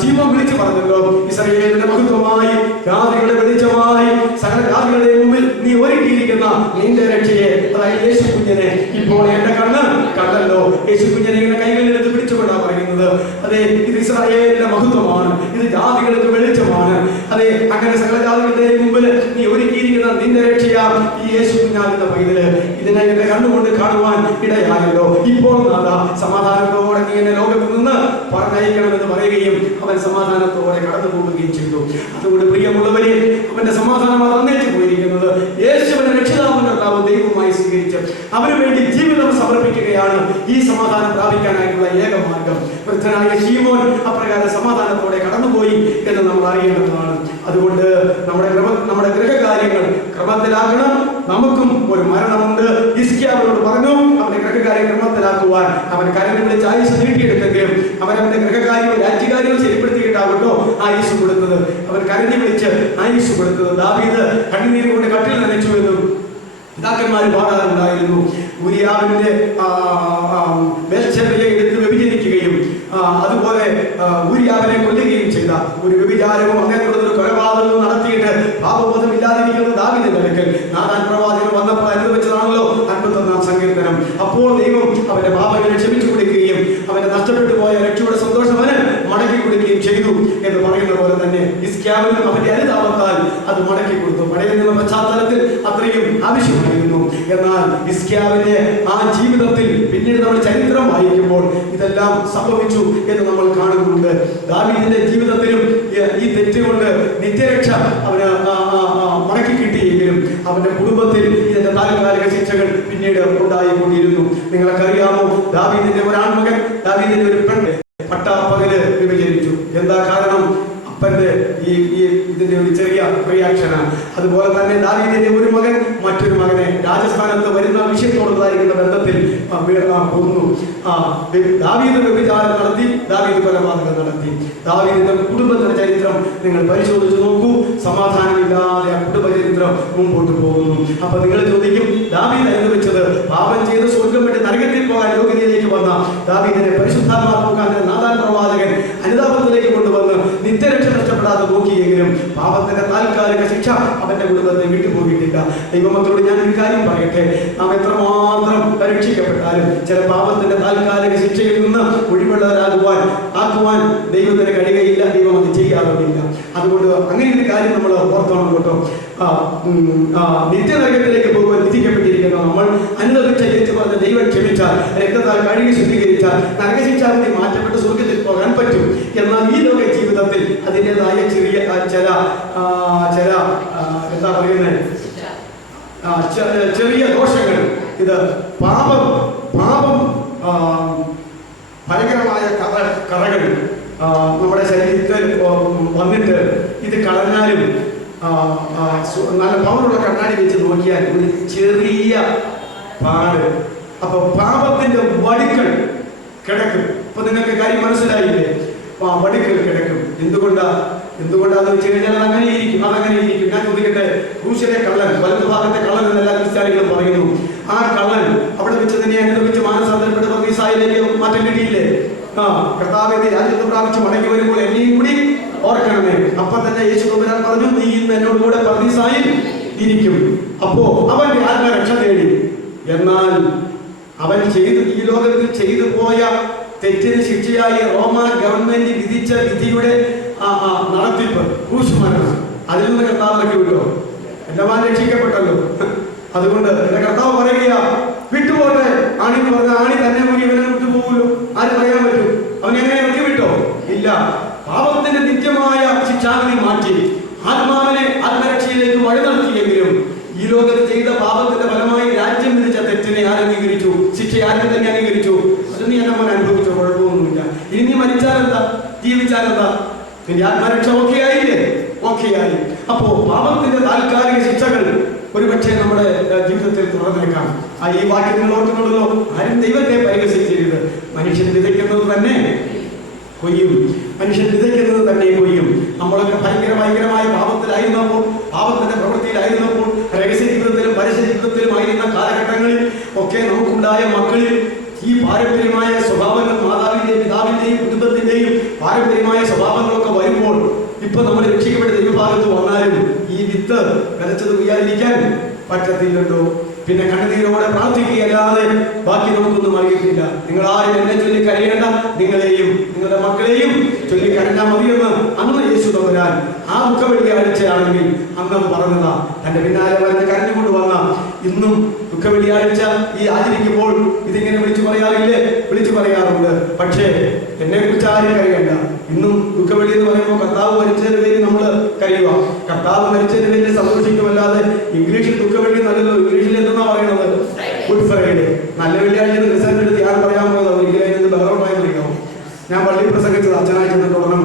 ശീമോൻ വിളിച്ചു പറഞ്ഞല്ലോ, ഇസ്രായേലിന്റെ മഹത്വമായി, ജാതികളുടെ വെളിച്ചമായി, സകല ജാതികളുടെ മുമ്പിൽ നീ ഒരുക്കിയിരിക്കുന്ന നിന്റെ രക്ഷയെ, അതായത് യേശു കുഞ്ഞിനെ ഇപ്പോൾ എന്റെ കണ്ണ് കണ്ടല്ലോ. യേശു കുഞ്ഞിനെ ഇങ്ങനെ കൈകളിലെടുത്ത് പിടിച്ചുകൊണ്ടാ പറയുന്നത്. അത് അതെ, ഇത് ഇസ്രായേലിന്റെ മഹത്വമാണ്, ഇത് ജാതികൾക്ക് വെളിച്ചമാണ്. അതെ, അങ്ങനെ സകല ജാതികളുടെ മുമ്പിൽ നീ ഒരുക്കിയിരിക്കുന്ന നിന്റെ രക്ഷയാ ഈ യേശു കുഞ്ഞാകുന്ന പൈതല്. ഇതിനെ എന്റെ കണ്ണുകൊണ്ട് കാണുവാൻ ഇടയായല്ലോ. ഇപ്പോൾ നാഥ, സമാധാനത്തോടെ നീ എന്നെ ലോകത്ത് നിന്ന് പറഞ്ഞയക്കണമെന്ന് പറയുകയും അവൻ സമാധാനത്തോടെ കടന്നു പോവുകയും ചെയ്തു. അതുകൊണ്ട് പ്രിയമുള്ളവരെ, അവന്റെ സമാധാനം തന്നേച്ചു പോയിരിക്കുന്നത് യേശുവിനെ രക്ഷിതാവും കർത്താവും ദൈവമായി സ്വീകരിച്ച് അവന് വേണ്ടി ജീവിതം സമർപ്പിക്കുകയാണ് ഈ സമാധാനം പ്രാപിക്കാനായിട്ടുള്ള ഏക മാർഗം. വൃദ്ധനായ ശീമോൻ അപ്രകാരം സമാധാനത്തോടെ കടന്നുപോയി എന്ന് നമ്മൾ അറിയേണ്ടതാണ്. അതുകൊണ്ട് നമ്മുടെ ഗൃഹകാര്യങ്ങൾ ക്രമത്തിലാക്കണം. നമുക്കും ഒരു മരണമുണ്ട്. ഹിസ്കിയാവിനോട് പറഞ്ഞു അവന്റെ ഗൃഹകാര്യം ക്രമത്തിലാക്കുവാൻ. അവൻ കരങ്ങൾ വിളിച്ച് ആയുസ് നീട്ടിയെടുത്തെങ്കിലും അവനവന്റെ ഗൃഹകാര്യവും രാജ്യകാര്യവും ശരിപ്പെടുത്തിയിട്ടാവട്ടോ ആയുസ് കൊടുത്തത്. അവൻ കരഞ്ഞു വിളിച്ച് ആയുസ് കൊടുത്തത്. ദാവീദ് കണ്ണുനീര് കൊണ്ട് കട്ടിൽ നനച്ചു എന്നും പിതാക്കന്മാര് പാടാറുണ്ടായിരുന്നു. ഊരിയാവിന്റെ ബേത്ശബയെ എടുത്ത് വ്യഭിചരിക്കുകയും അതുപോലെ ഊരിയാവിനെ കൊല്ലുകയും ചെയ്ത ഒരു വ്യഭിചാരവും അങ്ങനെ തുടർന്ന് കൊലപാതകവും നടത്തിയിട്ട് പാപബോധം ഇല്ലാതിരിക്കുന്ന ദാവീദിന്റെ അടുക്കൽ നാഥാൻ പ്രവാചകൻ വന്നപ്പോൾ അനുഭവിച്ചതാണല്ലോ 51-ാം സങ്കീർത്തനം. അപ്പോൾ ദൈവം അവന്റെ പാപങ്ങളെ ക്ഷമിച്ചു കൊടുക്കുകയും അവന്റെ നഷ്ടപ്പെട്ടു പോയ രക്ഷയുടെ സന്തോഷം അവന് മടക്കി കൊടുക്കുകയും ചെയ്തു എന്ന് പറയുന്ന പോലെ തന്നെ ഹിസ്കിയാവിനും അവന്റെ അനുതാപത്താൽ അത് മടക്കി കൊടുത്തു. പഴയ നിയമ പശ്ചാത്തലത്തിൽ അത്രയും ആവശ്യമായിരുന്നു. എന്നാൽ ഹിസ്കിയാവിന്റെ ആ ജീവിതത്തിൽ പിന്നീട് നമ്മൾ ചരിത്രം വായിക്കുമ്പോൾ ഇതെല്ലാം സംഭവിച്ചു എന്ന് നമ്മൾ കാണുന്നുണ്ട്. ദാവീദിന്റെ ജീവിതത്തിലും ഈ തെറ്റുകൊണ്ട് നിത്യരക്ഷ അവന് മടക്കി കിട്ടിയെങ്കിലും അവന്റെ കുടുംബത്തിൽ ഇതിന്റെ താൽക്കാലിക ശിക്ഷകൾ പിന്നീട് ഉണ്ടായിക്കൊണ്ടിരുന്നു. നിങ്ങൾക്കറിയാമോ, ദാവീദിന്റെ ഒരാൺമകൻ ദാവീദിന്റെ ഒരു പെണ്ണ് പട്ടാപ്പകല് വിഭജിച്ചു. എന്താ കാരണം? അപ്പന്റെ ഇതിന്റെ ഒരു ചെറിയ റിയാക്ഷനാണ്. അതുപോലെ തന്നെ ദാവീദിന്റെ ഒരു മകൻ മറ്റൊരു മകനെ രാജസ്ഥാനത്ത് വരുന്ന വിഷയത്തോടുള്ളതായിരിക്കുന്ന ബന്ധത്തിൽ കൊന്നു. ദാവീദ് വ്യഭിചാരം നടത്തി, ദാവീദ് കൊലപാതകം നടത്തി. ദാവീദിന്റെ കുടുംബത്തിന്റെ ചരിത്രം നിങ്ങൾ പരിശോധിച്ച് നോക്കൂ. സമാധാനമില്ലാതെ ആ കുടുംബ ചരിത്രം മുമ്പോട്ട് പോകുന്നു. അപ്പൊ നിങ്ങൾ ചോദിക്കും, ദാവീദ് അനുഭവിച്ചത് പാപം ചെയ്ത് സ്വർഗം വിട്ട് നരകത്തിൽ പോകാൻ യോഗ്യതയിലേക്ക് വന്ന ദാവീദിനെ പരിശുദ്ധാത്മാക്കളുടെ നാഥാൻ പ്രവാചകൻ അനുതാപത്തിലേക്ക് കൊണ്ടുവന്ന് നിത്യരക്ഷ നഷ്ടപ്പെടാതെ നോക്കിയെങ്കിലും പാപത്തിന്റെ താൽക്കാലിക ശിക്ഷ അവന്റെ കുടുംബത്തെ വിട്ടുപോയിട്ടില്ല. ദൈവമക്കളോട് ഞാൻ ഒരു കാര്യം പറയട്ടെ, നാം എത്രമാത്രം പരീക്ഷിക്കപ്പെട്ടാലും ചില പാപത്തിന്റെ താൽക്കാലിക ശിക്ഷയിൽ നിന്ന് ആക്കുവാൻ ദൈവത്തിന് കഴിയുകയില്ല. ദൈവം അത് ചെയ്യാറുമില്ല. അതുകൊണ്ട് അങ്ങനെ ഒരു കാര്യം നമ്മൾ ഓർത്തോണം കേട്ടോ. നിത്യനരകത്തിലേക്ക് പോകുവാൻ വിധിക്കപ്പെട്ടിരിക്കുന്ന നമ്മൾ അനുദപിച്ച ഏറ്റു പറഞ്ഞ ദൈവം ക്ഷമിച്ചാൽ, രക്തത്താൽ കഴുകി ശുദ്ധീകരിച്ചാൽ നരകശിക്ഷാവിധി മാറ്റപ്പെട്ട് സ്വർഗത്തിൽ പോകാൻ പറ്റും. എന്നാൽ ഈ ലോക ജീവിതത്തിൽ അതിൻ്റെതായ ചെറിയ എന്താ പറയുന്നത്, ചെറിയ ദോഷങ്ങൾ, ഇത് പാപം ഭയങ്കരമായ കറകൾ നമ്മുടെ ശരീരത്തിൽ വന്നിട്ട് ഇത് കളഞ്ഞാലും നല്ല പവറുള്ള കണ്ണാടി വെച്ച് നോക്കിയാൽ ഒരു ചെറിയ പാട്. അപ്പൊ പാപത്തിന്റെ വടികൾ കിടക്കും. ഇപ്പൊ നിങ്ങൾക്ക് കാര്യം മനസ്സിലായില്ലേ? വടികൾ കിടക്കും. എന്തുകൊണ്ടാന്ന് വെച്ച് കഴിഞ്ഞാൽ അതങ്ങനെ ഇരിക്കും. ഞാൻ ചോദിക്കട്ടെ, ക്രൂശിലെ കള്ളൻ, വലതുഭാഗത്തെ കള്ളൻ എന്നെല്ലാ ക്രിസ്ത്യാനികളും പറയുന്നു. ആ കള്ളൻ അവിടെ വെച്ച് തന്നെ അനുഭവിച്ച് മാനസാന്തരപ്പെട്ട് പർദീസായിലേക്ക് മാറ്റം കിട്ടിയില്ലേ? കർത്താവേ, രാജ്യത്ത് പ്രാപിച്ച് മടങ്ങി വരുമ്പോൾ എന്നെയും കൂടി ഓർക്കണമേ. അപ്പൊ തന്നെ യേശു തമ്പുരാൻ പറഞ്ഞു, നീ ഇന്ന് എന്നോട് കൂടെ പർദീസായിൽ ഇരിക്കും. അപ്പോ അവന്റെ ആത്മരക്ഷ നേടി. എന്നാൽ അവൻ ഈ ലോകത്തിൽ ചെയ്തു പോയ തെറ്റിന് ശിക്ഷയായി റോമ ഗവൺമെന്റ് വിധിച്ച വിധിയുടെ നടത്തിപ്പ് ക്രൂശുമരണം, അതിൽ നിന്ന് കർത്താവ് രക്ഷ വിട്ടോ? എല്ലാവരും രക്ഷിക്കപ്പെട്ടല്ലോ. അതുകൊണ്ട് എന്റെ കർത്താവ് പറയുക, വിട്ടുപോട്ടെ. ആണി പറഞ്ഞ ആണി തന്നെ ഇവനെ വിട്ടുപോകുമല്ലോ. ആര് പറയാൻ പറ്റും? അവനെങ്ങനെ ഇറക്കി വിട്ടോ? ഇല്ല. പാപത്തിന്റെ നിത്യമായ ശിക്ഷാവിധി മാറ്റി ആത്മാവിനെ ആത്മരക്ഷയിലേക്ക് വഴി നടത്തിയെങ്കിലും ഈ ലോകത്ത് ചെയ്ത പാപത്തിന്റെ ഫലമായി രാജ്യം വിധിച്ച തെറ്റിനെ ആരംഗീകരിച്ചു, ശിക്ഷ ആരും തന്നെ അംഗീകരിച്ചു. അത് നീ എന്നെ മോൻ അനുഭവിച്ചോ? കുഴപ്പമൊന്നുമില്ല. ഇനി നീ മരിച്ചാലെന്താ, ജീവിച്ചാലെന്താ? നിന്റെ ആത്മരക്ഷ ഓക്കെ ആയില്ലേ? ഓക്കെ ആയി. അപ്പോ പാപത്തിന്റെ താൽക്കാലിക ശിക്ഷകൾ ഒരുപക്ഷെ നമ്മുടെ ജീവിതത്തിൽ തുറന്നേക്കാം. ഈ വാക്യം നിങ്ങൾ ഓർക്കുന്നുണ്ടല്ലോ, ആരും ദൈവത്തെ പരിഹസിക്കരുത്. മനുഷ്യൻ വിതയ്ക്കുന്നത് തന്നെ കൊയ്യും. നമ്മളൊക്കെ ഭയങ്കരമായ പാപത്തിലായിരുന്നപ്പോൾ, പാപത്തിന്റെ പ്രവൃത്തിയിലായിരുന്നപ്പോൾ, രഹസ്യ ജീവിതത്തിലും പരസ്യ ജീവിതത്തിലുമായിരുന്ന കാലഘട്ടങ്ങളിൽ ഒക്കെ നമുക്കുണ്ടായ മക്കളിൽ ഈ പാരമ്പര്യമായ സ്വഭാവങ്ങൾ, മാതാവിന്റെയും പിതാവിന്റെയും കുടുംബത്തിന്റെയും പാരമ്പര്യമായ സ്വഭാവങ്ങളൊക്കെ വരുമ്പോൾ ഇപ്പൊ നമ്മൾ രക്ഷിക്കപ്പെട്ട ദൈവഭാഗത്ത് വന്നാലും ഈ വിത്ത് വിതച്ചത് ഉയർന്നിരിക്കാൻ പറ്റത്തില്ലല്ലോ. പിന്നെ കണ്ണുനീരോടെ പ്രാർത്ഥിക്കുകയല്ലാതെ ബാക്കി നമുക്കൊന്നും അറിയത്തില്ല. നിങ്ങൾ ആരും എന്നെ ചൊല്ലി കരയേണ്ട, നിങ്ങളെയും നിങ്ങളുടെ മക്കളെയും ചൊല്ലി കരഞ്ഞാൽ മതിയെന്ന് അന്ന് യേശു തമ്പുരാൻ ആ ദുഃഖവെള്ളിയാഴ്ചയാണെങ്കിൽ അന്ന് പറഞ്ഞതാ. തന്റെ പിന്നാലെ വരുന്ന കരഞ്ഞുകൊണ്ട് വന്ന ഇന്നും ദുഃഖവെള്ളിയാഴ്ച ഈ ആചരിക്കുമ്പോൾ ഇതിങ്ങനെ വിളിച്ചു പറയാറില്ലേ? വിളിച്ചു പറയാറുണ്ട്. പക്ഷേ എന്നെ കുറിച്ച് ആരും കരയണ്ട. ഇന്നും ദുഃഖവെള്ളി എന്ന് പറയുമ്പോൾ കർത്താവ് മരിച്ചതിന് പേര് നമ്മൾ കരയുക, കർത്താവ് മരിച്ചതിന് പേര് സന്തോഷിക്കുമല്ലാതെ ഇംഗ്ലീഷിൽ ദുഃഖവെള്ളി നല്ലല്ലോ. ഇംഗ്ലീഷിൽ എന്താ പറയുന്നത്? Good Friday. നല്ല വെള്ളിയാഴ്ച റിസൾട്ട് എടുത്ത് ഞാൻ പറയാൻ പോയത് ഒരിക്കലും അതിന് ബഹളമായി വിളിക്കാമോ? ഞാൻ പള്ളിയിൽ പ്രസംഗിച്ചത് അച്ഛനാഴ്ച ഒരെണ്ണം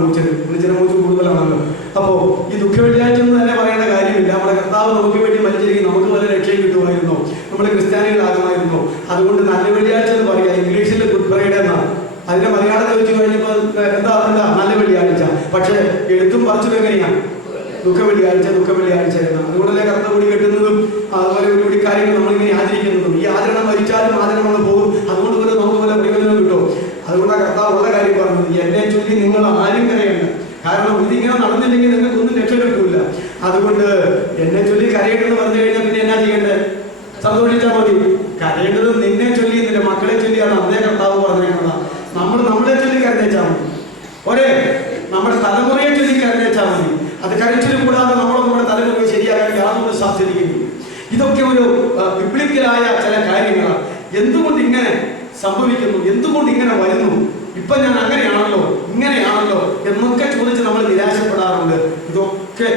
വിളിച്ചത് മൂച്ച് കൂടുതലാണല്ലോ. അപ്പോ ഈ ദുഃഖവെള്ളിയാഴ്ച എന്ന് തന്നെ പറയേണ്ട കാര്യമില്ല. നമ്മുടെ കർത്താവ് നമുക്ക് വേണ്ടി മരിച്ചിരിക്കും, നമുക്ക് വല്ല രക്ഷയും കിട്ടുമായിരുന്നു, നമ്മൾ ക്രിസ്ത്യാനികളാകുമായിരുന്നു. അതുകൊണ്ട് നല്ല വെള്ളിയാഴ്ച എന്ന് പറയാം. ഇംഗ്ലീഷിൽ ഗുഡ് ഫ്രൈഡേ എന്നാണ്. അതിന്റെ മലയാളത്തിൽ വെച്ച് കഴിഞ്ഞപ്പോൾ എന്താ നല്ല വെള്ളിയാഴ്ച. പക്ഷെ എഴുത്തും പറിച്ചും എങ്ങനെയാണ്? ദുഃഖവെള്ളിയാഴ്ച എന്നാണ്. അതുകൊണ്ടല്ലേ കറുത്ത കൂടി കെട്ടുന്നതും അതുപോലെ ഒരുപാട് കാര്യങ്ങൾ നമ്മളിങ്ങനെ ആചരിക്കുന്നതും. ഈ ആചരണം മരിച്ചാലും ആചരണം നമ്മൾ പോകും. അതുകൊണ്ട് പോലെ നമുക്ക് പോലെ പ്രയോജനം കിട്ടും. അതുകൊണ്ടാണ് കർത്താവ് ഉള്ള കാര്യം പറഞ്ഞത്, എന്നെ ചൊല്ലി നിങ്ങൾ ആരും കരയണ്ട. കാരണം ഇതിങ്ങനെ നടന്നില്ലെങ്കിൽ നിങ്ങൾക്കൊന്നും രക്ഷ കിട്ടൂല. അതുകൊണ്ട് എന്നെ ചൊല്ലി കരയണമെന്ന് പറഞ്ഞു കഴിഞ്ഞാൽ പിന്നെ എന്നാ ചെയ്യേണ്ടത്? സന്തോഷിച്ചാൽ മതി. കരയേണ്ടതും നിന്നെ ചൊല്ലി നിന്റെ മക്കളെ ചൊല്ലിയാണ് അതേ കർത്താവ് പറഞ്ഞേക്കുന്നത്. നമ്മൾ നമ്മളെ ചൊല്ലി കരഞ്ഞേച്ചാൽ മതി. ഒരേ നമ്മുടെ തലമുറയെ ചൊല്ലി കരഞ്ഞേച്ചാൽ മതി. അത് കരച്ചിലും കൂടാതെ നമ്മുടെ തലമുറയെ ശരിയാക്കാൻ യാതൊരു സാധ്യതയില്ല. ഇതൊക്കെ ഒരു ബിബ്ലിക്കലായ ചില കാര്യങ്ങളാണ്. എന്തുകൊണ്ട് ഇങ്ങനെ സംഭവിക്കുന്നു, എന്തുകൊണ്ട് ഇങ്ങനെ വരുന്നു, ഇപ്പൊ ഞാൻ അങ്ങനെയാണല്ലോ ഇങ്ങനെയാണല്ലോ എന്നൊക്കെ ചോദിച്ച് നമ്മൾ നിരാശപ്പെടാറുണ്ട്. ഇതൊക്കെ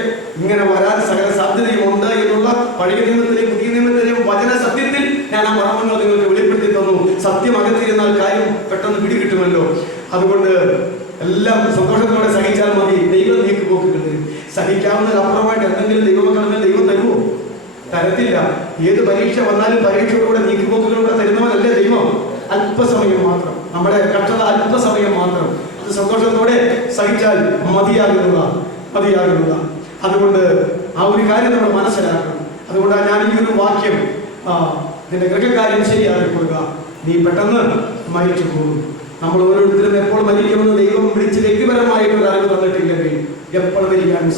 ഇങ്ങനെ വരാൻ സകല സാധ്യതയുമുണ്ട് എന്നുള്ള പഴയ നിയമത്തിലെയും പുതിയ നിയമത്തിലെയും വചന സത്യത്തിൽ ഞാൻ ആ മർമ്മങ്ങൾ നിങ്ങൾക്ക് വെളിപ്പെടുത്തി തന്നു. സത്യം അകത്തിരുന്നാൽ കാര്യം പെട്ടെന്ന് പിടികിട്ടുമല്ലോ. അതുകൊണ്ട് എല്ലാം സന്തോഷത്തോടെ സഹിച്ചാൽ മതി. ദൈവം നീക്കുപോക്കുകൾ തരും. സഹിക്കാവുന്നതിനപ്പുറമായിട്ട് എന്തെങ്കിലും ദൈവമക്കളെ ദൈവം തരുമോ? തരത്തില്ല. ഏത് പരീക്ഷ വന്നാലും പരീക്ഷയിലൂടെ നീക്കുപോക്കുകളിലൂടെ തരുന്നവരല്ലേ ദൈവം. അല്പസമയം മാത്രം, നമ്മുടെ കഷ്ടത അല്പസമയം മാത്രം. അത് സന്തോഷത്തോടെ സഹിച്ചാൽ മതിയാകുന്നതാണ്. അതുകൊണ്ട് ആ ഒരു കാര്യം നമ്മൾ മനസ്സിലാക്കണം. അതുകൊണ്ടാണ് ഞാൻ ഈ ഒരു വാക്യം, നിന്റെ ഗൃഹകാര്യം ശരിയാക്കി കൊടുക്കുക, നീ പെട്ടെന്ന് മരിച്ചു പോകും. നമ്മൾ ഓരോരുത്തരും എപ്പോൾ മരിക്കുമെന്ന് ദൈവം വിളിച്ച് വ്യക്തിപരമായിട്ടൊരു അറിവ് തന്നിട്ടില്ലെങ്കിൽ എപ്പോൾ മരിക്കാനും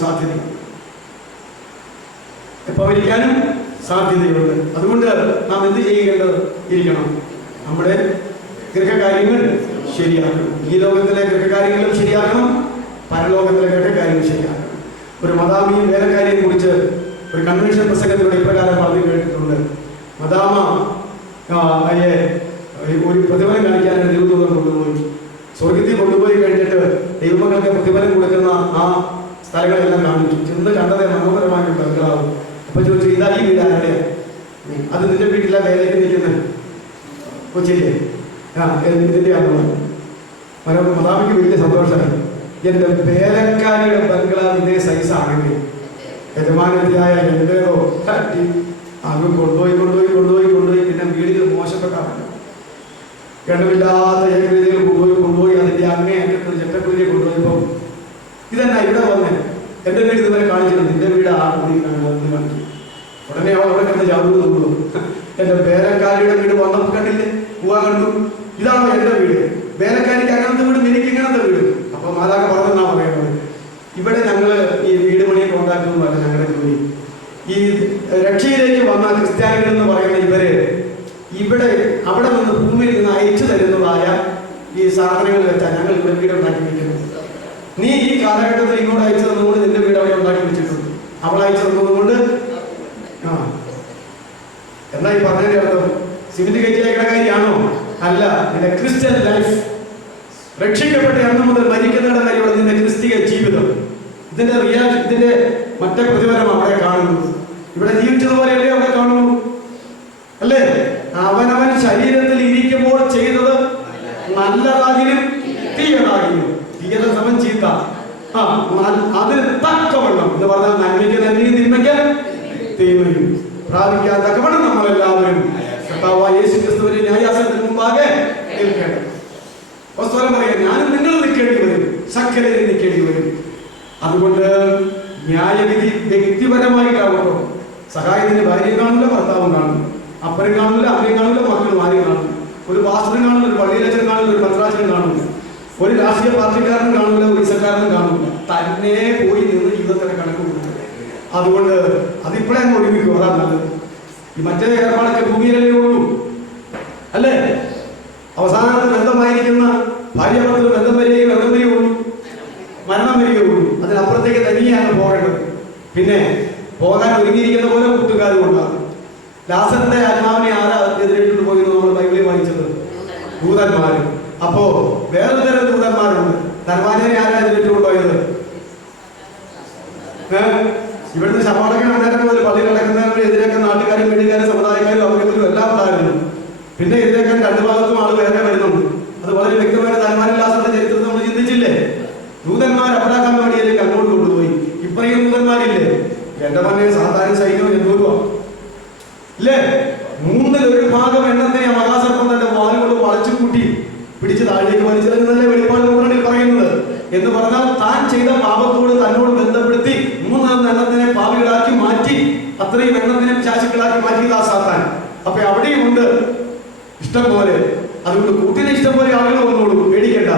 സാധ്യതയുണ്ട്. അതുകൊണ്ട് നാം എന്ത് ചെയ്യേണ്ടത് ഇരിക്കണം? നമ്മുടെ ഗൃഹകാര്യങ്ങൾ ശരിയാക്കണം. ഈ ലോകത്തിലെ ഗൃഹകാര്യങ്ങളും ശരിയാക്കണം, പരലോകത്തിലെ ഗൃഹകാര്യങ്ങൾ ശരിയാക്കണം. ഒരു മദാമിയും വേലക്കാരിയെ കുറിച്ച് ഒരു കൺവെൻഷൻ പ്രസംഗത്തിലൂടെ ഇപ്രകാരം പറഞ്ഞു കേട്ടിട്ടുണ്ട്. മദാമ ഒരു പ്രതിഫലം കാണിക്കാനാണ് ദൈവദൂതൻ കൊണ്ടുപോയി. സ്വർഗത്തിൽ കൊണ്ടുപോയി കഴിഞ്ഞിട്ട് ദൈവമക്കൾക്ക് പ്രതിഫലം കൊടുക്കുന്ന ആ സ്ഥലങ്ങളെല്ലാം കാണിച്ചു. ചെന്ന് കണ്ടത് മനോഹരമായിട്ട് ബംഗ്ലാവ്. അപ്പൊ ചോദിച്ചു, ഇതാ ഈ വീട് ആരുടെ? അത് നിന്റെ വീട്ടിലെ വേലയ്ക്ക് നിൽക്കുന്നത് കൊച്ചില്ലേ? ഇതിന്റെ ആണെന്ന്. മദാമിക്ക് വലിയ സന്തോഷമായി. എന്റെ വേലക്കാരിയുടെ ബംഗ്ലാവ് ഇതേ സൈസ് ആണെങ്കിൽ യജമാനത്തിയായ എന്റേതോ തട്ടി അങ്ങ് കൊണ്ടുപോയി പിന്നെ വീടിൽ മോശപ്പെട്ടാണ് ഗണ്ടമില്ലാത്ത രീതിയിൽ കൊണ്ടുപോയി അതിന്റെ അങ്ങേയറ്റത്ത് ചെറ്റക്കുതിരെ കൊണ്ടുപോയപ്പോ ഇതെന്നാ ഇവിടെ വന്നേ? എന്റെ വീട് ഇതുവരെ കാണിച്ചിരുന്നു, നിന്റെ വീട് ആ കൂടി കാണിച്ചു. ഉടനെ അവൾ അവിടെ കണ്ട് ചാടുന്നു നോക്കുന്നു. എന്റെ വേലക്കാരിയുടെ വീട് വന്നപ്പോൾ കണ്ടില്ലേ? പോവാൻ കണ്ടു, ഇതാണോ എന്റെ വീട്? വേലക്കാരിക്ക് അങ്ങനത്തെ വീട്, എനിക്ക് ഇങ്ങനത്തെ വീട്. അപ്പൊ മാതാക്ക പറഞ്ഞെന്നാ പറയുന്നത്, ഇവിടെ ഞങ്ങള് ഈ വീട് പണിയൊക്കെ ഉണ്ടാക്കുന്നതല്ല ഞങ്ങളുടെ ജോലി. ഈ രക്ഷയിലേക്ക് വന്ന ക്രിസ്ത്യാനികൾ എന്ന് പറയുന്ന ഇവര് അവിടെ നിന്ന് ഭൂമിയിൽ നിന്ന് അയച്ചു തരുന്നതായ ഈ സാധനങ്ങൾ വെച്ചാൽ ഞങ്ങൾ ഇവിടെ വീട് ഉണ്ടാക്കി വെക്കുന്നത്. നീ ഈ കാലഘട്ടത്തിൽ ഇങ്ങോട്ട് അയച്ചു തന്നുകൊണ്ട് നിന്റെ വീട് അവിടെ ഉണ്ടാക്കി വെച്ചിട്ടുണ്ട്. അവൾ അയച്ചു തന്നതുകൊണ്ട് എന്നാ ഈ പറഞ്ഞതിന്റെ അർത്ഥം സിവിൽ കയറ്റിലേക്കണ കാര്യമാണോ? അല്ല. നിന്റെ ക്രിസ്ത്യൻ ലൈഫ്, രക്ഷിക്കപ്പെട്ട അന്ന് മുതൽ മരിക്കുന്നിടം വരെയുള്ള നിന്റെ ക്രിസ്തീയ ജീവിതം, ഇതിന്റെ മറ്റേ പ്രതിഫലം അവിടെ കാണുന്നത്. ഇവിടെ ജീവിച്ചതുപോലെയല്ലേ അവിടെ കാണുന്നു, അല്ലേ? അവനവൻ ശരീരത്തിൽ ഇരിക്കുമ്പോൾ ചെയ്തത് നല്ലതാകിലും തീയതാകിലും, തീയത സമം ചീത്ത, അതിന് തക്കവണ്ണം എന്ന് പറഞ്ഞാൽ നന്മയ്ക്ക് നന്മയും തിന്മയ്ക്ക് തീമയും പ്രാപിക്കാൻ തക്കവണ്ണം നമ്മളെല്ലാവരും കർത്താവായ യേശു ക്രിസ്തുവിനെ ന്യായാസനത്തിന് മുമ്പാകെ നിൽക്കേണ്ടത്. വസ്തുതം പറയാം, ഞാനും നിങ്ങൾ നിൽക്കേണ്ടി വരും, സകലരും നിൽക്കേണ്ടി വരും. അതുകൊണ്ട് ന്യായവിധി വ്യക്തിപരമായിട്ടാവട്ടോ. സഹായത്തിന് ഭാര്യയും കാണില്ല, ഭർത്താവും കാണില്ല, അപ്പനും കാണില്ല, അമ്മയും കാണില്ല, മക്കളും ആരും കാണില്ല, ഒരു പാസ്റ്ററും കാണില്ല, ഒരു പള്ളിയിലച്ചൻ കാണില്ല, ഒരു മദ്രാസനും കാണില്ല, ഒരു രാഷ്ട്രീയ പാർട്ടിക്കാരനും കാണില്ല, ഒരു ഇസക്കാരനും കാണില്ല. തന്നെ പോയി നിന്ന് ജീവിതത്തിന്റെ കണക്ക് കൊടുക്കുന്നത്. അതുകൊണ്ട് അതിപ്പോഴേ അങ്ങ് ഒരുമിക്കും, അതാണ് നല്ലത്. ഈ മറ്റേ ഏർപ്പാടൊക്കെ ഭൂമിയിലല്ലേ ഉള്ളൂ, അല്ലേ? അവസാനത്തെ ബന്ധമായിരിക്കുന്ന ഭാര്യാഭർത്തൃ ബന്ധം വരികയുള്ളൂ, മരണം വരികയുള്ളൂ. അതിനപ്പുറത്തേക്ക് തനിയാണ് പോകേണ്ടത്. പിന്നെ പോകാൻ ഒരുങ്ങിയിരിക്കുന്ന പോലെ കൂട്ടുകാരും ഉണ്ടാകും. ലാസറിന്റെ ആത്മാവിനെ ആരാ എതിരേറ്റു പോയെന്ന് നമ്മൾ ബൈബിളിൽ വായിച്ചത്? ദൂതന്മാര്. അപ്പോ വേറെ തരം ദൂതന്മാരുണ്ട്. ധർമാനെ ആരാ എതിരേറ്റു കൊണ്ടുപോയത്? ഇവിടുന്ന് ശവാടകൻ അന്നേരം മുതൽ പള്ളി കിടക്കുന്നവരെ എതിരേക്കാൻ നാട്ടുകാരും വീട്ടുകാരും സമുദായക്കാരും അവരും എല്ലാം ഉണ്ടായിരുന്നു. പിന്നെ എതിരേക്കാൻ രണ്ടു ഭാഗത്തും ആൾ വേറെ വരുന്നുണ്ട്. അത് വളരെ വ്യക്തമായ ധർമാനും ലാസറിന്റെ ചരിത്രത്തിൽ നമ്മൾ ചിന്തിച്ചില്ലേ? ദൂതന്മാർ അബ്രാഹാം വഴിയിലേക്ക് അങ്ങോട്ട് കൊണ്ടുപോയി. ഇപ്പറയും ദൂതന്മാരില്ലേ? എന്റെ മന്നെ സാധാരണ സൈന്യം എന്തോരുവാ ഇല്ലേ? 1/3 എണ്ണത്തെ മഹാസർപ്പം തന്റെ വാലുകൊണ്ട് വളച്ചു കൂട്ടി പിടിച്ച് താഴേക്ക് വലിച്ചെറിഞ്ഞതല്ലേ വെളിപ്പാട് പുരാണത്തിൽ പറയുന്നത്. എന്ന് പറഞ്ഞാൽ താൻ ചെയ്ത പാപത്തോട് തന്നോട് ബന്ധപ്പെടുത്തി 3 എണ്ണത്തിനെ പാപികളാക്കി മാറ്റി, അത്രയും എണ്ണത്തിനെ ശാശികളാക്കി മാറ്റിയതാ സാത്താൻ. അപ്പൊ അവിടെയും ഉണ്ട് ഇഷ്ടം പോലെ. അതുകൊണ്ട് കൂട്ടിന് ഇഷ്ടം പോലെ ആളുകൾ വന്നോളൂ, പേടിക്കേണ്ട.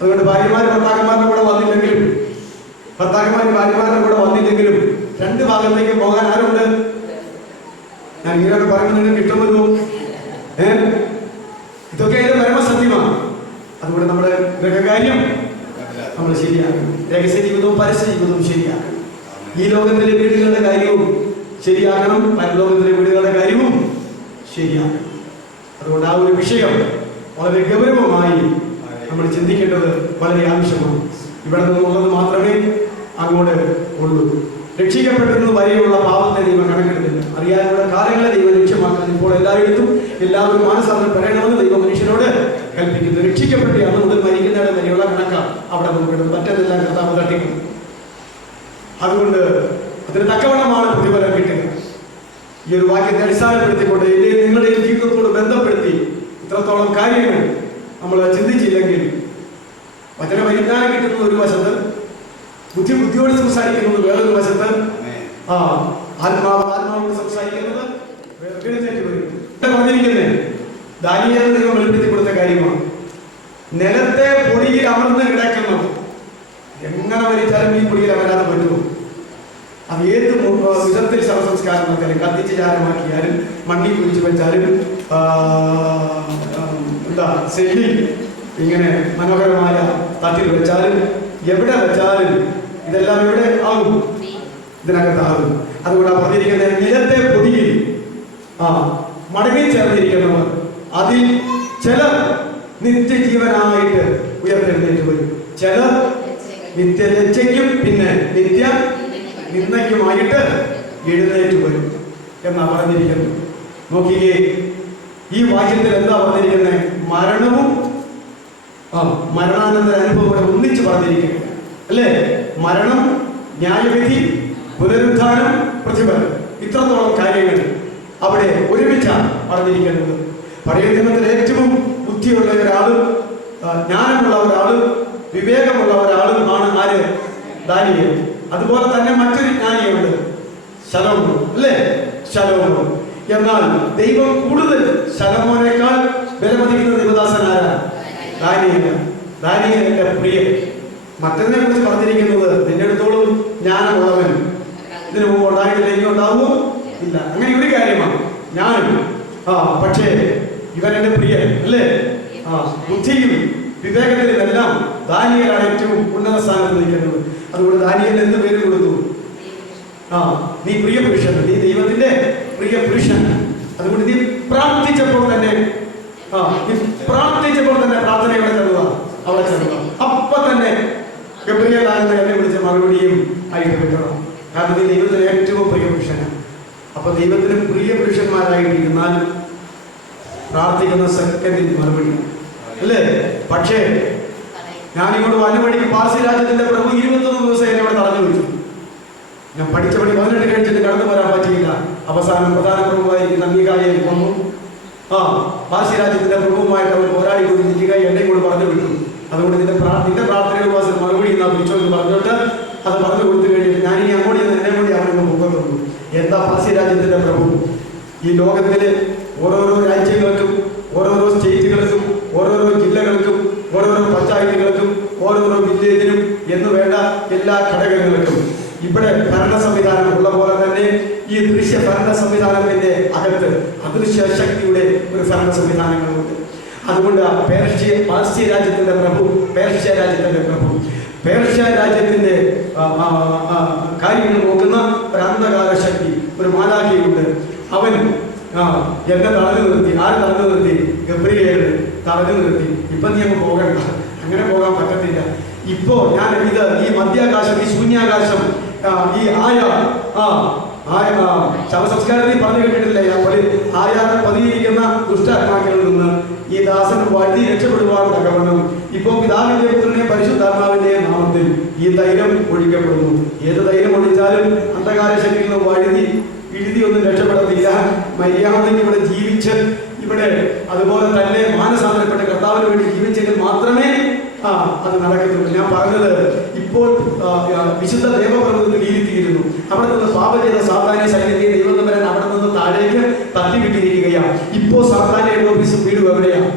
അതുകൊണ്ട് ഭാര്യമാര് ഭർത്താക്കന്മാരുടെ കൂടെ വന്നില്ലെങ്കിലും ഭർത്താക്കന്മാര് ഭാര്യമാരുടെ കൂടെ വന്നില്ലെങ്കിലും 2 ഭാഗത്തേക്ക് പോകാൻ ആരുണ്ട്? ഞാൻ ഇങ്ങനെയൊക്കെ പറയുന്നത് നിങ്ങൾക്ക് കിട്ടുമല്ലോ. ഇതൊക്കെ അതിന്റെ പരമസത്യമാണ്. അതുകൊണ്ട് നമ്മുടെ ഗൃഹകാര്യം നമ്മൾ ശരിയാക്കണം. രഹസ്യ ജീവിതവും പരസ്യ ജീവിതവും ശരിയാക്കണം. ഈ ലോകത്തിലെ വീടുകളുടെ കാര്യവും ശരിയാക്കണം, പരലോകത്തിലെ വീടുകളുടെ കാര്യവും ശരിയാക്കണം. അതുകൊണ്ട് ആ ഒരു വിഷയം വളരെ ഗൗരവമായി നമ്മൾ ചിന്തിക്കേണ്ടത് വളരെ ആവശ്യമാണ്. ഇവിടെ നിന്നുള്ളത് മാത്രമേ അങ്ങോട്ട് ഉള്ളൂ. രക്ഷിക്കപ്പെടുന്നത് വരെയുള്ള പാപത്തെ ദൈവം കണക്കെടുത്തില്ല. അറിയാനുള്ള കാലങ്ങളെ ദൈവം ലക്ഷ്യമാക്കുന്നത് ഇപ്പോൾ എല്ലാവരും മാനസാന്തരം പറയണമെന്ന് ദൈവം മനുഷ്യനോട് കൽപ്പിക്കുന്നു. രക്ഷിക്കപ്പെട്ട അന്ന് മുതൽ മരിക്കുന്നതിന് വരെയുള്ള കണക്കാണ് അവിടെ നോക്കുന്നത്. മറ്റെല്ലാം കർത്താവ് തട്ടിക്കും. അതുകൊണ്ട് അതിന് തക്കവണ്ണമാണ് പ്രതിഫലം കിട്ടുക. ഈ ഒരു വാക്യത്തെ അടിസ്ഥാനപ്പെടുത്തിക്കൊണ്ട് നിങ്ങളുടെ ജീവിതത്തോട് ബന്ധപ്പെടുത്തി ഇത്രത്തോളം കാര്യങ്ങൾ നമ്മൾ ചിന്തിച്ചില്ലെങ്കിൽ വചന പരിജ്ഞാനം കിട്ടുന്നത് ഒരു വശത്ത്, ബുദ്ധിയോട് സംസാരിക്കുന്നത് വേറൊരു വശത്ത്, ആത്മാവോട് സംസാരിക്കുന്നത് പറഞ്ഞിരിക്കുന്നത് ദാനിയേൽ ദൈവം വെളിപ്പെടുത്തി കൊടുത്ത കാര്യമാണ്. നിലത്തെ പൊടിയിൽ അമർന്ന് കിടക്കുന്നു. എങ്ങനെ മരിച്ചാലും ഈ പൊടിയിൽ അമരാതെ പറ്റുമോ? അത് ഏത് വിധത്തിൽ ശവസംസ്കാരം നടത്തിയാലും, കത്തിച്ച് ചാരമാക്കിയാലും, മണ്ണി കുഴിച്ചു വെച്ചാലും, സെല്ലി ഇങ്ങനെ മനോഹരമായ തട്ടിൽ വെച്ചാലും, എവിടെ വെച്ചാലും ഇതെല്ലാം എവിടെ ആകും? ഇതിനകത്താകും. അതുകൊണ്ട് പറഞ്ഞിരിക്കുന്ന നിലത്തെ പൊടിയിൽ മടങ്ങി ചേർന്നിരിക്കുന്നവർ അതിൽ ചിലർ നിത്യജീവനായിട്ട് ഉയർത്തെഴുന്നേറ്റ് വരും, ചിലർ നിത്യലജ്ജയ്ക്കും പിന്നെ നിത്യ നിന്ദയ്ക്കുമായിട്ട് എഴുന്നേറ്റ് വരും എന്നാ പറഞ്ഞിരിക്കുന്നത്. നോക്കിയേ, ഈ വാക്യത്തിൽ എന്താ പറഞ്ഞിരിക്കുന്നത്? മരണവും മരണാനന്തര അനുഭവം ഒന്നിച്ച് പറഞ്ഞിരിക്കുക അല്ലേ? മരണം, ന്യായവിധി, പുനരുദ്ധാനം, പ്രതിഫലം, ഇത്രത്തോളം കാര്യങ്ങൾ അവിടെ ഒരുമിച്ചാണ് പറഞ്ഞിരിക്കുന്നത്. പഴയ നിയമത്തിൽ ഏറ്റവും ബുദ്ധിയുള്ള ഒരാളും ജ്ഞാനമുള്ള ഒരാളും വിവേകമുള്ള ഒരാളും ആണ് ആര്? ദാനിയേൽ. അതുപോലെ തന്നെ മറ്റൊരു ജ്ഞാനിയുണ്ട്, ശലോമോൻ അല്ലേ? ശലോമോൻ. എന്നാൽ ദൈവം കൂടുതൽ ശലോമോനേക്കാൾ വിലമതിക്കുന്ന ദൈവദാസൻ ആരാ? ദാനിയേലിന്റെ പ്രിയൻ. മറ്റതിനെ കുറിച്ച് പറഞ്ഞിരിക്കുന്നത് നിന്റെ അടുത്തോളം ജ്ഞാനമുള്ളവൻ ഇതിനു മുമ്പ് ഉണ്ടായിട്ടില്ല, ഇനി ഉണ്ടാവുമോ? ഇല്ല. അങ്ങനെ ഒരു കാര്യമാണ് ജ്ഞാനം. പക്ഷേ ഇവൻ എന്റെ പ്രിയൻ അല്ലേ? ബുദ്ധിയും വിവേകത്തിലും എല്ലാം ദാനിയേലാണ് ഏറ്റവും ഉന്നത സ്ഥാനത്ത് നിൽക്കുന്നത്. അതുകൊണ്ട് ദാനിയേലിന് എന്ത് പേര് കൊടുത്തു? നീ പ്രിയ പുരുഷൻ, നീ ദൈവത്തിന്റെ പ്രിയ പുരുഷൻ. അതുകൊണ്ട് നീ പ്രാർത്ഥിച്ചപ്പോൾ തന്നെ പ്രാർത്ഥനയോടെ ചെല്ലുക, അവിടെ ചെല്ലുക. അപ്പൊ തന്നെ ഗബ്രിയേലാകുന്ന എന്നെ വിളിച്ച മറുപടിയും ആയിട്ട് വെക്കണം. കാരണം നീ ദൈവത്തിന് ഏറ്റവും പ്രിയ പുരുഷനാണ്. അപ്പൊ ദൈവത്തിന് പ്രിയ പുരുഷന്മാരായിട്ടിരുന്നാൽ പ്രാർത്ഥിക്കുന്ന സെക്കൻഡിൽ മറുപടി അല്ലേ? പക്ഷേ ഞാനിങ്ങോട്ട് വനവഴി പാർസി രാജ്യത്തിന്റെ പ്രഭു 21 ദിവസം എന്നെ ഇവിടെ തടഞ്ഞു വെച്ചു. ഞാൻ പഠിച്ച പണി 18 കഴിച്ചിട്ട് കടന്നു വരാൻ പറ്റിയില്ല. അവസാനം പ്രധാന പ്രഭുവായിരിക്കുന്ന മീഖായേൽ വന്നു. പാർസി രാജ്യത്തിന്റെ പ്രഭുവുമായിട്ട് അവർ പോരാടി കൊണ്ട് മീഖായേൽ എന്നെ കൂടെ പറഞ്ഞു വിട്ടു. അതുകൊണ്ട് നിന്റെ പ്രാർത്ഥനയുടെ വാസം മറുപടി എന്നാ വിളിച്ചോ എന്ന് പറഞ്ഞിട്ട് അത് പറഞ്ഞു കൊടുത്തു കഴിഞ്ഞിട്ട് ഞാനിനി അങ്ങോട്ട് എന്നെ കൂടി അവനെ മുഖത്തുള്ളൂ. എന്താ പാർസി രാജ്യത്തിന്റെ പ്രഭു? ഈ ലോകത്തിലെ ഓരോരോ രാജ്യങ്ങൾക്കും ഓരോരോ സ്റ്റേറ്റുകൾക്കും ഓരോരോ ജില്ലകൾക്കും ഓരോരോ പഞ്ചായത്തുകൾക്കും ഓരോരോ വില്ലേജിനും എന്ന് വേണ്ട എല്ലാ ഘടകങ്ങൾക്കും ഇവിടെ ഭരണ സംവിധാനം ഉള്ള പോലെ തന്നെ ഈ ദൃശ്യ ഭരണ സംവിധാനത്തിന്റെ അകത്ത് അദൃശ്യ ശക്തിയുടെ ഒരു ഭരണ സംവിധാനങ്ങളുണ്ട്. അതുകൊണ്ട് പാർശ്യ രാജ്യത്തിന്റെ പ്രഭു, പേർഷ്യ രാജ്യത്തിന്റെ കാര്യങ്ങൾ നോക്കുന്ന ഒരു അന്ധകാര ശക്തി, ഒരു മാലാഖയുണ്ട്. അവൻ എന്നെ തടഞ്ഞു നിർത്തി. ആര് തടഞ്ഞു നിർത്തി? ഗബ്രിയേൽ തടഞ്ഞു നിർത്തി. ഇപ്പൊ നീ അങ്ങ് പോകണ്ട, അങ്ങനെ പോകാൻ പറ്റത്തില്ല. ഇപ്പോ ഞാൻ ഈ മധ്യാകാശം, ഈ ശൂന്യാകാശം, ഈ ശവസംസ്കാരത്തിൽ പറഞ്ഞു കേട്ടിട്ടില്ലേ? പതിയിരിക്കുന്ന ദുഷ്ടാത്മാക്കളിൽ നിന്ന് ഈ ദാസൻ വഴി രക്ഷപ്പെടുവാൻ തക്കവണ്ണം ഇപ്പോ പിതാവിന്റെ പുത്രനെ പരിശുദ്ധാത്മാവിന്റെ നാമത്തിൽ ഈ തൈലം ഒഴിക്കപ്പെടുന്നു. ഏത് തൈലം ഒഴിച്ചാലും അന്ധകാര ശക്തിയിൽ നിന്ന് വഴുതി ഒന്നും രക്ഷപ്പെടത്തില്ല. മര്യാദയ്ക്ക് ഇവിടെ ജീവിച്ച് ഇവിടെ അതുപോലെ തന്നെ മാനസാന്തരപ്പെട്ട കർത്താവിന് വേണ്ടി ജീവിച്ചെങ്കിൽ മാത്രമേ അത് നടക്കത്തുള്ളൂ. ഞാൻ പറഞ്ഞത് ഇപ്പോൾ വിശുദ്ധ ദേവപ്രഭുത്വത്തിൽ ഇരുത്തിയിരുന്നു. അവിടെ നിന്ന് പാപം ചെയ്ത സാത്താന്യ സൈന്യത്തെ ദൈവം വരാൻ അവിടെ നിന്ന് താഴേക്ക് തള്ളിവിട്ടിരിക്കുകയാണ്. ഇപ്പോ സാത്താന്യ ഓഫീസും വീടും എവിടെയാണ്?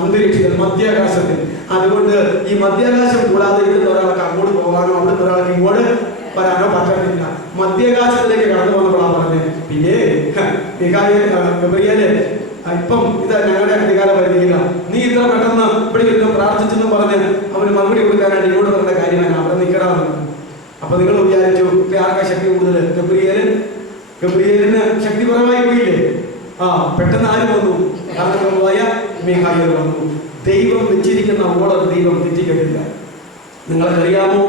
അന്തരീക്ഷത്തിൽ, മധ്യാകാശത്തിൽ. അതുകൊണ്ട് ഈ മധ്യാകാശം കൂടാതെ ഇവിടുന്ന് ഒരാൾക്ക് അങ്ങോട്ട് പോകാനോ അവിടുന്ന് ഒരാൾക്ക് ഇങ്ങോട്ട് വരാനോ പറ്റത്തില്ല. മധ്യാകാശത്തിലേക്ക് കടന്നു വന്നപ്പോഴാണ് പറഞ്ഞത്. പിന്നെ ഗബ്രിയേല് ഇപ്പം ഇത് ഞങ്ങളുടെ അധികാരം വരുന്നില്ല, നീ ഇത്ര പെട്ടെന്ന് ഇവിടെ ഇരുന്ന് പ്രാർത്ഥിച്ചെന്ന് പറഞ്ഞ് അവന് മറുപടി കൊടുക്കാനായിട്ട് ഇങ്ങോട്ട് പറഞ്ഞ കാര്യമാണ് അവിടെ നിൽക്കണമെന്ന്. അപ്പൊ നിങ്ങൾ വിചാരിച്ചു ആർക്കാ ശക്തി കൂടുതൽ? ഗബ്രിയേലിന് ശക്തി കുറവായി പോയില്ലേ? പെട്ടെന്ന് ആര് വന്നു? മീഖായേൽ വന്നു. ദൈവം വെച്ചിരിക്കുന്ന ഓർഡർ ദൈവം തെറ്റിക്കട്ടില്ല. നിങ്ങൾക്കറിയാമോ,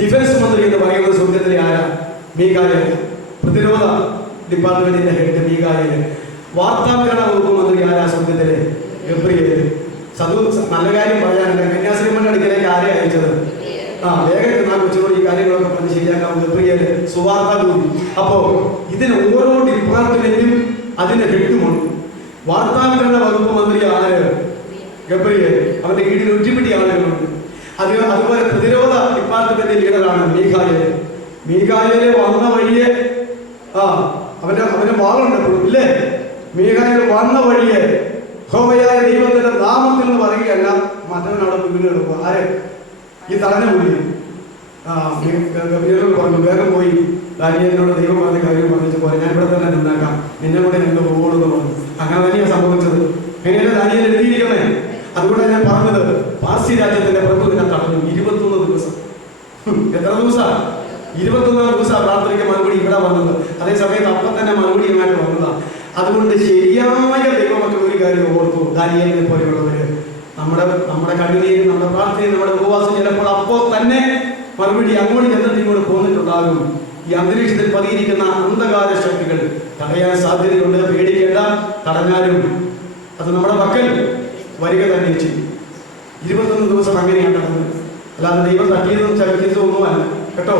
ഡിഫൻസ് മന്ത്രി എന്ന് പറയുന്നത് സ്വർഗത്തിലെ ആരാ? മീഖായേൽ. പ്രതിരോധ ഡിപ്പാർട്ട്മെന്റിന്റെ ഹെഡ് മീഖായേൽ. വാർത്താവിതരണ വകുപ്പ് മന്ത്രി ആരാ സ്വർഗത്തിലെ? ഗബ്രിയേൽ. നല്ല കാര്യം പറയാനല്ല, കന്യാസ്ത്രീമന്റെ അടുക്കലേക്ക് ആരെ അയച്ചത്? വേഗം എന്നാൽ കൊച്ചുകൂടി ഈ കാര്യങ്ങളൊക്കെ പറഞ്ഞ് ശരിയാക്കാം. ഗബ്രിയേൽ സുവാർത്ത കൂടി. അപ്പോ ഇതിന് ഓരോ ഡിപ്പാർട്ട്മെന്റും അതിന് ഹെഡുമുണ്ട്. വാർത്താവിതരണ വകുപ്പ് മന്ത്രി ആര്? ഗബ്രിയേൽ. അവന്റെ കീഴിൽ ഒറ്റപ്പിടി ആളുകളുണ്ട്. അതുപോലെ പ്രതിരോധ ഡിപ്പാർട്ട്മെന്റ് ലീഡറാണ് മീഖായേൽ വന്ന വഴിയെ അവന്റെ വാളുണ്ട് ഇല്ലേ? മീഖായേൽ വന്ന വഴിയെ യഹോവയായ ദൈവത്തിന്റെ നാമത്തിൽ നിന്ന് പറയുകയല്ല, മറ്റവൻ അവിടെ വീട് കിടക്കുക. ആരെ? ഈ തടഞ്ഞ പുള്ളി ഗബ്രിയേൽ പറഞ്ഞു, വേഗം പോയി ദാനിയേലിനോട് ദൈവം പറഞ്ഞ കാര്യം പറഞ്ഞിട്ട് പോലെ ഞാൻ ഇവിടെ തന്നെ നിന്നാക്കാം, നിന്നെ കൂടെ ഞങ്ങൾ പോകണമെന്ന് പറഞ്ഞു. അങ്ങനെ തന്നെയാണ് സംഭവിച്ചത്. എങ്ങനെയാണ് ദാനിയേൽ എഴുതിയിരിക്കുന്നേ? അതുകൊണ്ട് ഞാൻ പറഞ്ഞത്, പാർസി രാജ്യത്തിന്റെ പ്രഭു ഇതിനെ തടഞ്ഞു 21 ദിവസം. എത്ര ദിവസം? 21 ദിവസം പ്രാർത്ഥനയ്ക്ക് മറുപടി ഇവിടെ വന്നത്. അതേസമയത്ത് അപ്പം തന്നെ മറുപടി എങ്ങാണ്ട് വന്നതാണ്. അതുകൊണ്ട് ശരിയായ ദൈവമക്കൾ ഒരു കാര്യം ഓർത്തു. ദാനിയേലിനെ പോലെയുള്ളവര് നമ്മുടെ കണ്ണുനീരും നമ്മുടെ പ്രാർത്ഥനയും നമ്മുടെ ഉപവാസം ചിലപ്പോൾ അപ്പോൾ തന്നെ മറുപടി അങ്ങോട്ട് ചെന്നിട്ട് ഇങ്ങോട്ട് പോന്നിട്ടുണ്ടാകും. ഈ അന്തരീക്ഷത്തിൽ പതിയിരിക്കുന്ന അന്ധകാര ശക്തികൾ തടയാൻ സാധ്യതയുണ്ട്. പേടിക്കേണ്ട. തടഞ്ഞാലും അത് നമ്മുടെ പക്കൽ വരിക തന്നെ ചെയ്യും. 21 ദിവസം അങ്ങനെയാണ് നടന്നത്. അല്ലാതെ ദൈവം തട്ടിയതും ചവിട്ടിയതും ഒന്നുമല്ല കേട്ടോ.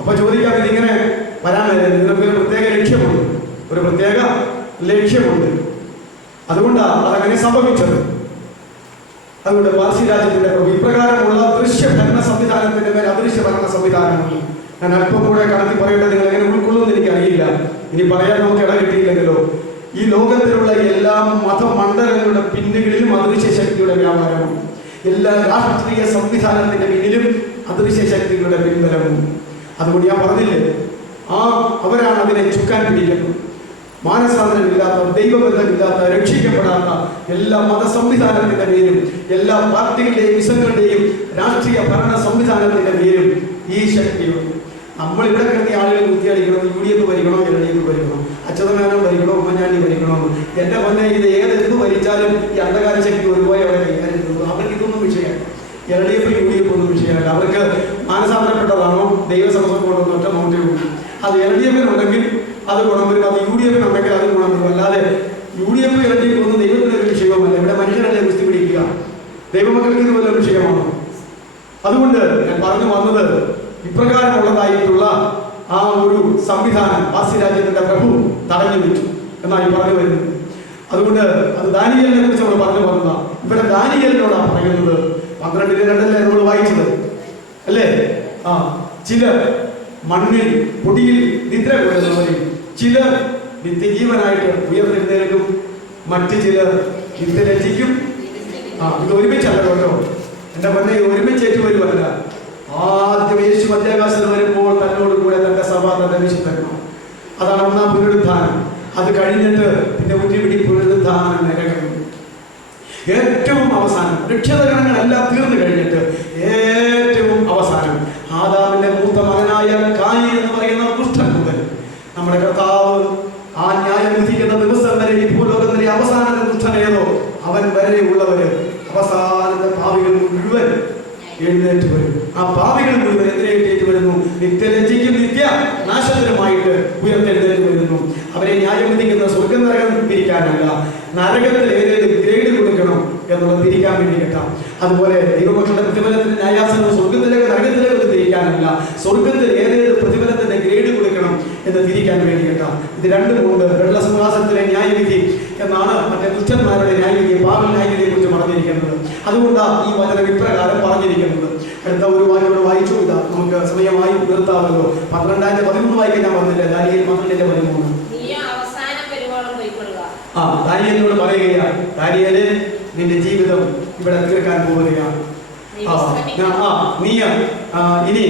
അപ്പൊ ചോദിക്കാം, ഇതിങ്ങനെ വരാൻ വരുന്നത് ഇതിനൊക്കെ ഒരു പ്രത്യേക ലക്ഷ്യമുണ്ട്, ഒരു പ്രത്യേക ലക്ഷ്യമുണ്ട്. അതുകൊണ്ടാണ് അതങ്ങനെ സംഭവിച്ചത്. അതുകൊണ്ട് പാർസി രാജ്യത്തിന്റെ ഇപ്രകാരമുള്ള ദൃശ്യ ഭരണ സംവിധാനത്തിന്റെ മേൽ അദൃശ്യ ഭരണ സംവിധാനമാണ്. ഞാൻ അല്പം കൂടെ കടത്തി പറയേണ്ടത് നിങ്ങൾ എങ്ങനെ ഉൾക്കൊള്ളുമെന്ന് എനിക്ക് അറിയില്ല. ഇനി പറയാൻ നമുക്ക് ഇട കിട്ടിയില്ലെങ്കിലോ. ഈ ലോകത്തിലുള്ള എല്ലാ മതമണ്ഡലങ്ങളുടെ പിന്നുകളിലും അദൃശ്യ ശക്തിയുടെ വ്യാപാരമാണ്. എല്ലാ രാഷ്ട്രീയ സംവിധാനത്തിന്റെ പിന്നിലും അദൃശ്യ ശക്തികളുടെ പിൻബലവും. അതുകൊണ്ട് ഞാൻ പറഞ്ഞില്ലേ, അവരാണ് അതിനെ ചുക്കാൻ പിടിക്കുന്നത്. മാനസാന്തരമില്ലാത്ത, ദൈവബന്ധമില്ലാത്ത, രക്ഷിക്കപ്പെടാത്ത എല്ലാ മത സംവിധാനത്തിന്റെ പേരും എല്ലാ പാർട്ടികളുടെയും മിഷങ്ങളുടെയും രാഷ്ട്രീയ ഭരണ സംവിധാനത്തിന്റെ പേരും ഈ ശക്തിയുണ്ട്. നമ്മൾ ഇവിടെ കിടന്ന ആളുകൾ കുത്തിയടിക്കണം, UDF ഭരിക്കണോ, LDF ഭരിക്കണോ, അച്യുതമേനോൻ ഭരിക്കണോ, ഉമ്മൻചാണ്ടി ഭരിക്കണോ, എന്റെ പൊന്നെ ഇത് ഏതെന്ത് ഭരിച്ചാലും ഈ അന്ധകാര ശക്തി ഒരുപോലെ അവിടെ കൈകാര്യം ചെയ്യുന്നു. അവർക്ക് ഇതൊന്നും വിഷയമാണ്. LDF UDF ഒന്നും വിഷയമല്ല. അവർക്ക് മാനസാന്തരപ്പെട്ടതാണോ ദൈവസമൂഹം കൊണ്ടൊന്നും ഒറ്റ നോട്ടേ ഉള്ളൂ. അത് LDF-നുണ്ടെങ്കിൽ അത് ഗുണം വരും, അത് UDF-നുണ്ടെങ്കിൽ അത് ഗുണം വരും. അല്ലാതെ UDF LDF ഒന്നും ദൈവത്തിന് ഒരു വിഷയവുമല്ല. ഇവിടെ മനുഷ്യരല്ലേ കുസ്തി പിടിക്കുക. ദൈവമക്കൾക്ക് ഇത് വല്ല വിഷയമാണോ? അതുകൊണ്ട് ഞാൻ പറഞ്ഞു വന്നത്, ഇപ്രകാരമുള്ളതായിട്ടുള്ള ആ ഒരു സംവിധാനം പാർസി രാജ്യത്തിന്റെ പ്രഭു തടഞ്ഞു വെച്ചു എന്നാണ് പറഞ്ഞു വരുന്നത്. അതുകൊണ്ട് അത് ദാനിയേലിനെ കുറിച്ച് നമ്മൾ പറഞ്ഞു വന്നതാണ്. ഇവിടെ ദാനിയേലിനോടാണ് പറയുന്നത്. 12:2 നമ്മൾ വായിച്ചത് അല്ലേ? ചിലർ മണ്ണിൽ പൊടിയിൽ നിദ്ര കൊള്ളുന്നവരും ചിലർ നിത്യജീവനായിട്ട് ഉയർന്നെഴുന്നേൽക്കും, മറ്റു ചിലർ നിത്യരക്ഷിക്കും. ഇത് ഒരുമിച്ചല്ല കേട്ടോ എന്റെ പൊന്നെ, ഒരുമിച്ചേറ്റ് വരുമല്ല. ആദ്യം യേശു മധ്യാകാശത്ത് വരുമ്പോൾ തന്നോട് കൂടെ തന്റെ സഭ, തന്റെ വിശുദ്ധന്മാർ, അതാണ് അത് കഴിഞ്ഞിട്ട് പിന്നെ ഉരുപിടി പുനരുദ്ധാന നരകം. ഏറ്റവും അവസാനം രക്ഷകഗണങ്ങളെല്ലാം തീർന്നു കഴിഞ്ഞിട്ട് ഏറ്റവും അവസാനം ആദാമിന്റെ മൂത്ത മകനായ കായീൻ എന്ന് പറയുന്ന ദുഷ്ടൻ മുതൽ നമ്മുടെ കർത്താവ് ആ ന്യായം വിധിക്കുന്ന ദിവസം വരെ ഈ ഭൂലോകത്തിലെ അവസാനത്തെ ദുഷ്ടനേതോ അവൻ വരെയുള്ളവര് അവസാനത്തെ പാപികൾ മുഴുവൻ എഴുന്നേറ്റ് വരും. ആ പാപികൾ മുഴുവൻ എതിരേറ്റേറ്റ് വരുന്നു. നിത്യലജ്ജയ്ക്കും നിത്യ നാശത്തിനുമായിട്ട് ഉയർത്തെഴുന്നേറ്റ് വരുന്നു. അവരെ ന്യായം വിധിക്കുന്ന സ്വർഗം നരകം തിരിക്കാനല്ല, നരകത്തിൽ ഏതേത് ഗ്രേഡ് കൊടുക്കണം എന്നുള്ളത് തിരിക്കാൻ വേണ്ടി കേട്ടാം. അതുപോലെ ദൈവമക്കളുടെ പ്രതിഫലത്തിന്റെ ന്യായാസനം സ്വർഗത്തിലേക്ക് നരകത്തിലേക്ക് തിരിക്കാനല്ല, സ്വർഗത്തിൽ ഏതേത് പ്രതിഫലത്തിന്റെ ഗ്രേഡ് കൊടുക്കണം എന്ന് തിരിക്കാൻ വേണ്ടി കേട്ടാം. ഇത് രണ്ടുമുണ്ട്. വെള്ളസിംഹാസനത്തിലെ ന്യായവിധി എന്നാണ് മറ്റേ ദുഷ്ടന്മാരുടെ ന്യായവിധിയെ, പാപ ന്യായവിധിയെ കുറിച്ച് പറഞ്ഞിരിക്കുന്നത്. അതുകൊണ്ടാണ് ഈ വചനം ഇപ്രകാരം പറഞ്ഞിരിക്കുന്നത്. അടുത്ത ഒരു വാക്യം വായിച്ചു. ഇതാ നമുക്ക് സമയമായി നിർത്താമല്ലോ. 12:13 വായിക്കാൻ ഞാൻ പറഞ്ഞില്ല. ദാനിയേൽ 12:13. ദാനിയേലിനോട് പറയുകയാണ്, ദാനിയേലേ, നിന്റെ ജീവിതം ഇവിടെ തീർക്കാൻ പോവുകയാണ്. നീ ഇനി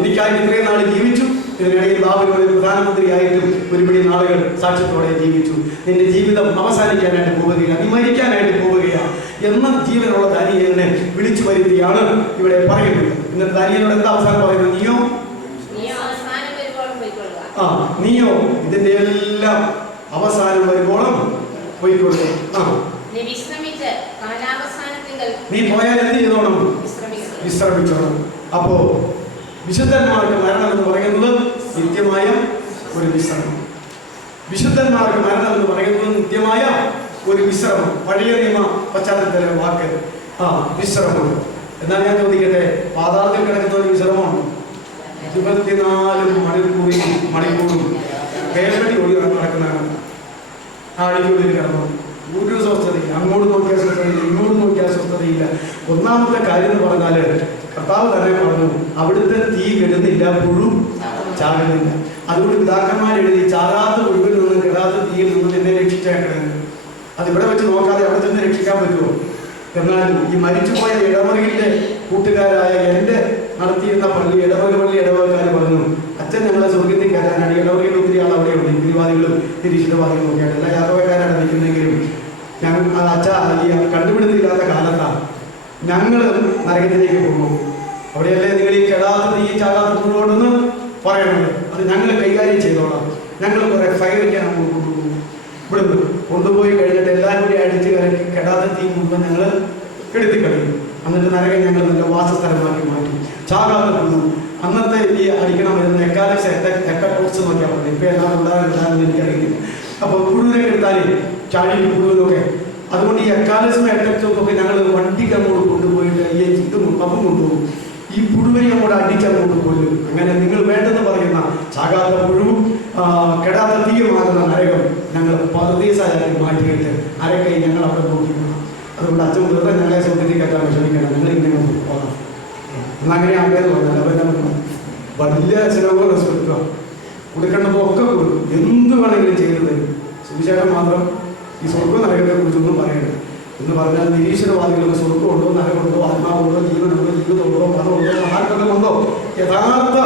എനിക്കായി ഇത്രയും നാൾ ജീവിച്ചു. ഇതിനിടയിൽ ബാബിലോട് പ്രധാനമന്ത്രിയായിട്ടും ഒരുപിടി നാളുകൾ സാക്ഷ്യത്തോടെ ജീവിച്ചു. നിന്റെ ജീവിതം അവസാനിക്കാനായിട്ട് പോവുകയാണ്, നീ മരിക്കാനായിട്ട് പോവുകയാണ് എന്ന ജീവനുള്ള ദാനിയേലിനെ വിളിച്ചു വരുത്തിയാണ് ഇവിടെ പറയുന്നത്. എന്നിട്ട് ദാനിയേലിനോട് എന്താ അവസാനം പറയുന്നത്? നീയോ ഇതിന്റെ എല്ലാം അവസാനം വരുമ്പോഴും പോയിക്കൊള്ളുക. നീ പോയാൽ എന്ത് ചെയ്തോണം? വിശ്രമിച്ചോണം. അപ്പോ വിശുദ്ധന്മാർക്ക് മരണം എന്ന് പറയുന്നത് നിത്യമായ ഒരു വിശ്രമം. വിശുദ്ധന്മാർക്ക് മരണം എന്ന് പറയുന്നത് നിത്യമായ ഒരു വിശ്രമം. പഴയ നിയമ പശ്ചാത്തലത്തിലെ വാക്ക് വിശ്രമം. എന്നാൽ ഞാൻ ചോദിക്കട്ടെ, പാതാളത്തിൽ കിടക്കുന്ന ഒരു വിശ്രമമാണ്. 24 മണിക്കൂറും പേപ്പടി ഓടി നടക്കുന്നതാണ്. ആ അടിക്കുള്ളിൽ കിടന്നു ഒരു സ്വസ്ഥതയില്ല. അങ്ങോട്ട് നോക്കിയാൽ സ്വസ്ഥതയില്ല, ഇങ്ങോട്ട് നോക്കിയാൽ സ്വസ്ഥതയില്ല. ഒന്നാമത്തെ കാര്യം എന്ന് പറഞ്ഞാൽ കർത്താവ് തന്നെ പറഞ്ഞു, അവിടുത്തെ തീ കെടുന്നില്ല, പുഴു ചാകുന്നില്ല. അതുകൊണ്ട് പിതാക്കന്മാരെഴുതി, ചാകാത്ത പുഴുവിൽ നിന്ന് കെടാത്ത തീയിൽ നിന്ന് എന്നെ രക്ഷിച്ചേക്കണമെന്ന്. അതിവിടെ വെച്ച് നോക്കാതെ അവിടെ ചെന്ന് രക്ഷിക്കാൻ പറ്റുമോ? എന്നാൽ ഈ മരിച്ചുപോയ ഇടവകയിലെ കൂട്ടുകാരായ എൻ്റെ നടത്തിയിരുന്ന പള്ളി ഇടവകക്കാർ പറഞ്ഞു, അച്ഛൻ ഞങ്ങളെ സ്വർഗത്തിൽ കയറാനാണ്. ഇടവകയിൽ ഒത്തിരി ആൾ അവിടെയുണ്ട്, യുക്തിവാദികളും നിരീശ്വരവാദികളും ഒക്കെയാണ്. എല്ലാ യാദവക്കാരാണ് നിൽക്കുന്നെങ്കിലും ഞങ്ങൾ അച്ഛ കണ്ടുപിടുത്തില്ലാത്ത കാലത്താണ് ഞങ്ങൾ നരകത്തിലേക്ക് പോകും. അവിടെയല്ലേ നിങ്ങൾ ഈ കെടാത്ത തീ ചാകാത്ത പുഴുകൊണ്ടെന്ന് പറയണത്. അത് ഞങ്ങൾ കൈകാര്യം ചെയ്തോളാം. ഞങ്ങൾ കുറെ ഫയറിക്കാൻ കൊണ്ടുപോകും. ഇവിടുന്ന് കൊണ്ടുപോയി കഴിഞ്ഞിട്ട് എല്ലാവരും കൂടി അടിച്ച് കലക്കി കെടാത്ത തീ മുഴുവൻ ഞങ്ങൾ കെടുത്തി കഴിയും. എന്നിട്ട് നരകം ഞങ്ങൾ നല്ല വാസസ്ഥലമാക്കി മാറ്റി. ചാകാത്ത പുഴു അന്നത്തെ ഈ അടിക്കണം വരുന്ന എക്കാലക്സ് എക്കോക്സ് നോക്കിയാൽ മതി. ഇപ്പം എല്ലാം ഉണ്ടാകുന്നതാണെന്ന് എനിക്കറിയില്ല. അപ്പോൾ പുഴുവിനെ കെടുത്താലേ ചാടിയിട്ട് പുഴുവെന്നൊക്കെ. അതുകൊണ്ട് ഈ എക്കാലക്സും എക്കോക്സൊക്കെ ഞങ്ങൾ വണ്ടിക്ക് അങ്ങോട്ട് കൊണ്ടുപോയിട്ട് ഈ ഇതും അപ്പം കൊണ്ടുപോകും. ഈ പുഴുവിനെ അങ്ങോട്ട് അടിച്ചങ്ങോട്ട് കൊല്ലും. അങ്ങനെ നിങ്ങൾ വേണ്ടെന്ന് പറയുന്ന ചാകാത്ത പുഴുവും കെടാത്ത തീയുമാകുന്ന നരകം ഞങ്ങൾ പറുദീസായി മാറ്റിയിട്ട് അരക്കൈ ഞങ്ങൾ അവിടെ നോക്കിക്കണം. അതുകൊണ്ട് അച്ഛൻ വെറുതെ ഞങ്ങളെ സൗകര്യം കയറ്റാൻ ശ്രമിക്കണം. നിങ്ങൾ ഇങ്ങനെ പോകാം എന്നങ്ങനെ ആഗ്രഹം പറഞ്ഞാൽ അവരെ വലിയ ചിലവുകൾ കൊടുക്കുക. കൊടുക്കേണ്ടപ്പോൾ ഒക്കെ കൊടുക്കും. എന്ത് വേണമെങ്കിലും ചെയ്തു തരും. സുവിശേഷം മാത്രം ഈ സ്വർഗ്ഗ നരകത്തെ കുറിച്ചൊന്നും പറയരുത് എന്ന് പറഞ്ഞാൽ നിരീശ്വരവാദികൾക്ക് സ്വർഗ്ഗമുണ്ടോ, നരകമുണ്ടോ, ആത്മാവുണ്ടോ, ജീവനുണ്ടോ, ജീവിതമുണ്ടോ, മതമുണ്ടോ, മഹാത്മകമുണ്ടോ? യഥാർത്ഥ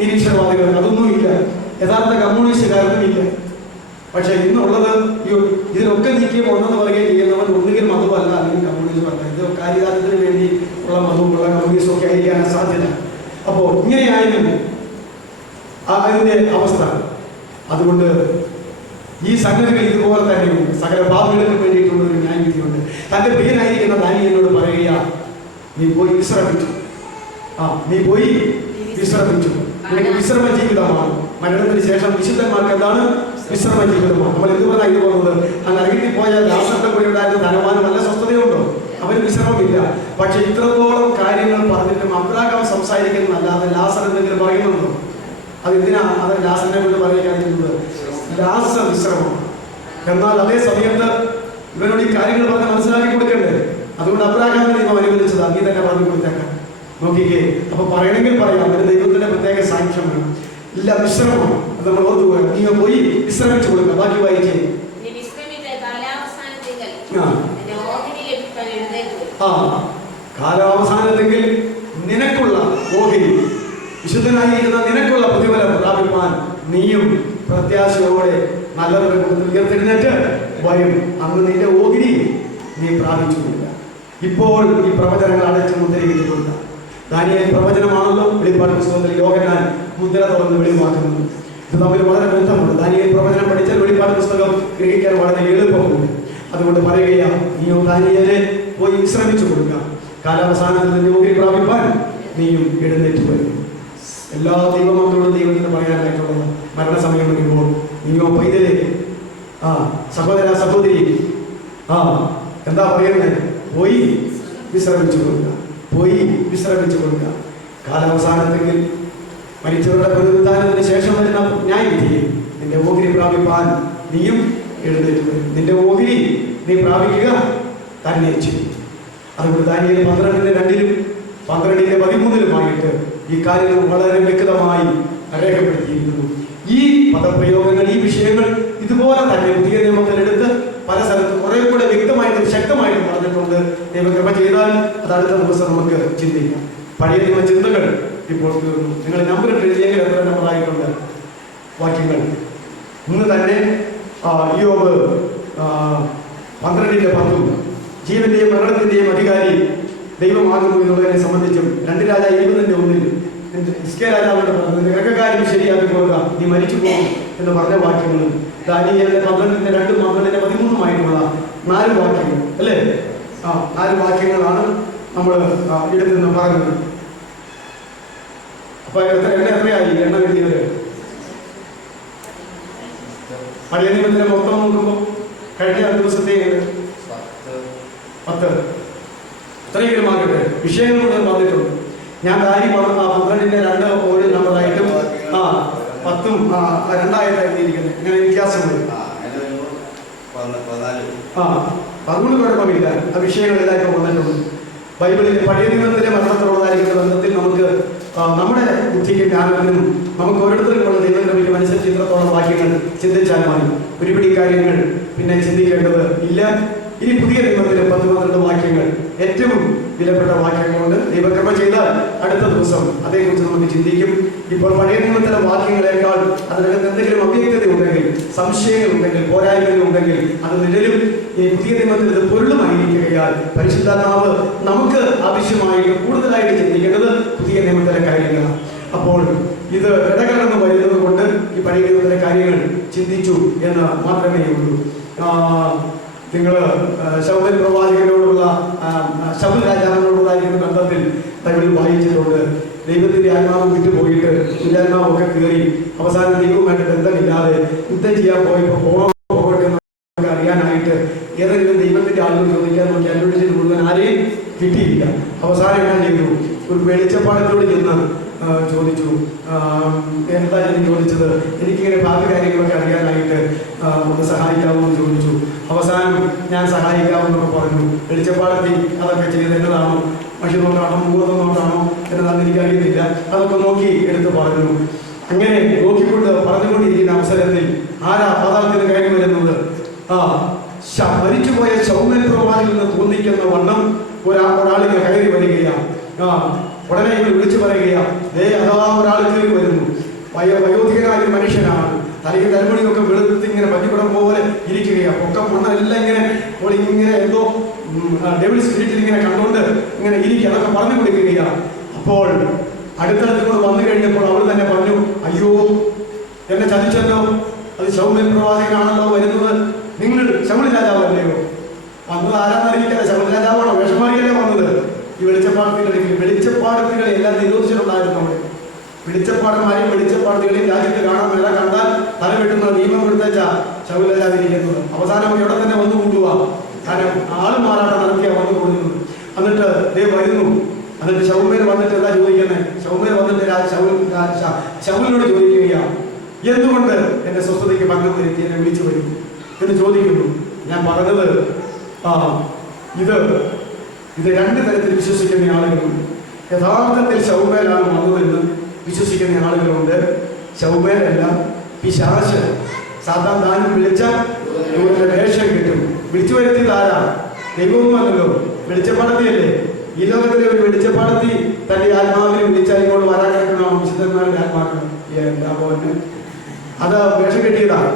നിരീശ്വരവാദികൾക്ക് അതൊന്നും ഇല്ല. യഥാർത്ഥ കമ്മ്യൂണിസ്റ്റുകാർക്കും ഇല്ല. പക്ഷെ ഇന്നുള്ളത് ഇതിനൊക്കെ നീക്കിയും ഒന്നെന്ന് പറയുകയും ചെയ്യുന്നവൻ ഒന്നുകിൽ മതമല്ല, അല്ലെങ്കിൽ കമ്മ്യൂണിസം അല്ല. ഇത് കാര്യകാലത്തിന് വേണ്ടി ഉള്ള മതമുള്ള കമ്മ്യൂണിസം ഒക്കെ ആയിരിക്കാനാണ് സാധ്യത. അപ്പോൾ ഇങ്ങനെയായിരുന്നു അതിൻ്റെ അവസ്ഥ. അതുകൊണ്ട് ഈ സംഗതികൾ ഇതുപോലെ തന്നെയുണ്ട്. സകല പാപികൾക്ക് വേണ്ടിയിട്ടുള്ള ഒരു ന്യായവിധിയുണ്ട്. തൻ്റെ പ്രിയനായിരിക്കുന്ന ദാനിയേലിനോട് പറയുക, നീ പോയി വിശ്രമിച്ചു. നീ പോയി വിശ്രമിച്ചു. നിനക്ക് വിശ്രമ ജീവിതമാണ്. മരണത്തിന് ശേഷം വിശുദ്ധന്മാർക്ക് എന്താണ് വിശ്രമ ജീവിതമാണ്. നമ്മൾ എന്തുകൊണ്ടാണ് ഇത് പോകുന്നത്? ആ നരകത്തിൽ പോയ ലാസറിന്റെ കൂടെ ഉണ്ടായിരുന്ന ധനവാന് നല്ല സ്വസ്ഥതയുണ്ടോ? അവന് വിശ്രമമില്ല. പക്ഷെ ഇത്രത്തോളം കാര്യങ്ങൾ പറഞ്ഞിട്ടും അബ്രാഹാം സംസാരിക്കുന്നതല്ലാതെ ലാസർ എന്തെങ്കിലും പറയുന്നുണ്ടോ? അതെന്തിനാ അത് ലാസറിനെ കൊണ്ട് പറയാനിരിക്കുന്നത്? ലാസർ വിശ്രമം. എന്നാൽ അതേ സമയത്ത് ഇവനോട് ഈ കാര്യങ്ങൾ പറഞ്ഞ് മനസ്സിലാക്കി കൊടുക്കണ്ടേ? അതുകൊണ്ട് അബ്രാഹാമിനെ ദൈവം അനുവദിച്ചതാ, നീ തന്നെ പറഞ്ഞു കൊടുത്തേക്കാം. നോക്കിക്കേ, അപ്പൊ പറയണമെങ്കിൽ പറയാം. ഒരു ദൈവത്തിന്റെ പ്രത്യേക സാക്ഷ്യം വേണം. ഇല്ല, വിശ്രമമാണ്. അത് നമ്മൾ ഓർത്തു പോയാൽ നീ പോയി വിശ്രമിച്ചു കൊടുക്കുക. ബാക്കി വായിച്ചേ. കാലാവസാനത്തെങ്കിൽ നിനക്കുള്ള ഓഹരി, വിശുദ്ധനായിരിക്കുന്ന നിനക്കുള്ള പ്രതിഫലം പ്രാപിപ്പാൻ നീയും പ്രത്യാശയോടെ നല്ലവരുടെ കൂട്ടത്തിൽ ഉയർത്തെഴുന്നേറ്റ് വരും. അന്ന് നിന്റെ ഓഹരി നീ പ്രാപിച്ചുകൊള്ളുക. ഇപ്പോൾ ഈ പ്രവചനങ്ങൾ അടച്ചു മുദ്രയിട്ടിട്ടുണ്ട്. ദാനിയേൽ പ്രവചനമാണല്ലോ വെളിപ്പാട് പുസ്തകത്തിൽ യോഹന്നാൻ മുദ്ര തുറന്ന് വെളിവാക്കുന്നത്. ഇത് തമ്മിൽ വളരെ ബന്ധമുണ്ട്. ദാനിയേൽ പ്രവചനം പഠിച്ചാൽ വെളിപ്പാട് പുസ്തകം ഗ്രഹിക്കാൻ വളരെ എളുപ്പമുണ്ട്. അതുകൊണ്ട് പറയുകയാ, നീയോ ദാനിയേലെ പോയി വിശ്രമിച്ചു കൊടുക്കുക. കാലാവസാനത്തിൽ നിന്ന് ഓഹരി പ്രാപിപ്പാൻ നീയും എഴുന്നേറ്റ് വരും. എല്ലാ ദൈവമക്കളോടും ദൈവത്തിന് പറയാനായിട്ടുള്ളത് മരണസമയം വരുമ്പോൾ നീയോ പൈതലേ, സഹോദര സഹോദരി, എന്താ പറയുന്നത്? പോയി വിശ്രമിച്ചു കൊടുക്കുക, പോയി വിശ്രമിച്ചു കൊടുക്കുക. കാലാവസാനത്തെങ്കിൽ മരിച്ചവരുടെ പുനരുദ്ധാനത്തിന് ശേഷം വരുന്ന ന്യായവിധിയിൽ നിന്റെ ഓഹരി പ്രാപിപ്പാൻ നീയും എഴുന്നേറ്റ് വരും. നിന്റെ ഓഹരി നീ പ്രാപിക്കുക തന്നെ ചെയ്യും. അതുകൊണ്ട് ദാനിയേൽ 12:2 12:13 ഈ കാര്യങ്ങൾ വളരെ വ്യക്തമായി രേഖപ്പെടുത്തിയിരിക്കുന്നു. ഈ പദപ്രയോഗങ്ങൾ, ഈ വിഷയങ്ങൾ ഇതുപോലെ തന്നെ പുതിയ നിയമത്തിൽ എടുത്ത് പല സ്ഥലത്തും കുറെ കൂടെ വ്യക്തമായിട്ടും ശക്തമായിട്ടും പറഞ്ഞിട്ടുണ്ട്. ദൈവകൃപ ചെയ്താൽ അത് അടുത്ത ദിവസം നമുക്ക് ചിന്തിക്കാം. പഴയ നിയമ ചിന്തകൾ ഇപ്പോൾ തീർന്നു. നിങ്ങൾ നമ്പർ എഴുതിയെങ്കിൽ എത്ര നമ്പറായിട്ടുണ്ട് വാക്യങ്ങൾ? ഇന്ന് തന്നെ യോബ് 12:10 ജീവന്റെയും മരണത്തിന്റെയും അധികാരി ദൈവമാകുന്നു എന്നുള്ളതിനെ സംബന്ധിച്ചും 2 രാജാവ് 20:1 ഹിസ്കിയാ രാജാവിനോട് പറഞ്ഞു, ഗ്രഹകാര്യം ശരിയാക്കി കൊടുക്കുക, നീ മരിച്ചു പോകും എന്ന് പറഞ്ഞ വാക്യങ്ങളും ദാനിയേലിന്റെ 12:2 12:13 4 വാക്യങ്ങൾ അല്ലേ? 4 വാക്യങ്ങളാണ് നമ്മൾ എടുത്തെന്ന് പറഞ്ഞത്. അപ്പൊ എത്രയായി എണ്ണം എഴുതിയവര്? പഴയ നിയമത്തിന്റെ മൊത്തം നോക്കുമ്പോൾ കഴിഞ്ഞ ദിവസത്തെ 10 ഇത്രയെങ്കിലും ആകട്ടെ. വിഷയങ്ങൾ മുഴുവൻ വന്നിട്ടുണ്ട്. ഞാൻ കാര്യം 12:2 ഒരു നമ്പറായിട്ടും 10ഉം 2 എഴുതിയിരിക്കുന്നത്. ഇങ്ങനെ വ്യത്യാസം വരും. അതുകൊണ്ട് കുഴപ്പമില്ല. ആ വിഷയങ്ങളെല്ലാം വന്നിട്ടുണ്ട്. ബൈബിളിൽ പഴയ നിയമത്തിലെ മരണത്തോടുള്ളതായിരിക്കുന്ന ബന്ധത്തിൽ നമുക്ക് നമ്മുടെ ബുദ്ധിക്ക് ജ്ഞാനത്തിനും നമുക്ക് ഓരോരുത്തർക്കുള്ള ദൈവകൃപയ്ക്കും അനുസരിച്ച് ഇത്രത്തോളം വാക്യങ്ങൾ ചിന്തിച്ചാൽ മതി. ഒരുപിടി കാര്യങ്ങൾ പിന്നെ ചിന്തിക്കേണ്ടത് ഇല്ല. ഇനി പുതിയ നിയമത്തിലെ 10-12 വാക്യങ്ങൾ, ഏറ്റവും വിലപ്പെട്ട വാക്യങ്ങളുണ്ട്. ദൈവകൃപ ചെയ്താൽ അടുത്ത ദിവസം അതേക്കുറിച്ച് നമുക്ക് ചിന്തിക്കും. ഇപ്പോൾ പഴയ നിയമത്തിലെ വാക്യങ്ങളെക്കാൾ അതിനകത്ത് എന്തെങ്കിലും അവ്യക്തത ഉണ്ടെങ്കിൽ, സംശയങ്ങൾ ഉണ്ടെങ്കിൽ, പോരായ്മകൾ ഉണ്ടെങ്കിൽ അത് നിഴലും ഈ പുതിയ നിയമത്തിൽ ഇത് പൊരുളുമായിരിക്കുകയാൽ പരിശുദ്ധാത്മാവ് നമുക്ക് ആവശ്യമായിട്ട് കൂടുതലായിട്ട് ചിന്തിക്കേണ്ടത് പുതിയ നിയമത്തിലെ കാര്യങ്ങളാണ്. അപ്പോൾ ഇത് ഇടകലർന്ന് വരുന്നത് കൊണ്ട് ഈ പഴയ നിയമത്തിലെ കാര്യങ്ങൾ ചിന്തിച്ചു എന്ന് മാത്രമേ ഉള്ളൂ. നിങ്ങൾ ശൗൽ പ്രവാചകനോടുള്ള ശൗൽ രാജാവിനോടുള്ളതായിരിക്കുന്ന ബന്ധത്തിൽ ബൈബിളിൽ വായിച്ചിട്ടുണ്ട്. ദൈവത്തിന്റെ ആത്മാവ് വിട്ടുപോയിട്ട് ദുരാത്മാവൊക്കെ കയറി അവസാനം ദൈവവുമായിട്ട് ബന്ധമില്ലാതെ യുദ്ധം ചെയ്യാൻ പോയപ്പോൾ പോകട്ടെ എന്നൊക്കെ അറിയാനായിട്ട് ഏതെങ്കിലും ദൈവത്തിന്റെ ആളുകൾ ചോദിക്കാൻ നോക്കി അന്വേഷിച്ചിട്ട് മുഴുവൻ ആരെയും കിട്ടിയില്ല. അവസാനം എന്നാ ചെയ്തു? ഒരു വെളിച്ചപ്പാടത്തോട് ചെന്ന് ചോദിച്ചു. എന്താ ഞാൻ ചോദിച്ചത്? എനിക്കിങ്ങനെ ബാക്കി കാര്യങ്ങളൊക്കെ അറിയാനായിട്ട് ഒന്ന് സഹായിക്കാമെന്ന് ചോദിച്ചു. അവസാനം ഞാൻ സഹായിക്കാമെന്നൊക്കെ പറഞ്ഞു. വെളിച്ചപ്പാടത്തിൽ അതൊക്കെ ചെയ്ത് എന്നതാണോ, പക്ഷെ നോട്ടാണോ, മുഖത്ത് നോട്ടാണോ എന്നതാണെന്ന് എനിക്കറിയുന്നില്ല. അതൊക്കെ നോക്കി എടുത്ത് പറഞ്ഞു. അങ്ങനെ നോക്കിക്കൊണ്ട് പറഞ്ഞുകൊണ്ടിരിക്കുന്ന അവസരത്തിൽ ആരാ പാതാളത്തിന് കയറി വരുന്നത്? മരിച്ചുപോയ ശൗമൻ പ്രവാചകനിൽ നിന്ന് തോന്നിക്കുന്ന വണ്ണം ഒരാളിങ്ങനെ കയറി വരികയാണ്. ഉടനെ ഇവർ വിളിച്ചു പറയുകയാ, അതാ ഒരാൾ കയറി വരുന്നു. വയോധികനായ ഒരു മനുഷ്യനാണ്. തലയ്ക്ക് തലമുടിയൊക്കെ വെളുത്ത് ഇങ്ങനെ പഞ്ഞിക്കുടം പോലെ ഇരിക്കുകയാണ്. പൊക്കം മണ്ണെല്ലാം ഇങ്ങനെ എന്തോ ഡെവിൾ സ്പിരിറ്റിൽ ഇങ്ങനെ കണ്ടുകൊണ്ട് ഇങ്ങനെ ഇരിക്കുക. അതൊക്കെ പറഞ്ഞു കൊടുക്കുകയാണ്. അപ്പോൾ അടുത്തടുത്ത് വന്നു കഴിഞ്ഞപ്പോൾ അവൾ തന്നെ പറഞ്ഞു, അയ്യോ എന്നെ ചതിച്ചല്ലോ, അത് ശൗമൻ പ്രവാചകനാണല്ലോ വരുന്നത്. നിങ്ങൾ ശൗൽ രാജാവല്ലയോ? വന്നത് ആരാന്നറിയിക്കാതെ ശൗൽ രാജാവാണോ? വേഷമാരിയല്ലേ വന്നത്? ഈ വെളിച്ചപ്പാടത്തികളെ എല്ലാം നിരോധിച്ചിട്ടുണ്ടായിരുന്നു. അവിടെ വെളിച്ചപ്പാടന്മാരെയും വെളിച്ചപ്പാടത്തികളെയും രാജ്യത്ത് കാണാൻ മേല കണ്ടാൽ തല വെട്ടുന്ന നിയമം കൊടുത്ത ശൗൽ രാജാവിരിക്കുന്നത്. അവസാനം ഇവിടെ തന്നെ വന്നു കൂട്ടുക. കാരണം ആള് മാറാട്ടം നടത്തിയാണ് വന്നു കൊടുക്കുന്നത്. എന്നിട്ട് ദേ വരുന്നു. എന്നിട്ട് ശൗമേന് വന്നിട്ട് എന്താ ചോദിക്കുന്നത്? ശൗമേന് വന്നിട്ട് ശൗലിനോട് ചോദിക്കുകയാണ്, എന്തുകൊണ്ട് എന്റെ സ്വസ്ഥതയ്ക്ക് ഭംഗം വരുത്തി എന്നെ വിളിച്ചു വരും എന്ന് ചോദിക്കുന്നു. ഞാൻ പറഞ്ഞത് ഇത് 2 തരത്തിൽ വിശ്വസിക്കുന്ന ആളുകളുണ്ട്. യഥാർത്ഥത്തിൽ ശൗമേലാണ് വന്നതെന്ന് വിശ്വസിക്കുന്ന ആളുകളുണ്ട്. ശൗമേലല്ല, പിശാച്. സാധാരണ താനും വിളിച്ച വേഷം കിട്ടും. വിളിച്ചു വരുത്തിയത് ആരാ? ദൈവവുമല്ലോ, വെളിച്ചപ്പാടത്തിയല്ലേ. ഈ ലോകത്തിലെ ഒരു വെളിച്ചപ്പാടത്തി തന്റെ ആത്മാവിനെ വിളിച്ചാൽ ഇങ്ങോട്ട് വരാൻ കിടക്കണോ? വിശുദ്ധന്മാരുടെ ആത്മാക്കൾ എന്താ പോലെ അത് വേഷം കെട്ടിയതാണ്.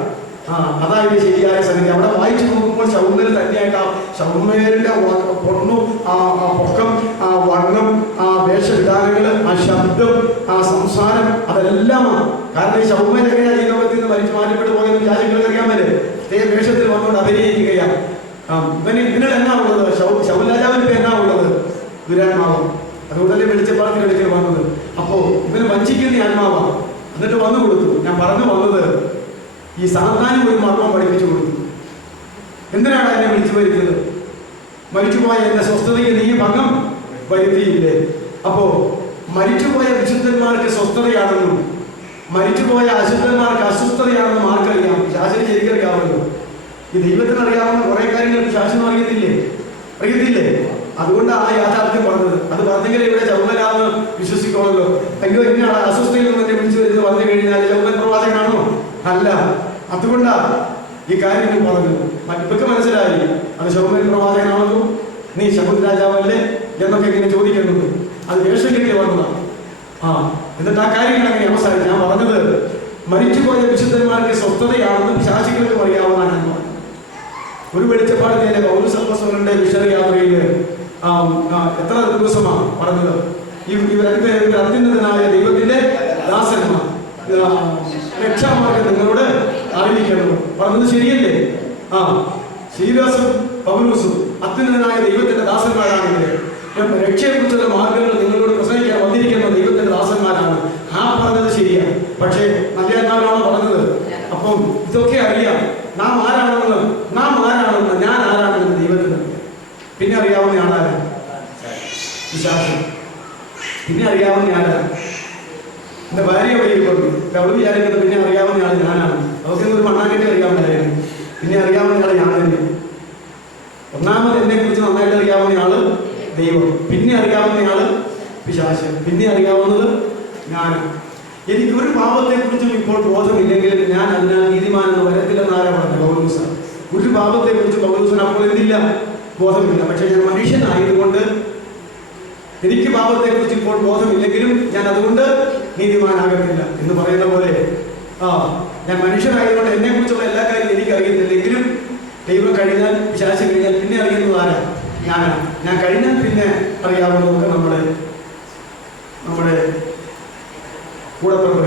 അതായത് ശരിയായ സംഗതി. അവിടെ വായിച്ചു നോക്കുമ്പോൾ ശൗമേൽ തന്നെയായിട്ട് ആ ശൗമേലിന്റെ പൊണ്ണു, ആ പൊക്കം, ആ വർണ്ണം, ആ വേഷവിധാനങ്ങള്, ആ ശബ്ദം, ആ സംസാരം, അതെല്ലാമാണ്. കാരണം ഈ ശൗമേൽ എങ്ങനെയാണ് ഈ ലോകത്തിൽ നിന്ന് വലിച്ചു മാറ്റപ്പെട്ടു പോയെന്ന് രാജ്യങ്ങൾക്ക് അറിയാൻ പറ്റും. അതേ വേഷത്തിൽ വന്നുകൊണ്ട് അഭിനയിക്കുകയാണ്. ഇവനിൽ എന്നാ ഉള്ളത്? ശൗൽ രാജാവിന് ഇപ്പൊ എന്നാ ഉള്ളത്? ദുരാത്മാവ്. അതുകൊണ്ടല്ലേ വെളിച്ചപ്പാടത്തിൽ ഒരിക്കൽ വന്നത്. അപ്പോ ഇവന് വഞ്ചിക്കുന്ന ആത്മാവാണ്. എന്നിട്ട് വന്നു കൊടുത്തു. ഞാൻ പറഞ്ഞു വന്നത്, ഈ സാധാരണ ഒരു മർമ്മം പഠിപ്പിച്ചു കൊടുത്തു. എന്തിനാണ് എന്നെ വിളിച്ചു വരുന്നത്? മരിച്ചുപോയ എന്റെ സ്വസ്ഥതയ്ക്ക് നീ ഭംഗം വരുത്തിയില്ലേ? അപ്പോ മരിച്ചുപോയ വിശുദ്ധന്മാർക്ക് സ്വസ്ഥതയാണെന്നും മരിച്ചുപോയ അശുദ്ധന്മാർക്ക് അസ്വസ്ഥതയാണെന്നും ആർക്കറിയാം? ശാസന ശരിക്കറിയാമല്ലോ. ഈ ദൈവത്തിന് അറിയാവുന്ന കുറെ കാര്യങ്ങൾ ശാസനം അറിയത്തില്ലേ? അതുകൊണ്ട് ആ യാഥാർത്ഥ്യം പറഞ്ഞത്. അത് പറഞ്ഞെങ്കിൽ ഇവിടെ ചൗമലാന്ന് വിശ്വസിക്കണമല്ലോ. അയ്യോ, ഇന്നയാളെ അസ്വസ്ഥയിൽ നിന്ന് എന്നെ വിളിച്ചു വരുന്നത് പറഞ്ഞു കഴിഞ്ഞാൽ ചൗമൻ പ്രവാചകനാണോ? അല്ല. അതുകൊണ്ടാ ഈ കാര്യങ്ങൾ പറഞ്ഞു. ഇവർക്ക് മനസ്സിലായി അത് ശൗമൻ പ്രവാചകനാണല്ലോ, നീ ശൗൽ രാജാവല്ലേ എന്നൊക്കെ ഇങ്ങനെ ചോദിക്കുന്നത്. അത് വേഷം കെട്ടി വന്നതാണ്. എന്നിട്ട് ആ കാര്യങ്ങൾ അങ്ങനെ അവസാനം ഞാൻ പറഞ്ഞത്, മരിച്ചുപോയ വിശുദ്ധന്മാർക്ക് സ്വസ്ഥതയാണെന്ന് പിശാചികൾക്ക് അറിയാവുന്നതാണ്. ഒരു വെളിച്ചപ്പാട് നേരെ പൗലോസ് അപ്പോസ്തലന്റെ മിഷണറി യാത്രയിൽ എത്ര ദിവസമാണ് പറഞ്ഞത്? ഇവരൊക്കെ അത്യുന്നതനായ ദൈവത്തിന്റെ ദാസന്മാർ, രക്ഷാമാർഗം നിങ്ങളോട് അറിയിക്കണം പറഞ്ഞത് ശരിയല്ലേ? ശീലാസും പൗലോസും അത്യുന്നതനായ ദൈവത്തിന്റെ ദാസന്മാരാണെങ്കിൽ രക്ഷയെക്കുറിച്ചുള്ള മാർഗങ്ങൾ നിങ്ങളോട് പ്രസംഗിക്കാൻ വന്നിരിക്കുന്ന ദൈവത്തിന്റെ ദാസന്മാരാണ്. പറഞ്ഞത് ശരിയാണ്. പക്ഷേ നല്ലയാണോ പറഞ്ഞത്? അപ്പം ഇതൊക്കെ അറിയാം. നാം ആരാണെന്ന് ഞാൻ ആരാണെന്ന് ദൈവത്തിന് പിന്നെ അറിയാവുന്ന ആളാണ് വിശ്വാസം. പിന്നെ അറിയാവുന്ന ആളാണ് എന്റെ ഭാര്യ വഴിയിൽപ്പെട്ടു. അവൾ വിചാരിക്കുന്നത് പിന്നെ അറിയാവുന്ന ആൾ ഞാനാണ്. അവർക്ക് ഒരു മണ്ണാങ്കട്ടി അറിയാവുന്നതായിരുന്നു. പിന്നെ അറിയാവുന്ന ആൾ ഞാൻ തന്നെ. ഒന്നാമത് എന്നെ കുറിച്ച് നന്നായിട്ട് അറിയാവുന്ന ആള് ദൈവം. പിന്നെ അറിയാവുന്ന ആള് പിശാച്. പിന്നെ അറിയാവുന്നത് ഞാൻ. എനിക്കൊരു പാപത്തെ കുറിച്ചും ഇപ്പോൾ ബോധമില്ലെങ്കിലും ഞാൻ അതിനാൽ നീതിമാനെന്ന് വരത്തില്ലെന്ന് ആരാ പറഞ്ഞു? പൗലോസ്. ഒരു പാപത്തെ കുറിച്ച് പൗലോസിന് അപ്പോൾ എന്തില്ല? ബോധമില്ല. പക്ഷെ ഞാൻ മനുഷ്യനായതുകൊണ്ട് എനിക്ക് പാപത്തെ കുറിച്ച് ഇപ്പോൾ ബോധമില്ലെങ്കിലും ഞാൻ അതുകൊണ്ട് നീതിമാനാകത്തില്ല എന്ന് പറയുന്ന പോലെ ഞാൻ മനുഷ്യനായതുകൊണ്ട് എന്നെ കുറിച്ചുള്ള എല്ലാ കാര്യവും എനിക്ക് അറിയുന്നില്ലെങ്കിലും ദൈവം കഴിഞ്ഞാൽ പിശാച് കഴിഞ്ഞാൽ പിന്നെ അറിയുന്നത് ആരാ? ഞാനാണ്. ഞാൻ കഴിഞ്ഞാൽ പിന്നെ അറിയാവുന്നതൊക്കെ നമ്മുടെ കൂടപ്പുറപ്പ്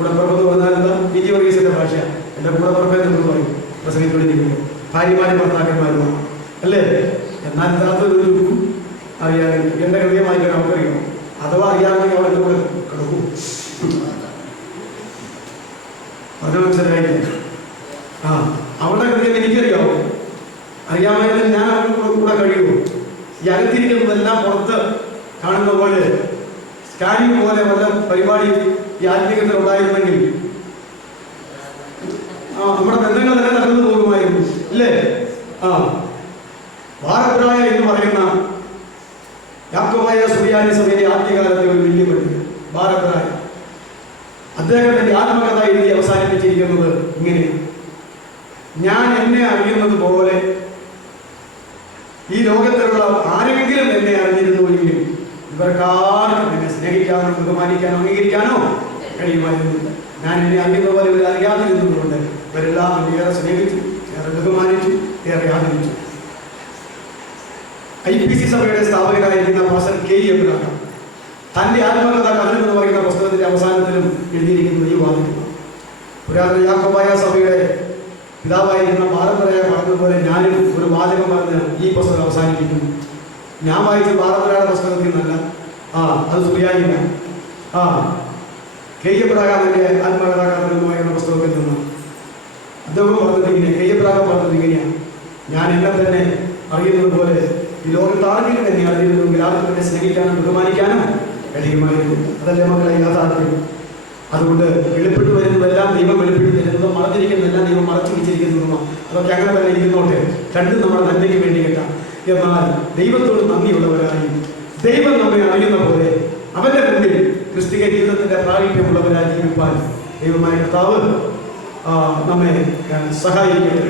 എന്ന് പറഞ്ഞാൽ എന്താ? വിജി വർഗീസിന്റെ ഭാഷ. എന്റെ കൂടപ്പുറപ്പെന്ന് പറയും പ്രസംഗിച്ചുകൊണ്ടിരിക്കുന്നു. ഭാര്യമാരും ഭർത്താക്കന്മാരും അല്ലേ? എന്നാൽ ഇതാത്തൊരു അറിയാൻ എന്റെ ഹൃദയം വായിക്കാൻ നമുക്കറിയാം. അഥവാ അറിയാമെങ്കിൽ അവരുടെ കൂടെ കിടക്കും. അത് മനസ്സിലായില്ല. അവരുടെ ഹൃദയം എനിക്കറിയാവും. അറിയാമെങ്കിൽ ഞാൻ അവരുടെ കൂടെ കഴിയുമോ? ഈ അകത്തിരിക്കുന്നതെല്ലാം പുറത്ത് കാണുന്ന പോലെ സ്കാനിങ് പോലെ വല്ല പരിപാടി ഈ ആത്മീയത്തിൽ ഉണ്ടായിരുന്നെങ്കിൽ നമ്മുടെ ബന്ധങ്ങൾ തന്നെ നടന്നു പോകുമായിരുന്നു ഇല്ലേ? ഭാരപ്രായ എന്ന് പറയുന്ന യാക്കോബായ സുറിയാനി സഭയിലെ ആദ്യകാലത്തെ ഒരു വലിയ പണ്ഡിതൻ ഭാരപ്രായ. അദ്ദേഹത്തിന്റെ ആത്മകഥ എഴുതി അവസാനിപ്പിച്ചിരിക്കുന്നത് ഇങ്ങനെ: ഞാൻ എന്നെ അറിയുന്നത് പോലെ ഈ ലോകത്തിലുള്ള ആരെങ്കിലും എന്നെ അറിഞ്ഞിരുന്നുവെങ്കിൽ ഇവർക്കാർക്കും എന്നെ സ്നേഹിക്കാനോ ബഹുമാനിക്കാനോ അംഗീകരിക്കാനോ കഴിയുമായിരുന്നില്ല. ഞാൻ എന്നെ അറിയുന്ന പോലെ ഇവർ അറിയാതിരുന്നതുകൊണ്ട് ഇവരെല്ലാം എന്നെ ഏറെ സ്നേഹിച്ചു, ഏറെ ബഹുമാനിച്ചു, ഏറെ ആദരിച്ചു. IPC സഭയുടെ സ്ഥാപകനായിരിക്കുന്ന പാസ്റ്റർ K. എബ്രഹാം തന്റെ ആത്മകഥ കഥനം എന്ന് പറയുന്ന പുസ്തകത്തിന്റെ അവസാനത്തിലും എഴുതിയിരിക്കുന്നത് ഈ വാദിക്കുന്നു: പുരാതന യാക്കോബായ സഭയുടെ പിതാവായിരിക്കുന്ന ഭാരതരായ പറഞ്ഞതുപോലെ ഞാനും ഒരു വാചകം പറഞ്ഞ് ഈ പുസ്തകം അവസാനിപ്പിക്കുന്നു. ഞാൻ വായിച്ച ഭാരതരായുടെ പുസ്തകത്തിൽ നിന്നല്ല, അത് സുറിയാനില്ല. K. എബ്രഹാമിന്റെ ആത്മകഥ എന്ന് പറയുന്ന പുസ്തകത്തിൽ നിന്ന് അദ്ദേഹം പറഞ്ഞത് ഇങ്ങനെ, K. എബ്രഹാം പറഞ്ഞത് ഇങ്ങനെയാണ്: ഞാൻ എന്നെ തന്നെ അറിയുന്നത് പോലെ ഈ ലോകത്ത് ആരെങ്കിലും എന്നെ അറിയുന്നതെങ്കിൽ ആർക്കും എന്നെ സ്നേഹിക്കാനും ബഹുമാനിക്കാനും കഴിയുമായിരുന്നു. അതല്ലേ മക്കളെ യാഥാർത്ഥ്യം? അതുകൊണ്ട് വെളിപ്പെട്ടു വരുന്നതെല്ലാം ദൈവം വെളിപ്പെടുത്തി തരുന്നതും മറഞ്ഞിരിക്കുന്നതെല്ലാം ദൈവം മറച്ചു വെച്ചിരിക്കുന്നതുമോ അതൊക്കെ അങ്ങനെ തന്നെ ഇരുന്നോട്ടെ. രണ്ടും നമ്മുടെ നന്മയ്ക്ക് വേണ്ടി കേട്ടാം. എന്നാൽ ദൈവത്തോട് നന്ദിയുള്ളവരായി ദൈവം നമ്മെ അറിയുന്ന പോലെ അവന്റെ മുന്നിൽ ക്രിസ്തീയ ജീവിതത്തിന്റെ പ്രാഗൽഭ്യമുള്ളവരായി ജീവിപ്പാൻ ദൈവമായ കർത്താവ് നമ്മെ സഹായിക്കട്ടെ.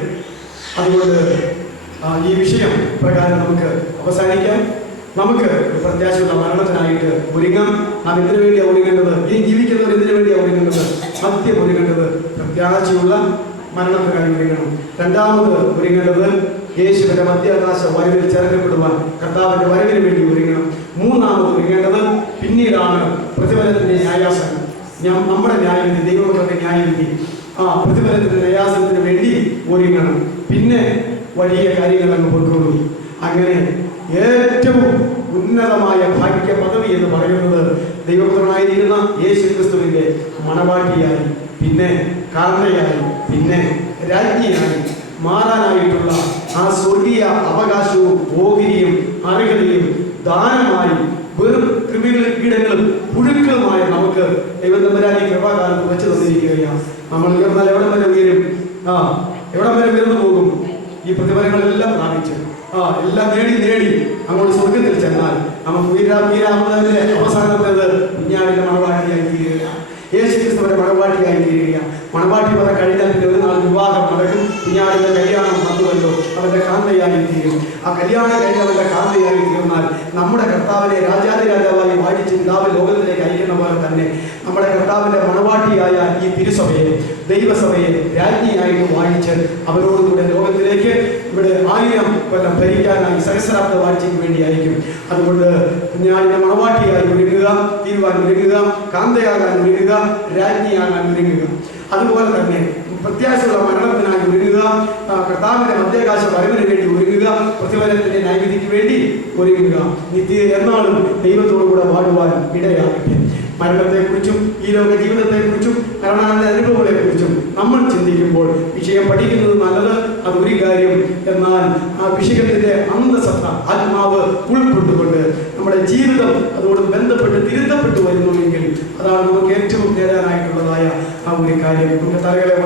അതുകൊണ്ട് ഈ വിഷയം പ്രകാരം നമുക്ക് അവസാനിക്കാം. നമുക്ക് പ്രത്യാശയുള്ള മരണത്തിനായിട്ട് ഒരുങ്ങാം. നാം എന്തിനു വേണ്ടിയാണ് ഒരുങ്ങേണ്ടത്? ഈ ജീവിക്കുന്നവർ എന്തിനു വേണ്ടിയാണ് ഒരുങ്ങേണ്ടത്? സത്യം ഒരുങ്ങേണ്ടത് പ്രത്യാശയുള്ള മരണത്തിനായി ഒരുങ്ങണം. രണ്ടാമത് ഒരുങ്ങേണ്ടത് യേശുവിന്റെ മധ്യാകാശ വരവിൽ ചേർക്കപ്പെടുവാൻ കർത്താവിന്റെ വരവിന് വേണ്ടി ഒരുങ്ങണം. മൂന്നാമത് ഒരുങ്ങേണ്ടത് പിന്നീടാണ് പ്രതിഫലത്തിന്റെ ന്യായാസനം. നമ്മുടെ ന്യായവിധി, ദൈവമക്കളുടെ ന്യായവിധി, പ്രതിഫലത്തിന്റെ ന്യായാസനത്തിന് വേണ്ടി ഒരുങ്ങണം. പിന്നെ വലിയ കാര്യങ്ങൾ അങ്ങ് പൊയ്ക്കൊള്ളൂ. അങ്ങനെ ഏറ്റവും ഉന്നതമായ ഭാഗ്യ പദവി എന്ന് പറയുന്നത് ദൈവപുത്രനായിരിക്കുന്ന യേശു ക്രിസ്തുവിന്റെ മണവാട്ടിയായി, പിന്നെ കാന്തയായി, പിന്നെ രാജ്ഞിയായി മാറാനായിട്ടുള്ള ആ സ്വർഗീയ അവകാശവും ഓഹരിയും അർഹതയും ദാനമായി വെറും കൃമികളും കീടങ്ങളും പുഴുക്കളുമായ നമുക്ക് ദൈവതമ്പരാനി കൃപാകാലത്ത് വെച്ച് തന്നിരിക്കുകയാണ്. നമ്മൾ ഉയർന്നാൽ എവിടം വരെ ഉയരും? എവിടം വരെ ഉയർന്നു പോകും? ഈ പ്രതിഫലങ്ങളെല്ലാം പ്രാപിച്ച് എല്ലാം നേടി അങ്ങോട്ട് സ്വർഗത്തിൽ ചെന്നാൽ നമുക്ക് വീരാമതിന്റെ അവസാനത്തേത് കുഞ്ഞാടിന്റെ മണവാട്ടിയായി തീരുകയാണ്. യേശു ക്രിസ്തുവിന്റെ മണവാട്ടിയായി തീരുകയാണ്. മണവാട്ടി പറ കഴിഞ്ഞാൽ പിന്നെ ഒരു നാൾ വിവാഹം നടക്കും. കുഞ്ഞാടിന്റെ കല്യാണം വന്നുവല്ലോ, അവന്റെ കാന്തയായി തീരും. ആ കല്യാണം കഴിഞ്ഞവന്റെ കാന്തയായി തീർന്നാൽ നമ്മുടെ കർത്താവിനെ രാജാതിരാജാവായി വാഴിച്ച് പിതാവ് ലോകത്തിലേക്ക് അയക്കുന്ന പോലെ തന്നെ നമ്മുടെ കർത്താവിന്റെ മണവാട്ടിയായ ഈ തിരുസഭയെ, ദൈവസഭയെ രാജ്ഞിയായിട്ട് വാഴിച്ച് അവരോടുകൂടെ ലോകത്തിലേക്ക് ഇവിടെ 1000 കൊല്ലം ഭരിക്കാനായി സഹസ്രാബ്ദ വാഴ്ചയ്ക്ക് വേണ്ടിയായിരിക്കും. അതുകൊണ്ട് കുഞ്ഞാടിന്റെ മണവാട്ടിയായി ഒരുങ്ങുക, തീരുവാൻ ഒരുങ്ങുക, കാന്തയാകാൻ ഒരുങ്ങുക, രാജ്ഞിയാകാൻ ഒരുങ്ങുക. അതുപോലെ തന്നെ പ്രത്യാശയുള്ള മരണത്തിനായി ഒരുങ്ങുക, കർത്താവിന്റെ മധ്യാകാശ വരവിന് വേണ്ടി ഒരുങ്ങുക, പ്രതിഫലത്തിന്റെ ന്യായവിധിക്ക് വേണ്ടി ഒരുങ്ങുക. നിത്യ എന്നാളും ദൈവത്തോടുകൂടെ വാഴുവാൻ ഇടയാകട്ടെ. മരണത്തെക്കുറിച്ചും ഈ ലോക ജീവിതത്തെക്കുറിച്ചും മരണാനന്തര അനുഭവങ്ങളെക്കുറിച്ചും നമ്മൾ ചിന്തിക്കുമ്പോൾ വിഷയം പഠിക്കുന്നത് നല്ലത്, അതൊരു കാര്യം. എന്നാൽ ആ വിഷയത്തിന്റെ അന്തസത്ത ആത്മാവ് ഉൾക്കൊണ്ടുകൊണ്ട് നമ്മുടെ ജീവിതം അതോട് ബന്ധപ്പെട്ട് തിരുത്തപ്പെട്ടു വരുന്നുവെങ്കിൽ അതാണ് നമുക്ക് ഏറ്റവും നേടാനായിട്ടുള്ളതായ ആ ഒരു കാര്യം. നമ്മുടെ തലകളെ